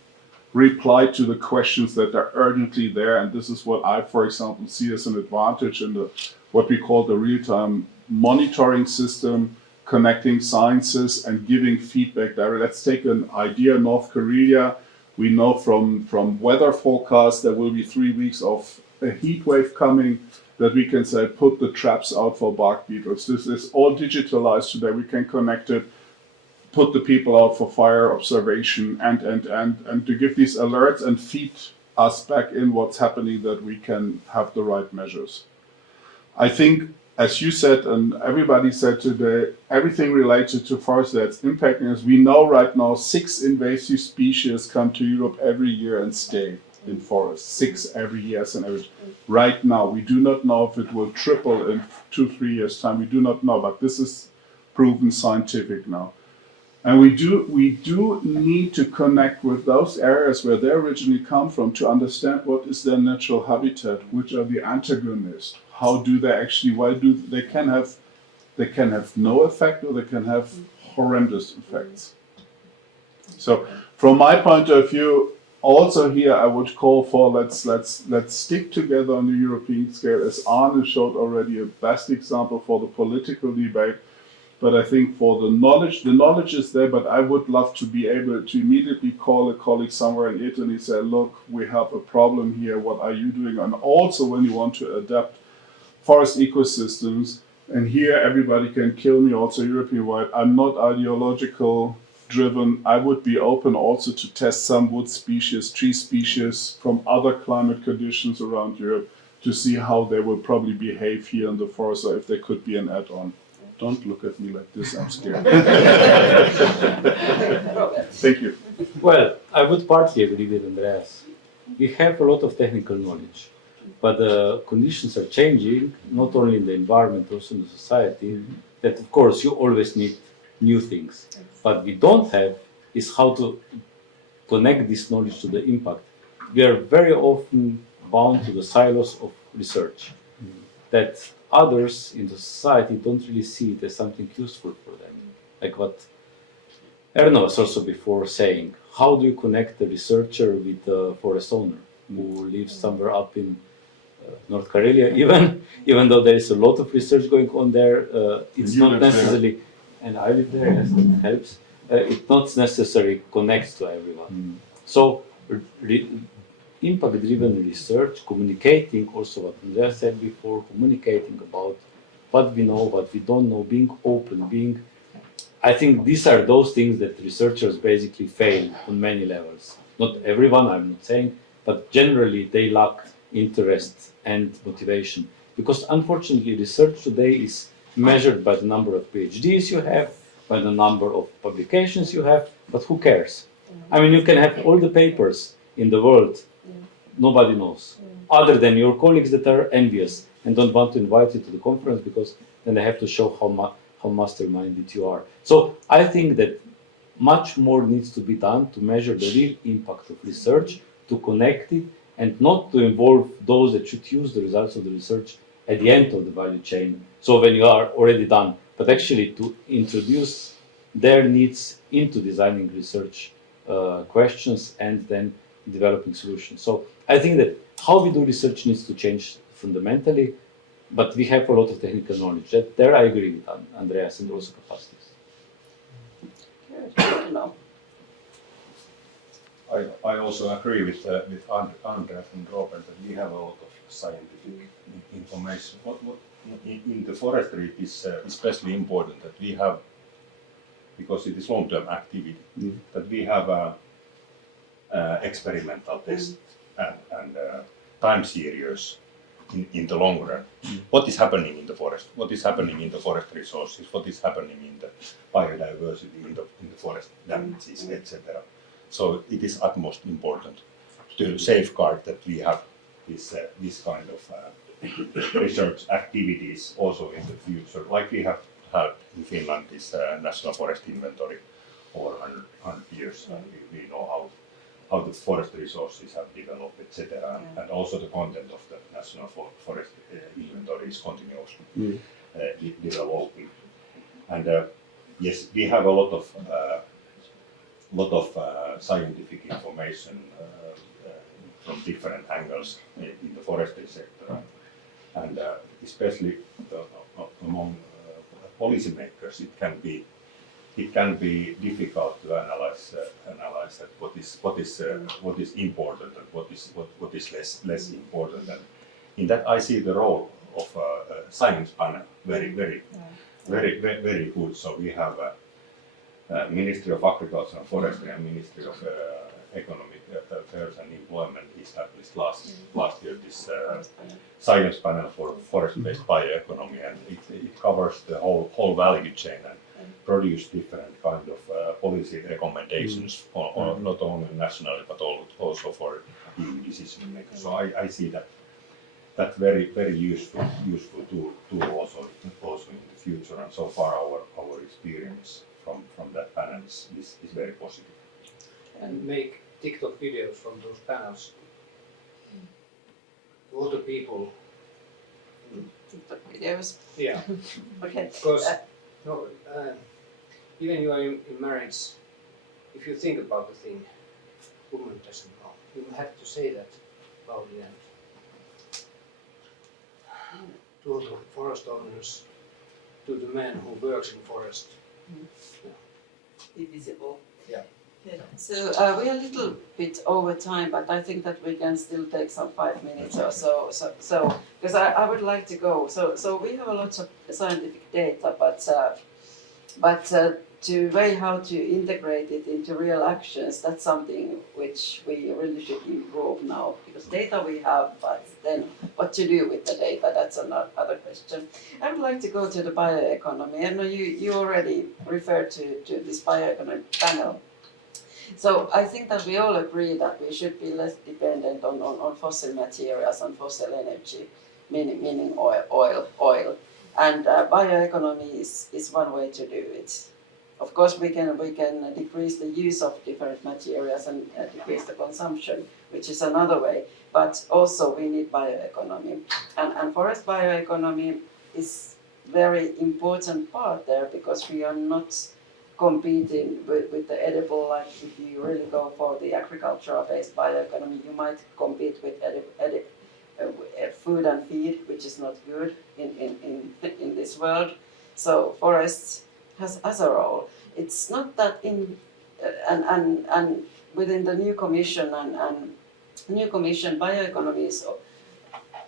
reply to the questions that are urgently there. And this is what I, for example, see as an advantage in the what we call the real-time monitoring system, connecting sciences and giving feedback there. Let's take an idea, North Korea. We know from weather forecasts there will be 3 weeks of a heat wave coming, that we can say put the traps out for bark beetles. This is all digitalized today. We can connect it, put the people out for fire observation, and to give these alerts and feed us back in what's happening, that we can have the right measures. I think, as you said and everybody said today, everything related to forest that's impacting us. We know right now 6 invasive species come to Europe every year and stay in forests. 6 every year as an average. Right now, we do not know if it will triple in 2-3 years' time. We do not know, but this is proven scientific now. And we do need to connect with those areas where they originally come from to understand what is their natural habitat, which are the antagonists. How do they actually? Why do they can have no effect, or they can have horrendous effects. So, from my point of view, also here I would call for let's stick together on the European scale, as Aarne showed already a best example for the political debate. But I think for the knowledge is there, but I would love to be able to immediately call a colleague somewhere in Italy and say, look, we have a problem here, what are you doing? And also when you want to adapt forest ecosystems, and here everybody can kill me also European-wide, I'm not ideological driven. I would be open also to test some wood species, tree species from other climate conditions around Europe to see how they will probably behave here in the forest, or if there could be an add-on. Don't look at me like this, I'm scared. Thank you. Well, I would partly agree with Andreas. We have a lot of technical knowledge, but the conditions are changing, not only in the environment, also in the society, that of course you always need new things. But we don't have is how to connect this knowledge to the impact. We are very often bound to the silos of research, that others in the society don't really see it as something useful for them. Like what Erno was also before saying, how do you connect the researcher with the forest owner who lives somewhere up in North Karelia, even though there is a lot of research going on there, it's not necessarily, and I live there, yes, that helps, it not necessarily connects to everyone. So impact-driven research, communicating, also what Andreas said before, communicating about what we know, what we don't know, being open, I think these are those things that researchers basically fail on many levels. Not everyone, I'm not saying, but generally they lack interest and motivation. Because unfortunately research today is measured by the number of PhDs you have, by the number of publications you have, but who cares? I mean, you can have all the papers in the world, nobody knows, other than your colleagues that are envious and don't want to invite you to the conference because then they have to show how masterminded you are. So I think that much more needs to be done to measure the real impact of research, to connect it, and not to involve those that should use the results of the research at the end of the value chain, so when you are already done, but actually to introduce their needs into designing research questions and then developing solutions. So I think that how we do research needs to change fundamentally, but we have a lot of technical knowledge. There I agree with Andreas, and also capacities. Good to know. I also agree with Andreas and Robert that we have a lot of scientific information. What in the forestry it is especially important that we have, because it is long-term activity, that we have experimental tests and time series in the long run. What is happening in the forest? What is happening in the forest resources? What is happening in the biodiversity, in the forest damages, etc. So it is utmost important to safeguard that we have this kind of research activities also in the future, like we have had in Finland this national forest inventory over 100 years. We know how the forest resources have developed, etc. And also the content of the national forest inventory is continuously developing. And yes, we have a lot of lot of scientific information from different angles in the forestry sector, and especially among policymakers, it can be difficult to analyze that what is important and what is less important. And in that, I see the role of a science panel very good. So we have Ministry of Agriculture and Forestry and Ministry of Economic Affairs and Employment established last year this science panel for forest-based bioeconomy, and it covers the whole value chain and produce different kind of policy recommendations, not only nationally but also for EU decision makers. So I see that very useful tool also in the future, and so far our experience from that panel is very positive. And make TikTok videos from those panels to other people. TikTok videos. Yeah. Okay. Because even you are in marriage, if you think about the thing, woman doesn't know. You have to say that loudly and to the forest owners, to the man who works in forest. Be visible. Yeah. Yeah. So we are a little bit over time, but I think that we can still take some 5 minutes or so. So because I would like to go. So we have a lot of scientific data, but to way how to integrate it into real actions, that's something which we really should improve now, because data we have, but then what to do with the data, that's another question. I would like to go to the bioeconomy. I know you already referred to this bioeconomy panel. So I think that we all agree that we should be less dependent on fossil materials and fossil energy, meaning oil. And bioeconomy is one way to do it. Of course, we can decrease the use of different materials and decrease the consumption, which is another way. But also we need bioeconomy, and forest bioeconomy is very important part there, because we are not competing with the edible. Like if you really go for the agricultural-based bioeconomy, you might compete with food and feed, which is not good in this world. So forests has a role. It's not that and within the new commission and new commission, bioeconomy is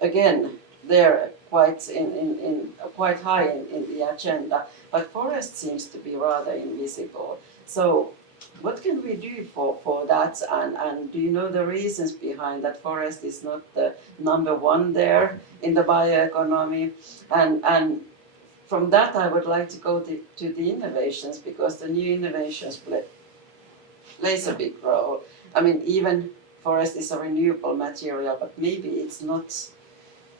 again they're quite high in the agenda, but forest seems to be rather invisible. So what can we do for that, and do you know the reasons behind that forest is not the number one there in the bioeconomy? And from that I would like to go to the innovations, because the new innovations plays a big role. I mean, even forest is a renewable material, but maybe it's not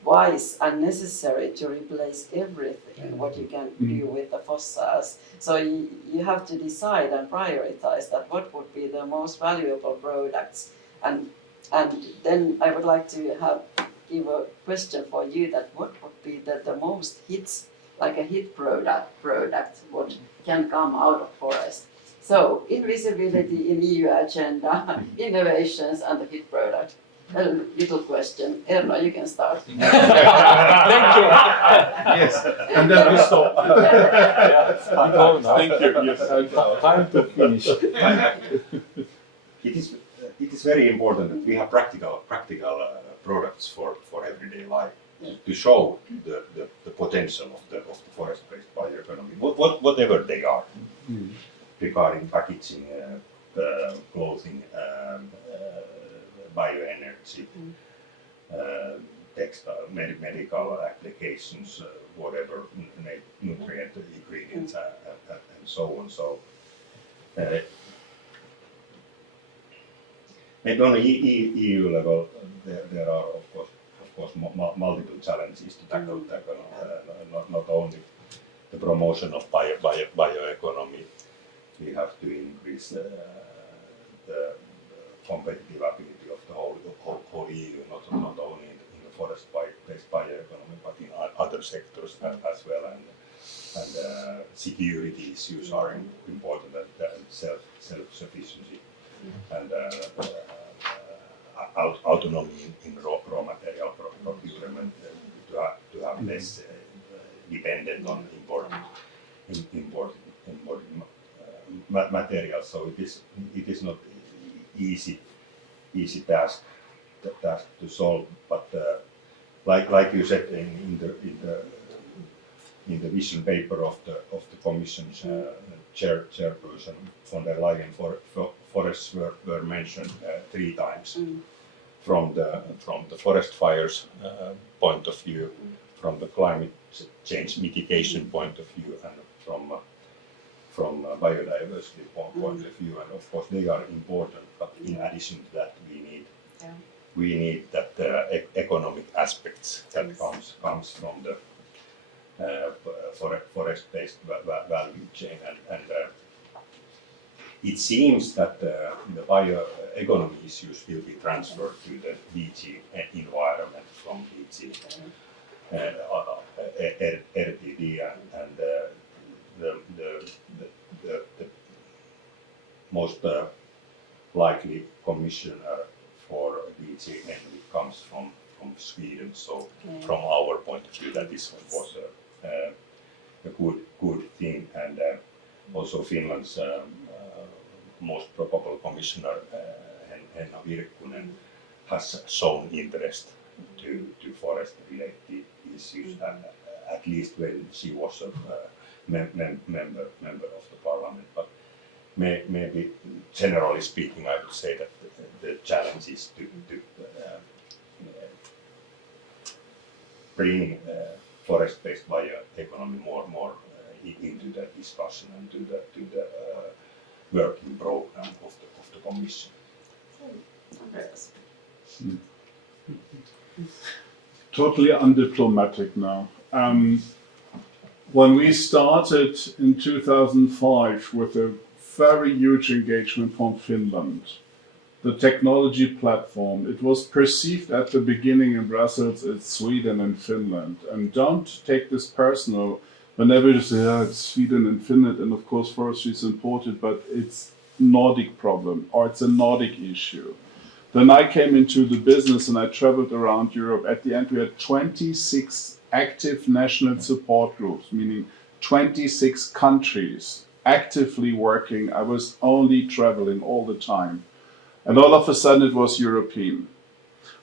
wise and necessary to replace everything what you can do with the fossils. So you have to decide and prioritize that what would be the most valuable products. And then I would like to give a question for you, that what would be the most hits, like a hit product what can come out of forest. So invisibility in EU agenda, innovations and the hit product. A little question. Erno, you can start. Thank you. Yes, and then we stop. Thank you. Yes. Time to finish. It is very important that we have practical products for everyday life, to show the potential of the forest-based bioeconomy, whatever they are, regarding packaging, clothing, bioenergy, textile, medical applications, whatever, nutrient ingredients, and so on. So, maybe on the EU level, there are of course multiple challenges to tackle. Not only the promotion of bioeconomy, we have to increase the competitive ability of the whole EU, not only in the forest-based bioeconomy, but in other sectors as well. security issues are important, and self-sufficiency, and autonomy in raw material procurement, to have less dependent on imported materials. So it is not easy task to solve, but like you said in the vision paper of the Commission's chairperson von der Leyen, forests were mentioned 3 times, from the forest fires point of view, from the climate change mitigation point of view, and from biodiversity point of view. And of course they are important, but in addition to that we need that economic aspects that comes from the forest-based value chain, and it seems that the bioeconomy issues will be transferred to the DG environment from DG RTD, and the most likely commissioner for DG Envy comes from Sweden. So from our point of view, that is of course a good thing, and also Finland's most probable commissioner, Henna Virkkunen, has shown interest to forest-related issues, and at least when she was a member of the parliament. But maybe generally speaking, I would say that the challenge is to bring forest-based bioeconomy more into the discussion and to the working program of the Commission. Andreas. Totally undiplomatic now. When we started in 2005 with a very huge engagement from Finland, the technology platform, it was perceived at the beginning in Brussels as Sweden and Finland. And don't take this personal. Whenever you say, it's Sweden and Finland, and of course forestry is important, but it's Nordic problem, or it's a Nordic issue. Then I came into the business and I traveled around Europe. At the end, we had 26 active national support groups, meaning 26 countries actively working. I was only traveling all the time. And all of a sudden it was European.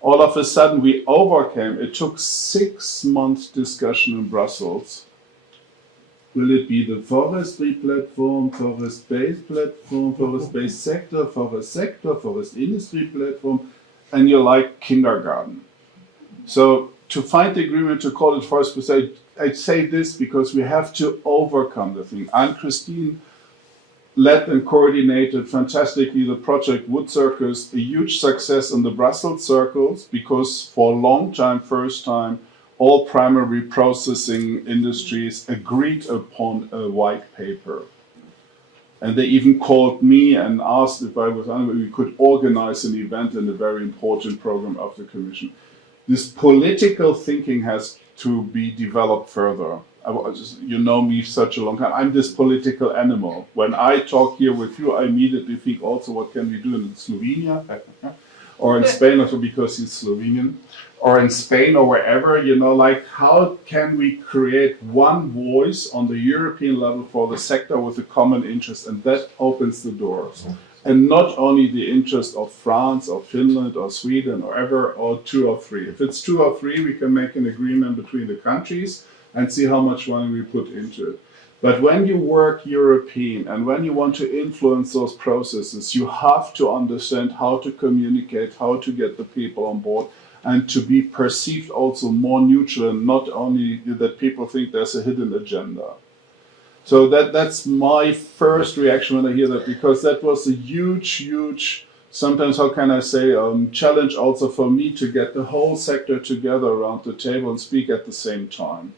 All of a sudden we overcame, it took 6 months discussion in Brussels. Will it be the forestry platform, forest-based platform, forest-based sector, forest industry platform, and you're like kindergarten. So to find the agreement to call it forest, I'd say this because we have to overcome the thing. Anne-Christine led and coordinated fantastically the project Wood Circus, a huge success in the Brussels circles, because for a long time, first time, all primary processing industries agreed upon a white paper. And they even called me and asked if we could organize an event in a very important program of the Commission. This political thinking has to be developed further. You know me such a long time. I'm this political animal. When I talk here with you, I immediately think also what can we do in Slovenia or in Spain, also because he's Slovenian, or in Spain or wherever, like how can we create one voice on the European level for the sector with a common interest, and that opens the doors. And not only the interest of France or Finland or Sweden or ever, or 2 or 3. If it's 2 or 3, we can make an agreement between the countries and see how much money we put into it. But when you work European and when you want to influence those processes, you have to understand how to communicate, how to get the people on board, and to be perceived also more neutral, and not only that people think there's a hidden agenda. So that's my first reaction when I hear that, because that was a huge, sometimes, how can I say, challenge also for me to get the whole sector together around the table and speak at the same time.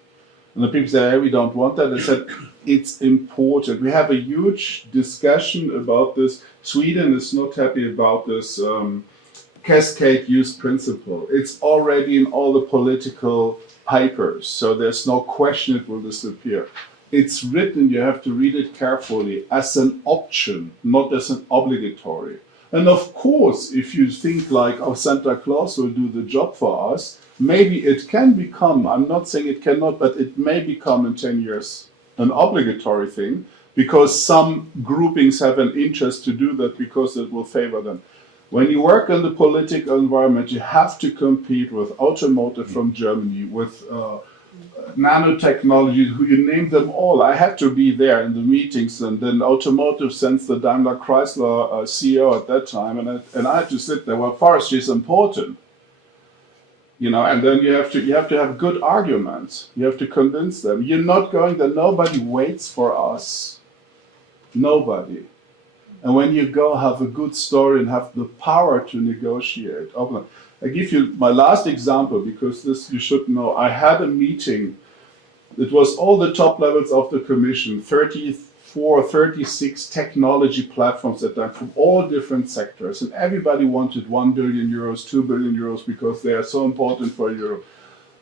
And the people say, hey, we don't want that. I said, it's important. We have a huge discussion about this. Sweden is not happy about this cascade use principle. It's already in all the political papers, so there's no question it will disappear. it's written, you have to read it carefully, as an option, not as an obligatory. And of course, if you think like, oh, Santa Claus will do the job for us, maybe it can become, I'm not saying it cannot, but it may become in 10 years an obligatory thing, because some groupings have an interest to do that because it will favor them. When you work in the political environment, you have to compete with automotive from Germany, with nanotechnology, who you name them all. I had to be there in the meetings, and then automotive sends the Daimler Chrysler CEO at that time, and I had to sit there. Well, forestry is important, you know, and then you have to have good arguments. You have to convince them. You're not going there. Nobody waits for us. Nobody. And when you go, have a good story and have the power to negotiate. I give you my last example, because this you should know. I had a meeting. It was all the top levels of the commission, 34, 36 technology platforms at that from all different sectors. And everybody wanted 1 billion euros, 2 billion euros, because they are so important for Europe.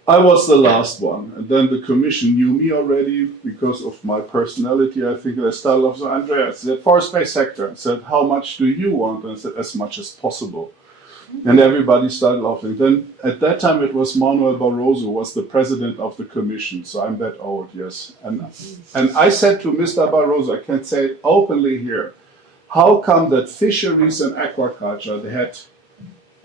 I was the last one, and then the commission knew me already because of my personality. I think they started off, so Andreas said, forest-based sector. I said, how much do you want? And I said, as much as possible. And everybody started laughing. Then at that time it was Manuel Barroso was the president of the commission, so I'm that old, yes. And I said to Mr. Barroso, I can say it openly here, how come that fisheries and aquaculture, they had,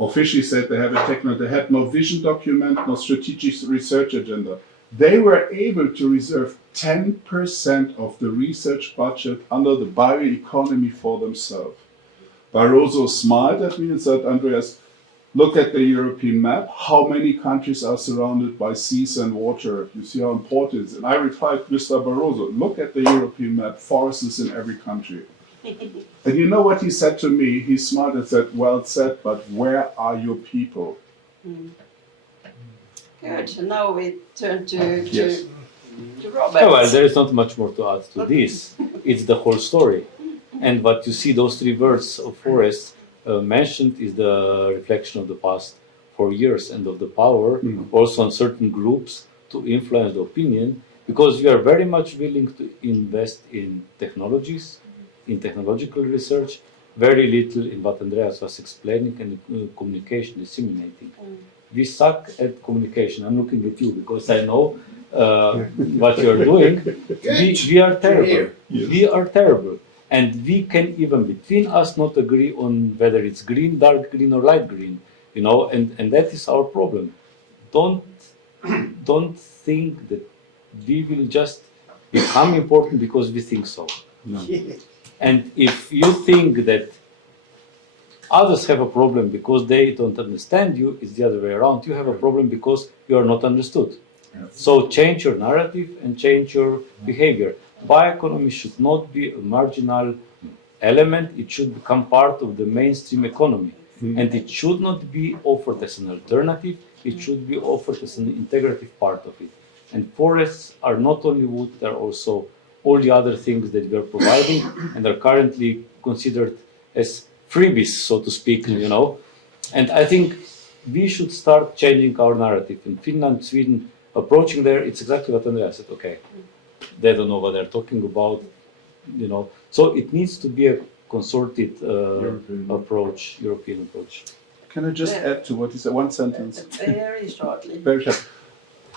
officially said they have a technology, they had no vision document, no strategic research agenda. They were able to reserve 10% of the research budget under the bioeconomy for themselves. Barroso smiled at me and said, Andreas, look at the European map. How many countries are surrounded by seas and water? You see how important it is. And I replied, Mr. Barroso, look at the European map, forests in every country. And you know what he said to me? He smiled and said, well said, but where are your people? Good. And now we turn to Yes. Robert. Yeah, well, there is not much more to add to this. It's the whole story. And what you see, those three words of forest mentioned, is the reflection of the past 4 years and of the power also on certain groups to influence the opinion, because we are very much willing to invest in technologies, in technological research, very little in what Andreas was explaining, and communication, disseminating. We suck at communication. I'm looking at you because I know what you're doing. We are terrible. Yes. We are terrible. And we can even between us not agree on whether it's green, dark green, or light green, you know, and that is our problem. Don't think that we will just become important because we think so. No. And if you think that others have a problem because they don't understand you, it's the other way around. You have a problem because you are not understood. Yes. So change your narrative and change your behavior. Bioeconomy should not be a marginal element. It should become part of the mainstream economy. And it should not be offered as an alternative. It should be offered as an integrative part of it. And forests are not only wood, they're also all the other things that we are providing and are currently considered as freebies, so to speak, you know. And I think we should start changing our narrative. In Finland, Sweden, approaching there, it's exactly what Andreas said. Okay, they don't know what they're talking about, you know. So it needs to be a consorted European approach. Can I just add to what you said? One sentence. Very shortly. Very short.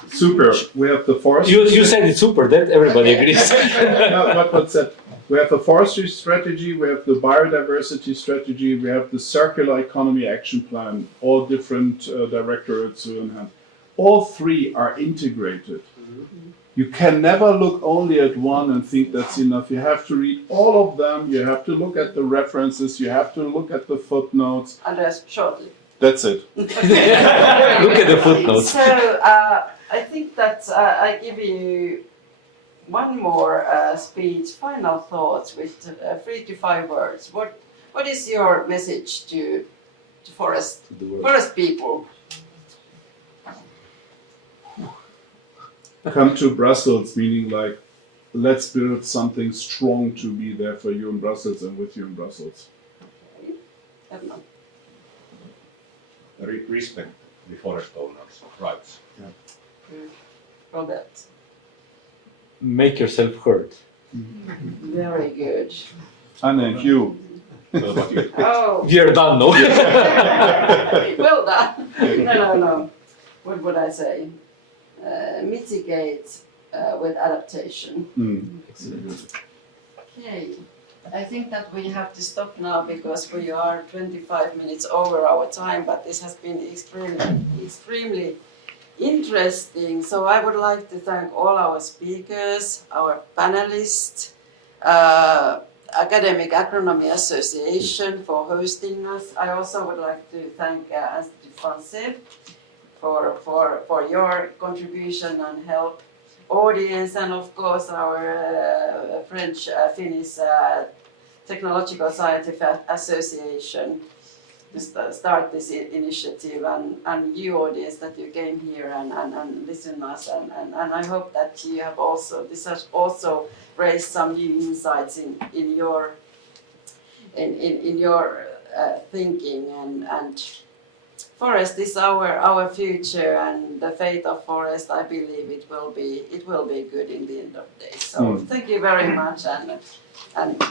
Super. We have the forest. You said it's super, that everybody agrees. No, but said, we have the forestry strategy, we have the biodiversity strategy, we have the circular economy action plan, all different directorates in hand. All three are integrated. You can never look only at one and think that's enough. You have to read all of them, you have to look at the references, you have to look at the footnotes. Andreas, shortly. That's it. Look at the footnotes. So I think that I give you one more speech, final thoughts with 3 to 5 words. What is your message to forest people? Come to Brussels, meaning like, let's build something strong to be there for you in Brussels and with you in Brussels. Erno. Respect the forest owners' rights. Robert. make yourself heard. Very good. And thank you. What about you? Oh, We are done, no? well done. No. What would I say? Mitigate with adaptation. Okay. I think that we have to stop now because we are 25 minutes over our time, but this has been extremely interesting. So I would like to thank all our speakers, our panelists, Academic Agronomy Association for hosting us. I also would like to thank Institut Français for your contribution and help. Audience, and of course our French-Finnish Technological Scientific Association to start this initiative, and you audience that you came here and listened us, and I hope that you have also, this has also raised some new insights in your thinking, and forest is our future, and the fate of forest, I believe it will be good in the end of the day. So thank you very much, and